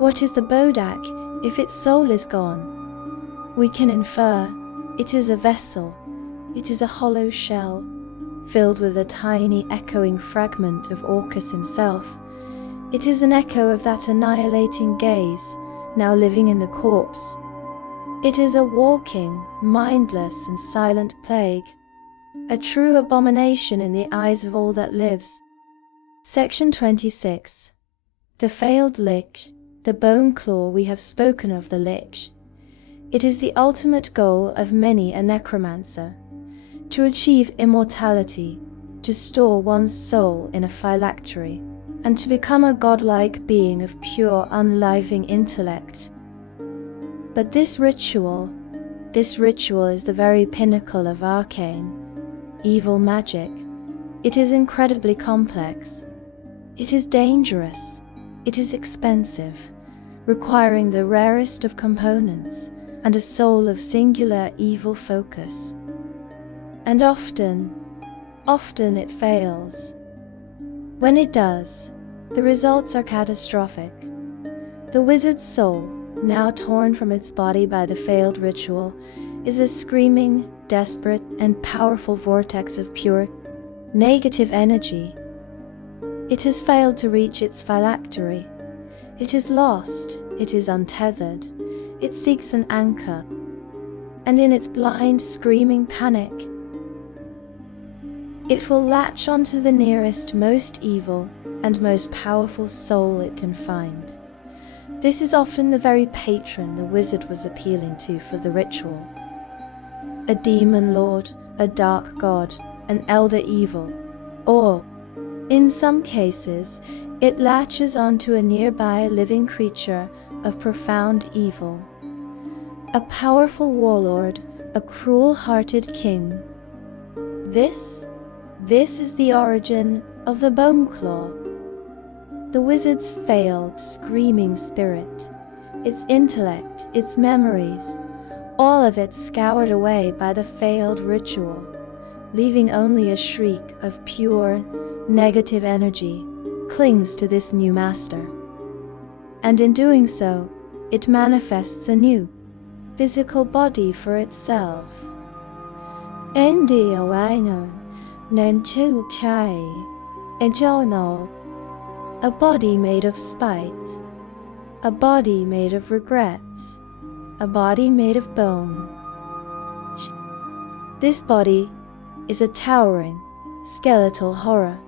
What is the Bodak if its soul is gone? We can infer it is a vessel, it is a hollow shell, filled with a tiny echoing fragment of Orcus himself. It is an echo of that annihilating gaze, now living in the corpse. It is a walking, mindless and silent plague, a true abomination in the eyes of all that lives. Section 26. The failed Lich, the bone claw. We have spoken of the Lich. It is the ultimate goal of many a necromancer, to achieve immortality, to store one's soul in a phylactery, and to become a godlike being of pure unliving intellect. But this ritual is the very pinnacle of arcane, evil magic. It is incredibly complex. It is dangerous. It is expensive, requiring the rarest of components and a soul of singular evil focus. And often it fails. When it does, the results are catastrophic. The wizard's soul, now torn from its body by the failed ritual, is a screaming, desperate, and powerful vortex of pure, negative energy. It has failed to reach its phylactery. It is lost, it is untethered, it seeks an anchor, and in its blind, screaming panic, it will latch onto the nearest, most evil, and most powerful soul it can find. This is often the very patron the wizard was appealing to for the ritual. A demon lord, a dark god, an elder evil, or, in some cases, it latches onto a nearby living creature of profound evil. A powerful warlord, a cruel-hearted king. This is the origin of the bone claw. The wizard's failed, screaming spirit, its intellect, its memories, all of it scoured away by the failed ritual, leaving only a shriek of pure, negative energy, clings to this new master. And in doing so, it manifests a new, physical body for itself. Endi awino, nenchu chai, ejono. A body made of spite, a body made of regret, a body made of bone. This body is a towering, skeletal horror.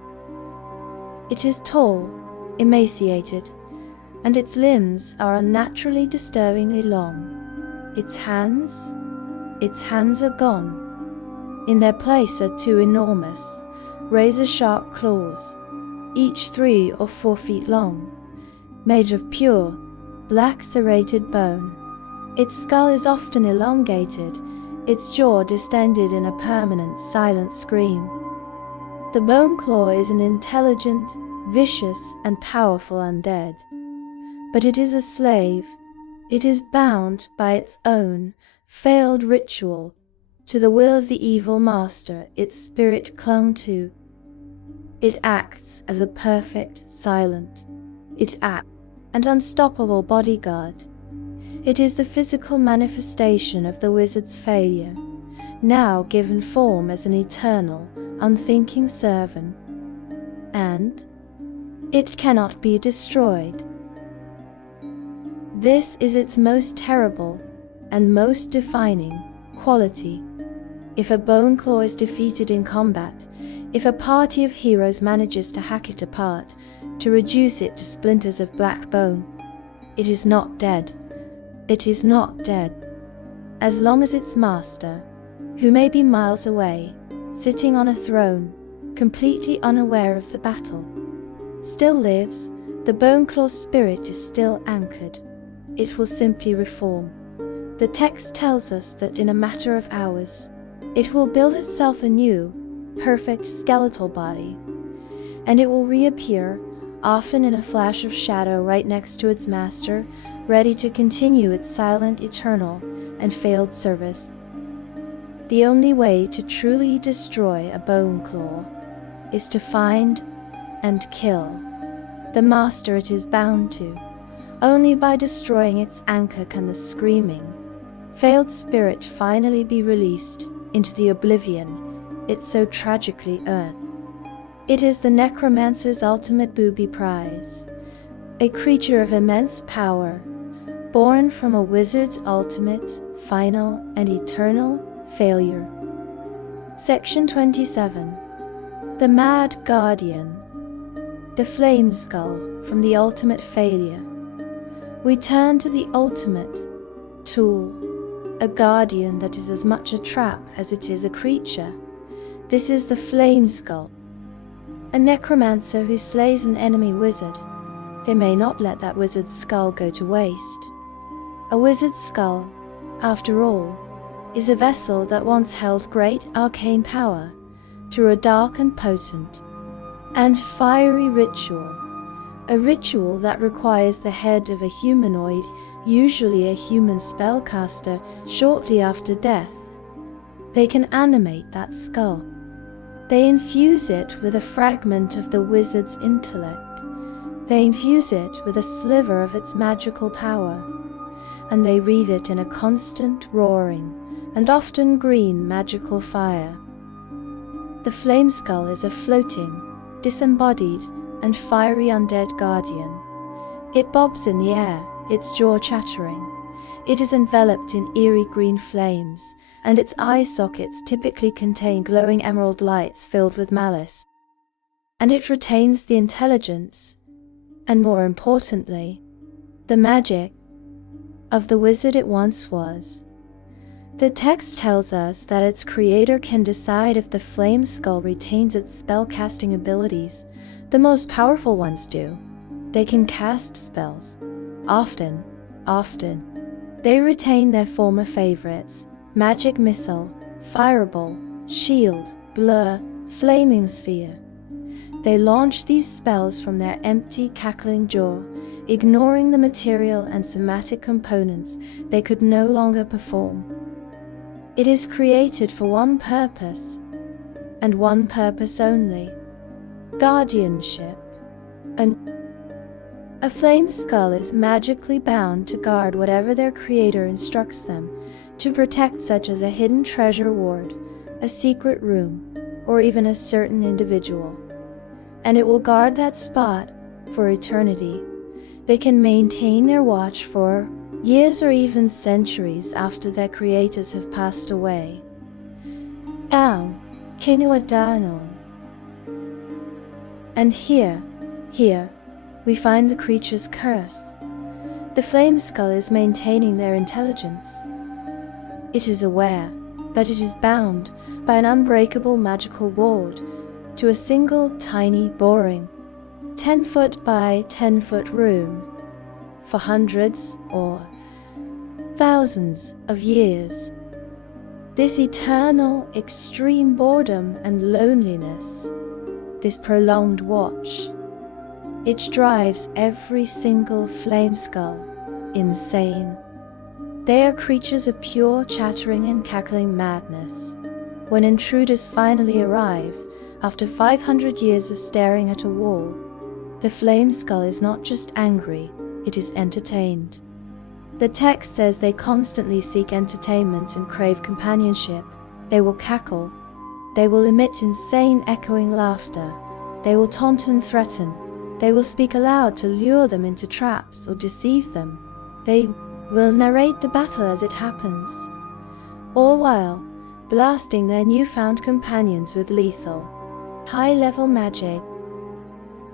It is tall, emaciated, and its limbs are unnaturally disturbingly long. Its hands are gone. In their place are two enormous, razor-sharp claws, each 3 or 4 feet long, made of pure, black serrated bone. Its skull is often elongated, its jaw distended in a permanent silent scream. The bone claw is an intelligent, vicious, and powerful undead. But it is a slave. It is bound by its own failed ritual to the will of the evil master its spirit clung to. It acts as a perfect, silent, and unstoppable bodyguard. It is the physical manifestation of the wizard's failure, now given form as an eternal, unthinking servant. And it cannot be destroyed. This is its most terrible and most defining quality. If a bone claw is defeated in combat, if a party of heroes manages to hack it apart, to reduce it to splinters of black bone, it is not dead. It is not dead. As long as its master, who may be miles away, sitting on a throne, completely unaware of the battle, still lives, the bone claw's spirit is still anchored. It will simply reform. The text tells us that in a matter of hours, it will build itself a new, perfect skeletal body, and it will reappear, often in a flash of shadow right next to its master, ready to continue its silent, eternal, and failed service. The only way to truly destroy a bone claw is to find and kill the master it is bound to. Only by destroying its anchor can the screaming, failed spirit finally be released into the oblivion it so tragically earned. It is the necromancer's ultimate booby prize, a creature of immense power, born from a wizard's ultimate, final, and eternal failure. Section 27. The Mad Guardian. The Flame Skull from the ultimate failure. We turn to the ultimate tool, a guardian that is as much a trap as it is a creature. This is the Flame Skull. A necromancer who slays an enemy wizard, they may not let that wizard's skull go to waste. A wizard's skull, after all, is a vessel that once held great arcane power through a dark and potent and fiery ritual, a ritual that requires the head of a humanoid, usually a human spellcaster, shortly after death. They can animate that skull. They infuse it with a fragment of the wizard's intellect. They infuse it with a sliver of its magical power, and they wreathe it in a constant roaring and often green magical fire. The Flame Skull is a floating, disembodied, and fiery undead guardian. It bobs in the air, its jaw chattering. It is enveloped in eerie green flames, and its eye sockets typically contain glowing emerald lights filled with malice. And it retains the intelligence, and more importantly, the magic of the wizard it once was. The text tells us that its creator can decide if the Flame Skull retains its spellcasting abilities. The most powerful ones do. They can cast spells. Often. They retain their former favorites: Magic Missile, Fireball, Shield, Blur, Flaming Sphere. They launch these spells from their empty, cackling jaw, ignoring the material and somatic components they could no longer perform. It is created for one purpose, and one purpose only: guardianship. A Flame Skull is magically bound to guard whatever their creator instructs them, to protect, such as a hidden treasure ward, a secret room, or even a certain individual. And it will guard that spot for eternity. They can maintain their watch for years or even centuries after their creators have passed away. And here, we find the creature's curse. The Flame Skull is maintaining their intelligence. It is aware, but it is bound by an unbreakable magical ward to a single tiny, boring, 10-foot by 10-foot room for hundreds or thousands of years. This eternal, extreme boredom and loneliness, this prolonged watch, it drives every single Flame Skull insane. They are creatures of pure chattering and cackling madness. When intruders finally arrive, after 500 years of staring at a wall, the Flame Skull is not just angry, it is entertained. The text says they constantly seek entertainment and crave companionship. They will cackle. They will emit insane echoing laughter. They will taunt and threaten. They will speak aloud to lure them into traps or deceive them. They will narrate the battle as it happens, all while blasting their newfound companions with lethal, high-level magic.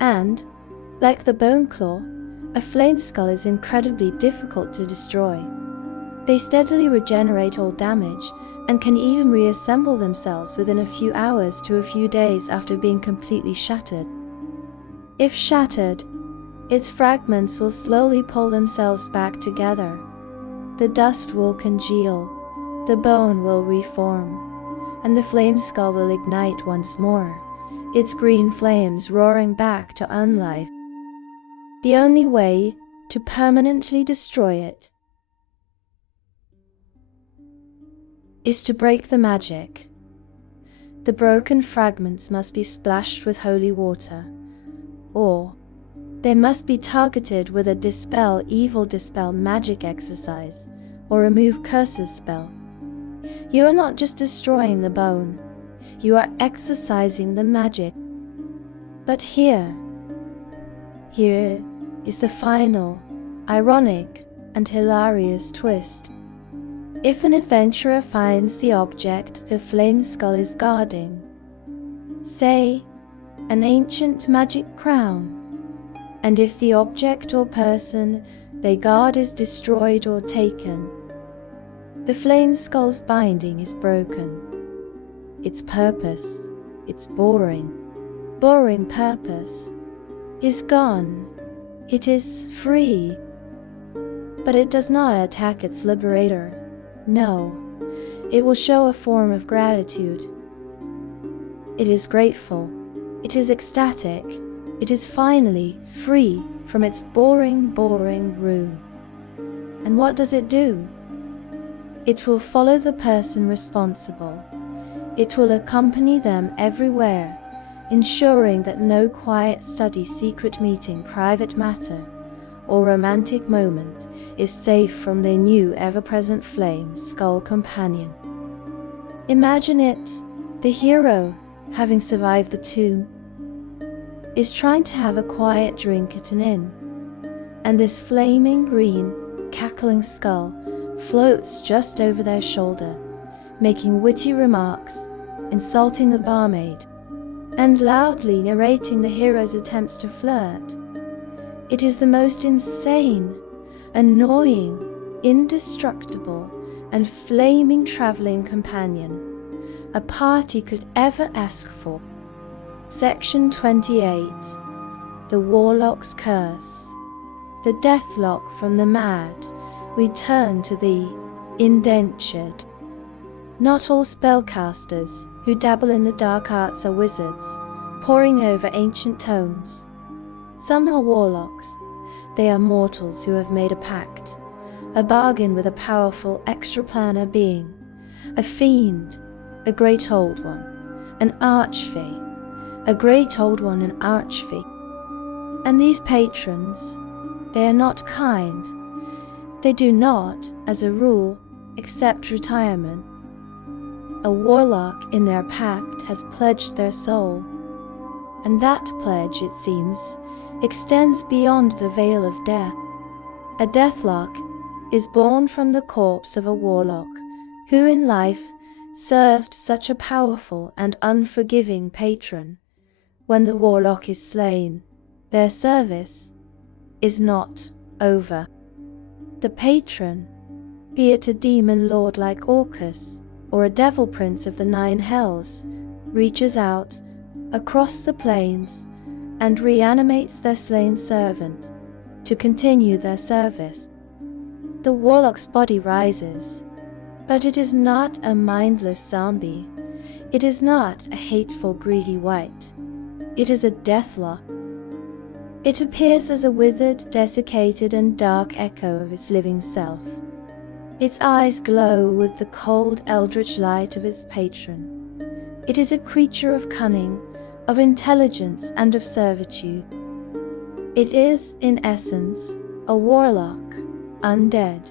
And, like the Bone Claw, a Flame Skull is incredibly difficult to destroy. They steadily regenerate all damage, and can even reassemble themselves within a few hours to a few days after being completely shattered. If shattered, its fragments will slowly pull themselves back together. The dust will congeal, the bone will reform, and the Flame Skull will ignite once more, its green flames roaring back to unlife. The only way to permanently destroy it is to break the magic. The broken fragments must be splashed with holy water, or they must be targeted with a dispel evil, dispel magic exercise, or remove curses spell. You are not just destroying the bone, you are exorcising the magic. But here is the final, ironic, and hilarious twist. If an adventurer finds the object the flame skull is guarding, say, an ancient magic crown, and if the object or person they guard is destroyed or taken, the flame skull's binding is broken. Its purpose, its boring purpose, is gone. It is free. But it does not attack its liberator. No, it will show a form of gratitude. It is grateful. It is ecstatic. It is finally free from its boring room. And what does it do? It will follow the person responsible. It will accompany them everywhere, ensuring that no quiet study, secret meeting, private matter, or romantic moment is safe from their new ever-present flame skull companion. Imagine it, the hero, having survived the tomb, is trying to have a quiet drink at an inn, and this flaming green, cackling skull floats just over their shoulder, making witty remarks, insulting the barmaid, and loudly narrating the hero's attempts to flirt. It is the most insane, annoying, indestructible, and flaming traveling companion a party could ever ask for. Section 28. The Warlock's Curse. The Deathlock from the Mad. We turn to the indentured. Not all spellcasters who dabble in the dark arts are wizards, poring over ancient tomes. Some are warlocks. They are mortals who have made a pact, a bargain with a powerful extraplanar being, a fiend, a great old one, an archfey, a great old one, an archfey. And these patrons, they are not kind. They do not, as a rule, accept retirement. A warlock in their pact has pledged their soul, and that pledge, it seems, extends beyond the veil of death. A deathlock is born from the corpse of a warlock who in life served such a powerful and unforgiving patron. When the warlock is slain, their service is not over. The patron, be it a demon lord like Orcus or a devil prince of the nine hells, reaches out across the plains and reanimates their slain servant to continue their service. The warlock's body rises, but it is not a mindless zombie. It is not a hateful, greedy wight. It is a deathlock. It appears as a withered, desiccated, and dark echo of its living self. Its eyes glow with the cold, eldritch light of its patron. It is a creature of cunning, of intelligence, and of servitude. It is, in essence, a warlock, undead.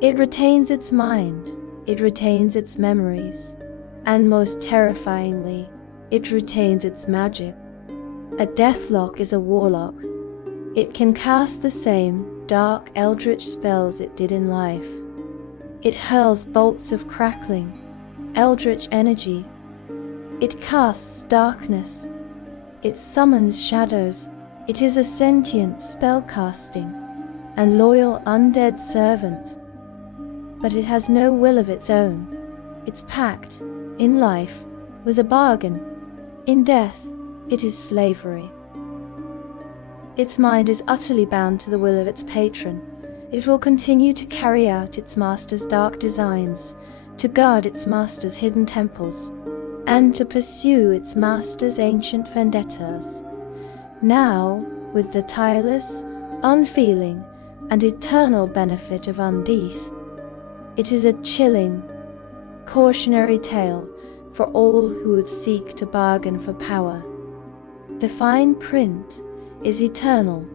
It retains its mind, it retains its memories, and most terrifyingly, it retains its magic. A deathlock is a warlock. It can cast the same dark, eldritch spells it did in life. It hurls bolts of crackling, eldritch energy. It casts darkness. It summons shadows. It is a sentient, spell-casting, and loyal undead servant. But it has no will of its own. Its pact, in life, was a bargain. In death, it is slavery. Its mind is utterly bound to the will of its patron. It will continue to carry out its master's dark designs, to guard its master's hidden temples, and to pursue its master's ancient vendettas. Now, with the tireless, unfeeling, and eternal benefit of Undeath, it is a chilling, cautionary tale for all who would seek to bargain for power. The fine print is eternal.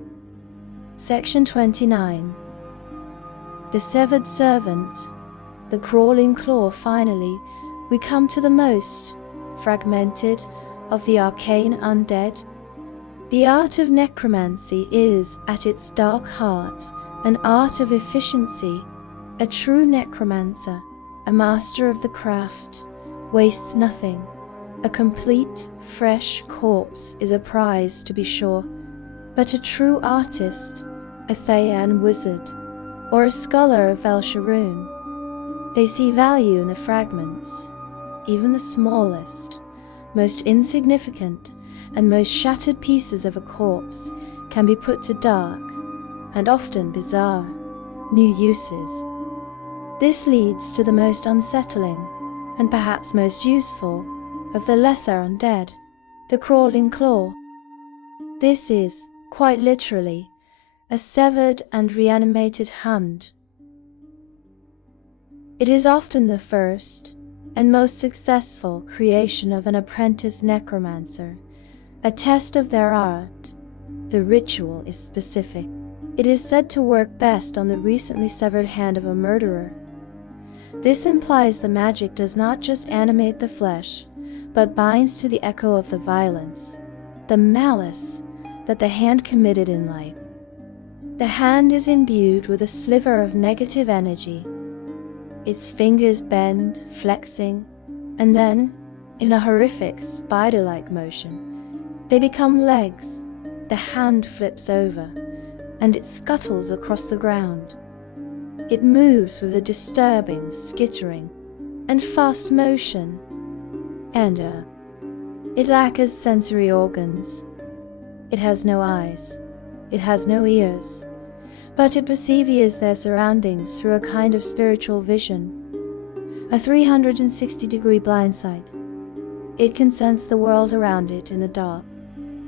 Section 29. The severed servant, the crawling claw. Finally, we come to the most fragmented of the arcane undead. The art of necromancy is, at its dark heart, an art of efficiency. A true necromancer, a master of the craft, wastes nothing. A complete, fresh corpse is a prize, to be sure, but a true artist, a Thayan wizard, or a scholar of Elsharoon, they see value in the fragments. Even the smallest, most insignificant, and most shattered pieces of a corpse can be put to dark, and often bizarre, new uses. This leads to the most unsettling, and perhaps most useful, of the lesser undead, the crawling claw. This is, quite literally, a severed and reanimated hand. It is often the first and most successful creation of an apprentice necromancer, a test of their art. The ritual is specific. It is said to work best on the recently severed hand of a murderer. This implies the magic does not just animate the flesh, but binds to the echo of the violence, the malice that the hand committed in life. The hand is imbued with a sliver of negative energy. Its fingers bend, flexing, and then, in a horrific spider-like motion, they become legs. The hand flips over, and it scuttles across the ground. It moves with a disturbing skittering and fast motion, and it lacks sensory organs. It has no eyes, it has no ears, but it perceives their surroundings through a kind of spiritual vision, a 360-degree blind sight. It can sense the world around it in the dark,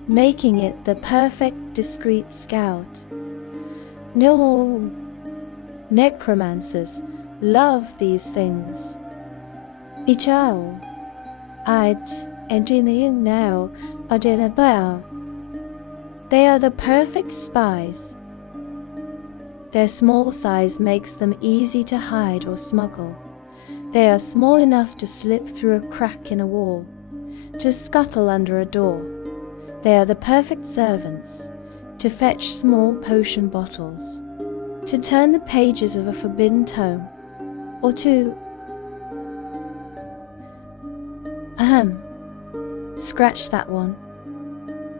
making it the perfect discreet scout. No, necromancers love these things. Ichao, I'd engineering now, Adenabao. They are the perfect spies. Their small size makes them easy to hide or smuggle. They are small enough to slip through a crack in a wall, to scuttle under a door. They are the perfect servants, to fetch small potion bottles, to turn the pages of a forbidden tome, or to scratch that one.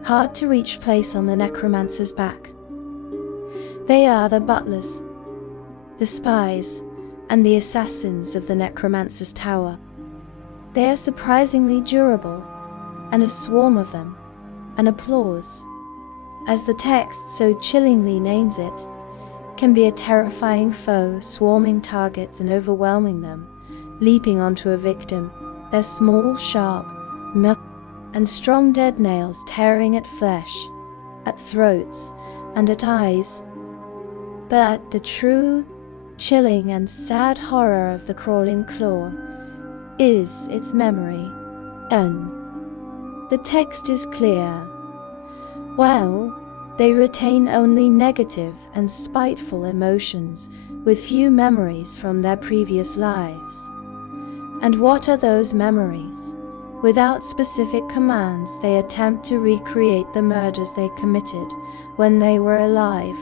Hard to reach place on the necromancer's back. They are the butlers, the spies, and the assassins of the necromancer's tower. They are surprisingly durable, and a swarm of them, an applause, as the text so chillingly names it, can be a terrifying foe swarming targets and overwhelming them, leaping onto a victim, their small, sharp, and strong dead nails tearing at flesh, at throats, and at eyes. But the true, chilling and sad horror of the crawling claw is its memory. The text is clear. Well, they retain only negative and spiteful emotions, with few memories from their previous lives. And what are those memories? Without specific commands, they attempt to recreate the murders they committed when they were alive,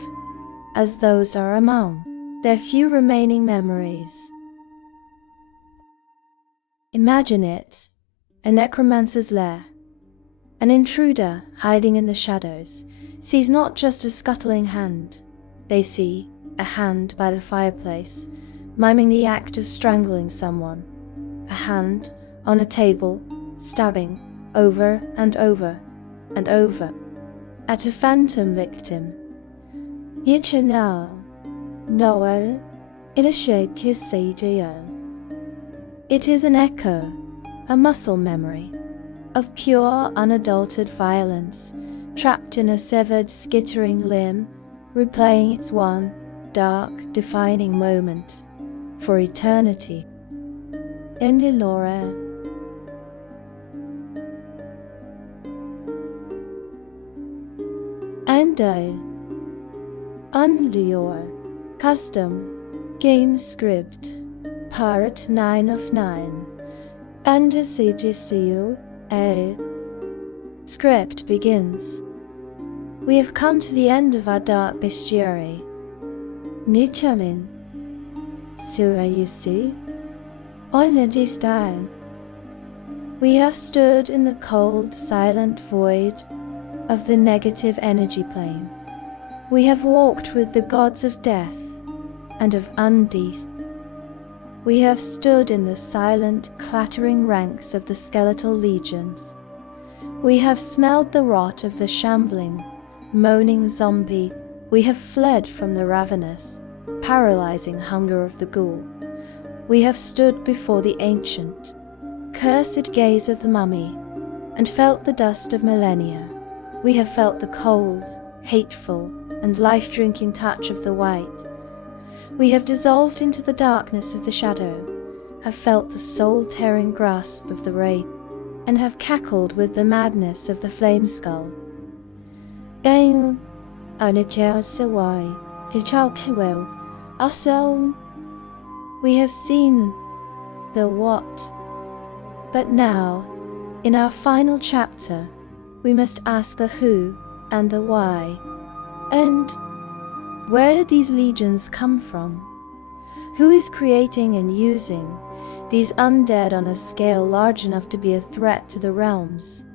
as those are among their few remaining memories. Imagine it, a necromancer's lair. An intruder, hiding in the shadows, sees not just a scuttling hand. They see a hand by the fireplace, miming the act of strangling someone. A hand on a table, stabbing over and over and over at a phantom victim. Noel, in a shape you say dear. It is an echo, a muscle memory, of pure unadulterated violence, trapped in a severed, skittering limb, replaying its one dark, defining moment for eternity. Lore. Ando. Undead. Custom. Game script. Part 9 of 9. CGCU. A. Script begins. We have come to the end of our dark bestiary. Nichamin. Sura you see? Down. We have stood in the cold, silent void of the negative energy plane. We have walked with the gods of death and of undeath. We have stood in the silent, clattering ranks of the skeletal legions. We have smelled the rot of the shambling, moaning zombie. We have fled from the ravenous, paralyzing hunger of the ghoul. We have stood before the ancient, cursed gaze of the mummy, and felt the dust of millennia. We have felt the cold, hateful, and life-drinking touch of the white. We have dissolved into the darkness of the shadow, have felt the soul-tearing grasp of the wraith, and have cackled with the madness of the flame skull. We have seen the what. But now, in our final chapter, we must ask the who and the why. And where did these legions come from? Who is creating and using these undead on a scale large enough to be a threat to the realms?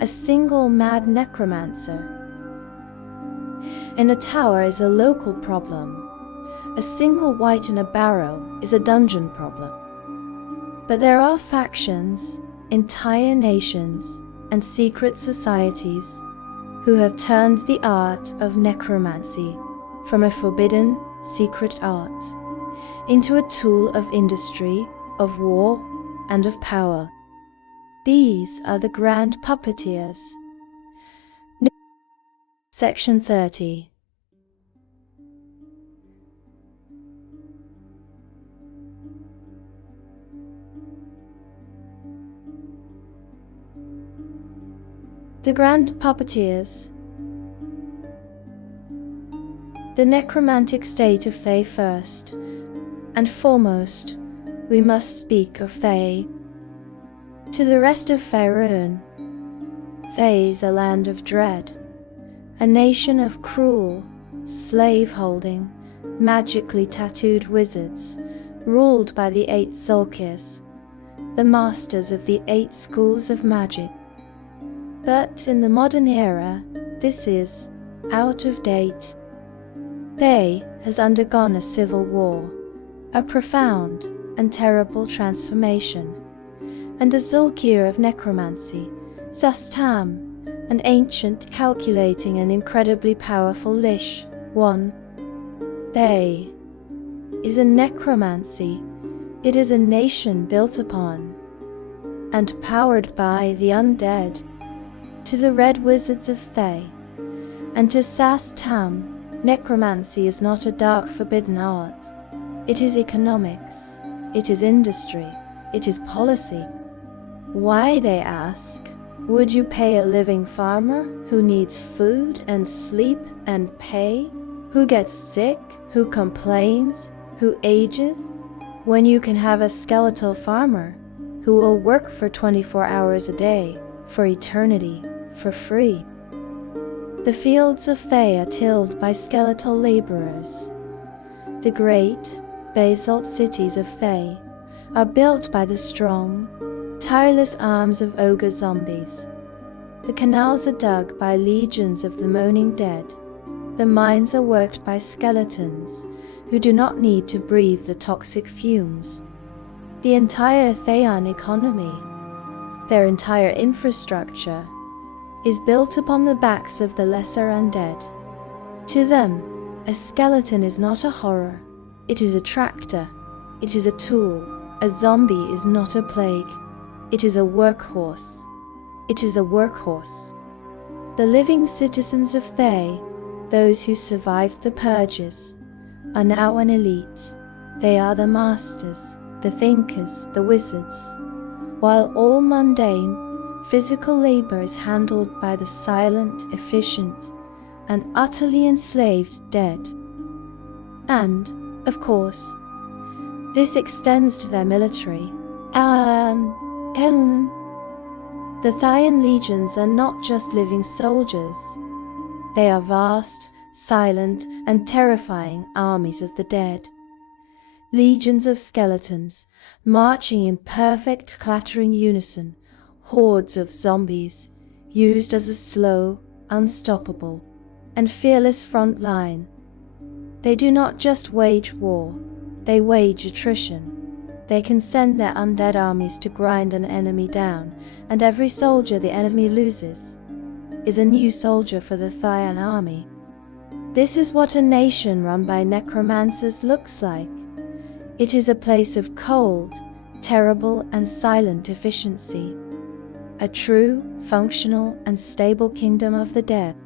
A single mad necromancer in a tower is a local problem. A single wight in a barrow is a dungeon problem. But there are factions, entire nations, and secret societies who have turned the art of necromancy from a forbidden, secret art into a tool of industry, of war, and of power. These are the grand puppeteers. Section 30. The grand puppeteers. The necromantic state of Thay first and foremost, we must speak of Thay. To the rest of Faerun, Thay's a land of dread, a nation of cruel, slave-holding, magically tattooed wizards, ruled by the 8 Sulkirs, the masters of the 8 schools of magic. But in the modern era, this is out of date. Thay has undergone a civil war, a profound and terrible transformation, and the Zulkir of necromancy, Sustam, an ancient, calculating and incredibly powerful Lich, one. Thay is a necromancy. It is a nation built upon and powered by the undead. To the red wizards of Thay and to Sustam, necromancy is not a dark forbidden art. It is economics, it is industry, it is policy. Why, they ask, would you pay a living farmer who needs food and sleep and pay, who gets sick, who complains, who ages, when you can have a skeletal farmer who will work for 24 hours a day, for eternity, for free? The fields of Thay are tilled by skeletal laborers. The great, basalt cities of Thay are built by the strong, tireless arms of ogre zombies. The canals are dug by legions of the moaning dead. The mines are worked by skeletons who do not need to breathe the toxic fumes. The entire Thayan economy, their entire infrastructure, is built upon the backs of the lesser undead. To them, a skeleton is not a horror, it is a tractor, it is a tool. A zombie is not a plague, it is a workhorse. It is a workhorse. The living citizens of Thay, those who survived the purges, are now an elite. They are the masters. the thinkers, the wizards, while all mundane, physical labor is handled by the silent, efficient, and utterly enslaved dead. And, of course, this extends to their military. The Thaian legions are not just living soldiers. They are vast, silent, and terrifying armies of the dead. Legions of skeletons, marching in perfect clattering unison, hordes of zombies, used as a slow, unstoppable, and fearless front line. They do not just wage war, they wage attrition. They can send their undead armies to grind an enemy down, and every soldier the enemy loses is a new soldier for the Thaian army. This is what a nation run by necromancers looks like. It is a place of cold, terrible, and silent efficiency. A true, functional, and stable kingdom of the dead.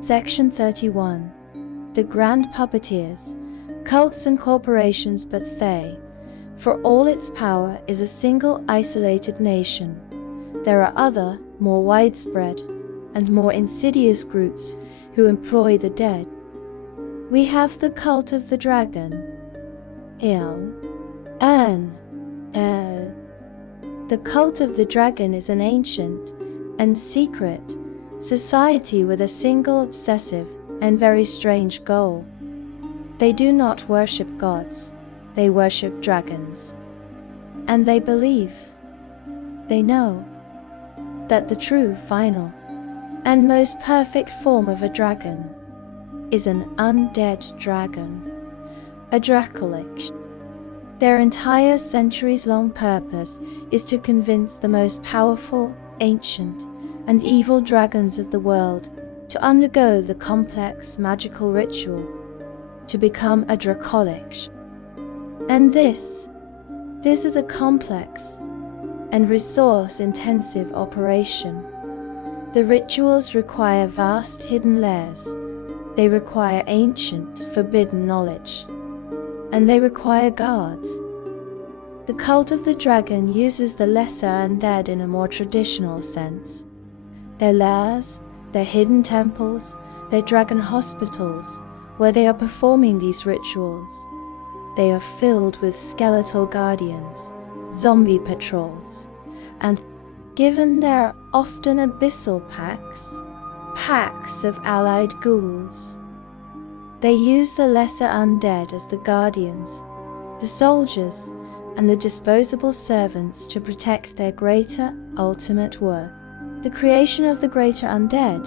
Section 31. The Grand Puppeteers, Cults and Corporations, but they, for all its power, is a single isolated nation. There are other, more widespread, and more insidious groups who employ the dead. We have the cult of the dragon. The cult of the dragon is an ancient and secret society with a single obsessive and very strange goal. They do not worship gods, they worship dragons. And they believe, they know, that the true, final, and most perfect form of a dragon is an undead dragon, a Dracolich. Their entire centuries-long purpose is to convince the most powerful, ancient, and evil dragons of the world to undergo the complex magical ritual to become a Dracolich. And this is a complex and resource-intensive operation. The rituals require vast hidden layers. They require ancient, forbidden knowledge. And they require guards. The cult of the dragon uses the lesser undead in a more traditional sense. Their lairs, their hidden temples, their dragon hospitals, where they are performing these rituals. They are filled with skeletal guardians, zombie patrols, and, given their often abyssal packs of allied ghouls, they use the lesser undead as the guardians, the soldiers, and the disposable servants to protect their greater, ultimate work. The creation of the greater undead,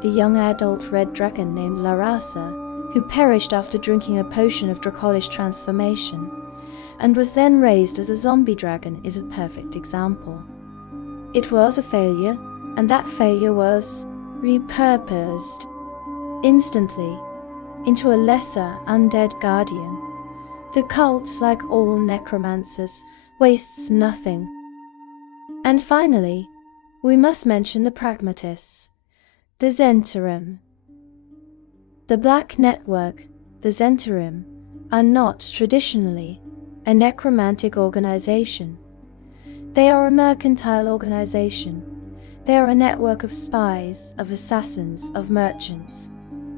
the young adult red dragon named Larasa, who perished after drinking a potion of Dracolich transformation, and was then raised as a zombie dragon, is a perfect example. It was a failure, and that failure was repurposed instantly into a lesser undead guardian. The cult, like all necromancers, wastes nothing. And finally, we must mention the pragmatists, the Zentarim. The Black Network, the Zentarim, are not traditionally a necromantic organization. They are a mercantile organization. They are a network of spies, of assassins, of merchants,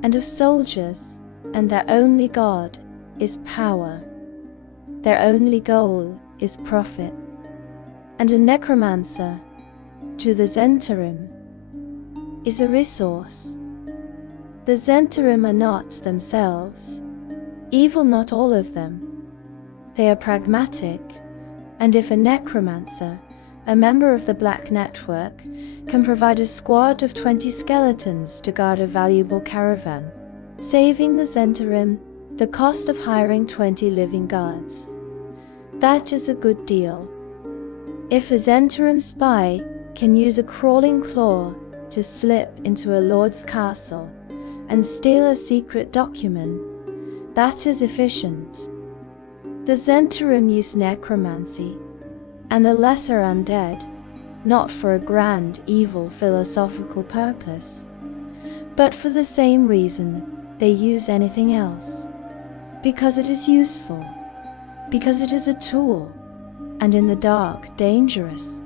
and of soldiers, and their only god is power. Their only goal is profit. And a necromancer, to the Zentarim, is a resource. The Zentarim are not themselves evil, not all of them. They are pragmatic, and if a necromancer, a member of the Black Network, can provide a squad of 20 skeletons to guard a valuable caravan, saving the Zentarim the cost of hiring 20 living guards, that is a good deal. If a Zentarim spy can use a crawling claw to slip into a lord's castle and steal a secret document, that is efficient. The Zentarim use necromancy and the lesser undead, not for a grand, evil philosophical purpose, but for the same reason they use anything else, because it is useful. because it is a tool, and in the dark, dangerous,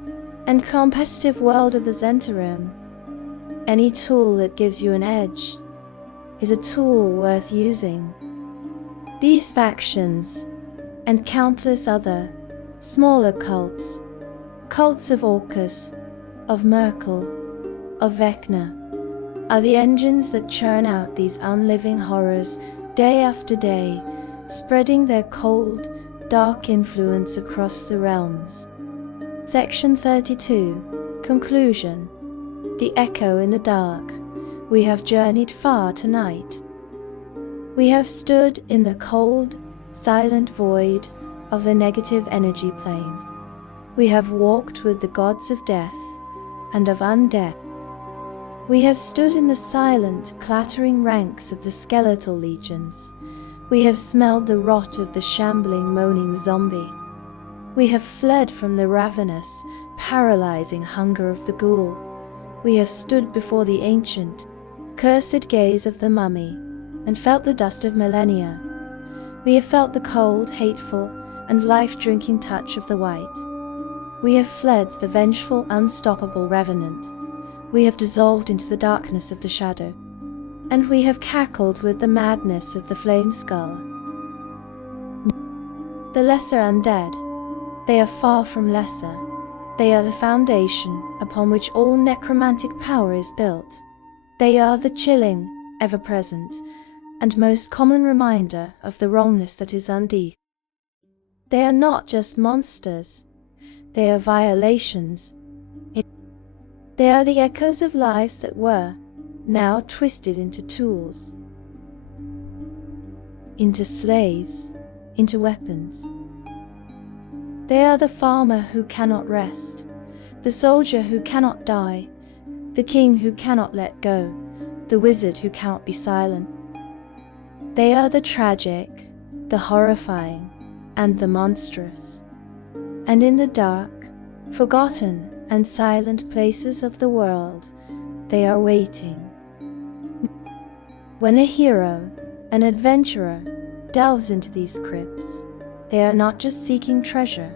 and competitive world of the Zhentarim, any tool that gives you an edge is a tool worth using. These factions, and countless other, smaller cults, cults of Orcus, of Merkel, of Vecna, are the engines that churn out these unliving horrors day after day, spreading their cold, dark influence across the realms. Section 32. Conclusion. The echo in the dark. We have journeyed far tonight. We have stood in the cold, silent void of the negative energy plane. We have walked with the gods of death and of undead. We have stood in the silent, clattering ranks of the skeletal legions. We have smelled the rot of the shambling, moaning zombie. We have fled from the ravenous, paralyzing hunger of the ghoul. We have stood before the ancient, cursed gaze of the mummy, and felt the dust of millennia. We have felt the cold, hateful, and life-drinking touch of the white. We have fled the vengeful, unstoppable revenant. We have dissolved into the darkness of the shadow, and we have cackled with the madness of the flame skull. The lesser undead, they are far from lesser. They are the foundation upon which all necromantic power is built. They are the chilling, ever-present, and most common reminder of the wrongness that is undead. They are not just monsters. They are violations. They are the echoes of lives that were, now twisted into tools, into slaves, into weapons. They are the farmer who cannot rest, the soldier who cannot die, the king who cannot let go, the wizard who cannot be silent. They are the tragic, the horrifying, and the monstrous. And in the dark, forgotten, and silent places of the world, they are waiting. When a hero, an adventurer, delves into these crypts, they are not just seeking treasure.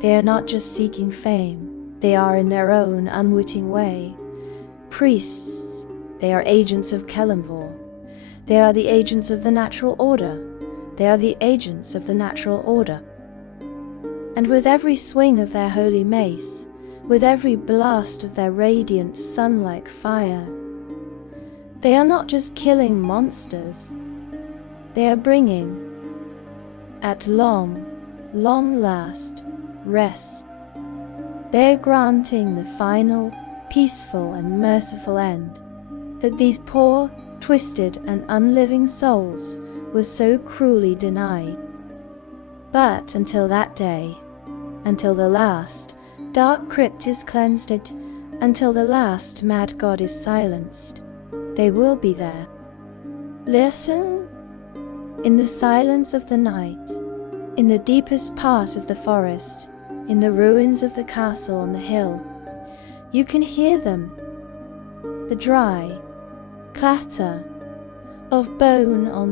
They are not just seeking fame. They are, in their own unwitting way, priests. They are agents of Kelemvor. They are the agents of the natural order. They are the agents of the natural order. And with every swing of their holy mace, with every blast of their radiant sun-like fire, they are not just killing monsters. They are bringing, at long, long last, rest. They are granting the final, peaceful and merciful end that these poor, twisted and unliving souls were so cruelly denied. But until that day, until the last dark crypt is cleansed, until the last mad god is silenced, they will be there. Listen. In the silence of the night, in the deepest part of the forest, in the ruins of the castle on the hill, you can hear them. The dry clatter of bone on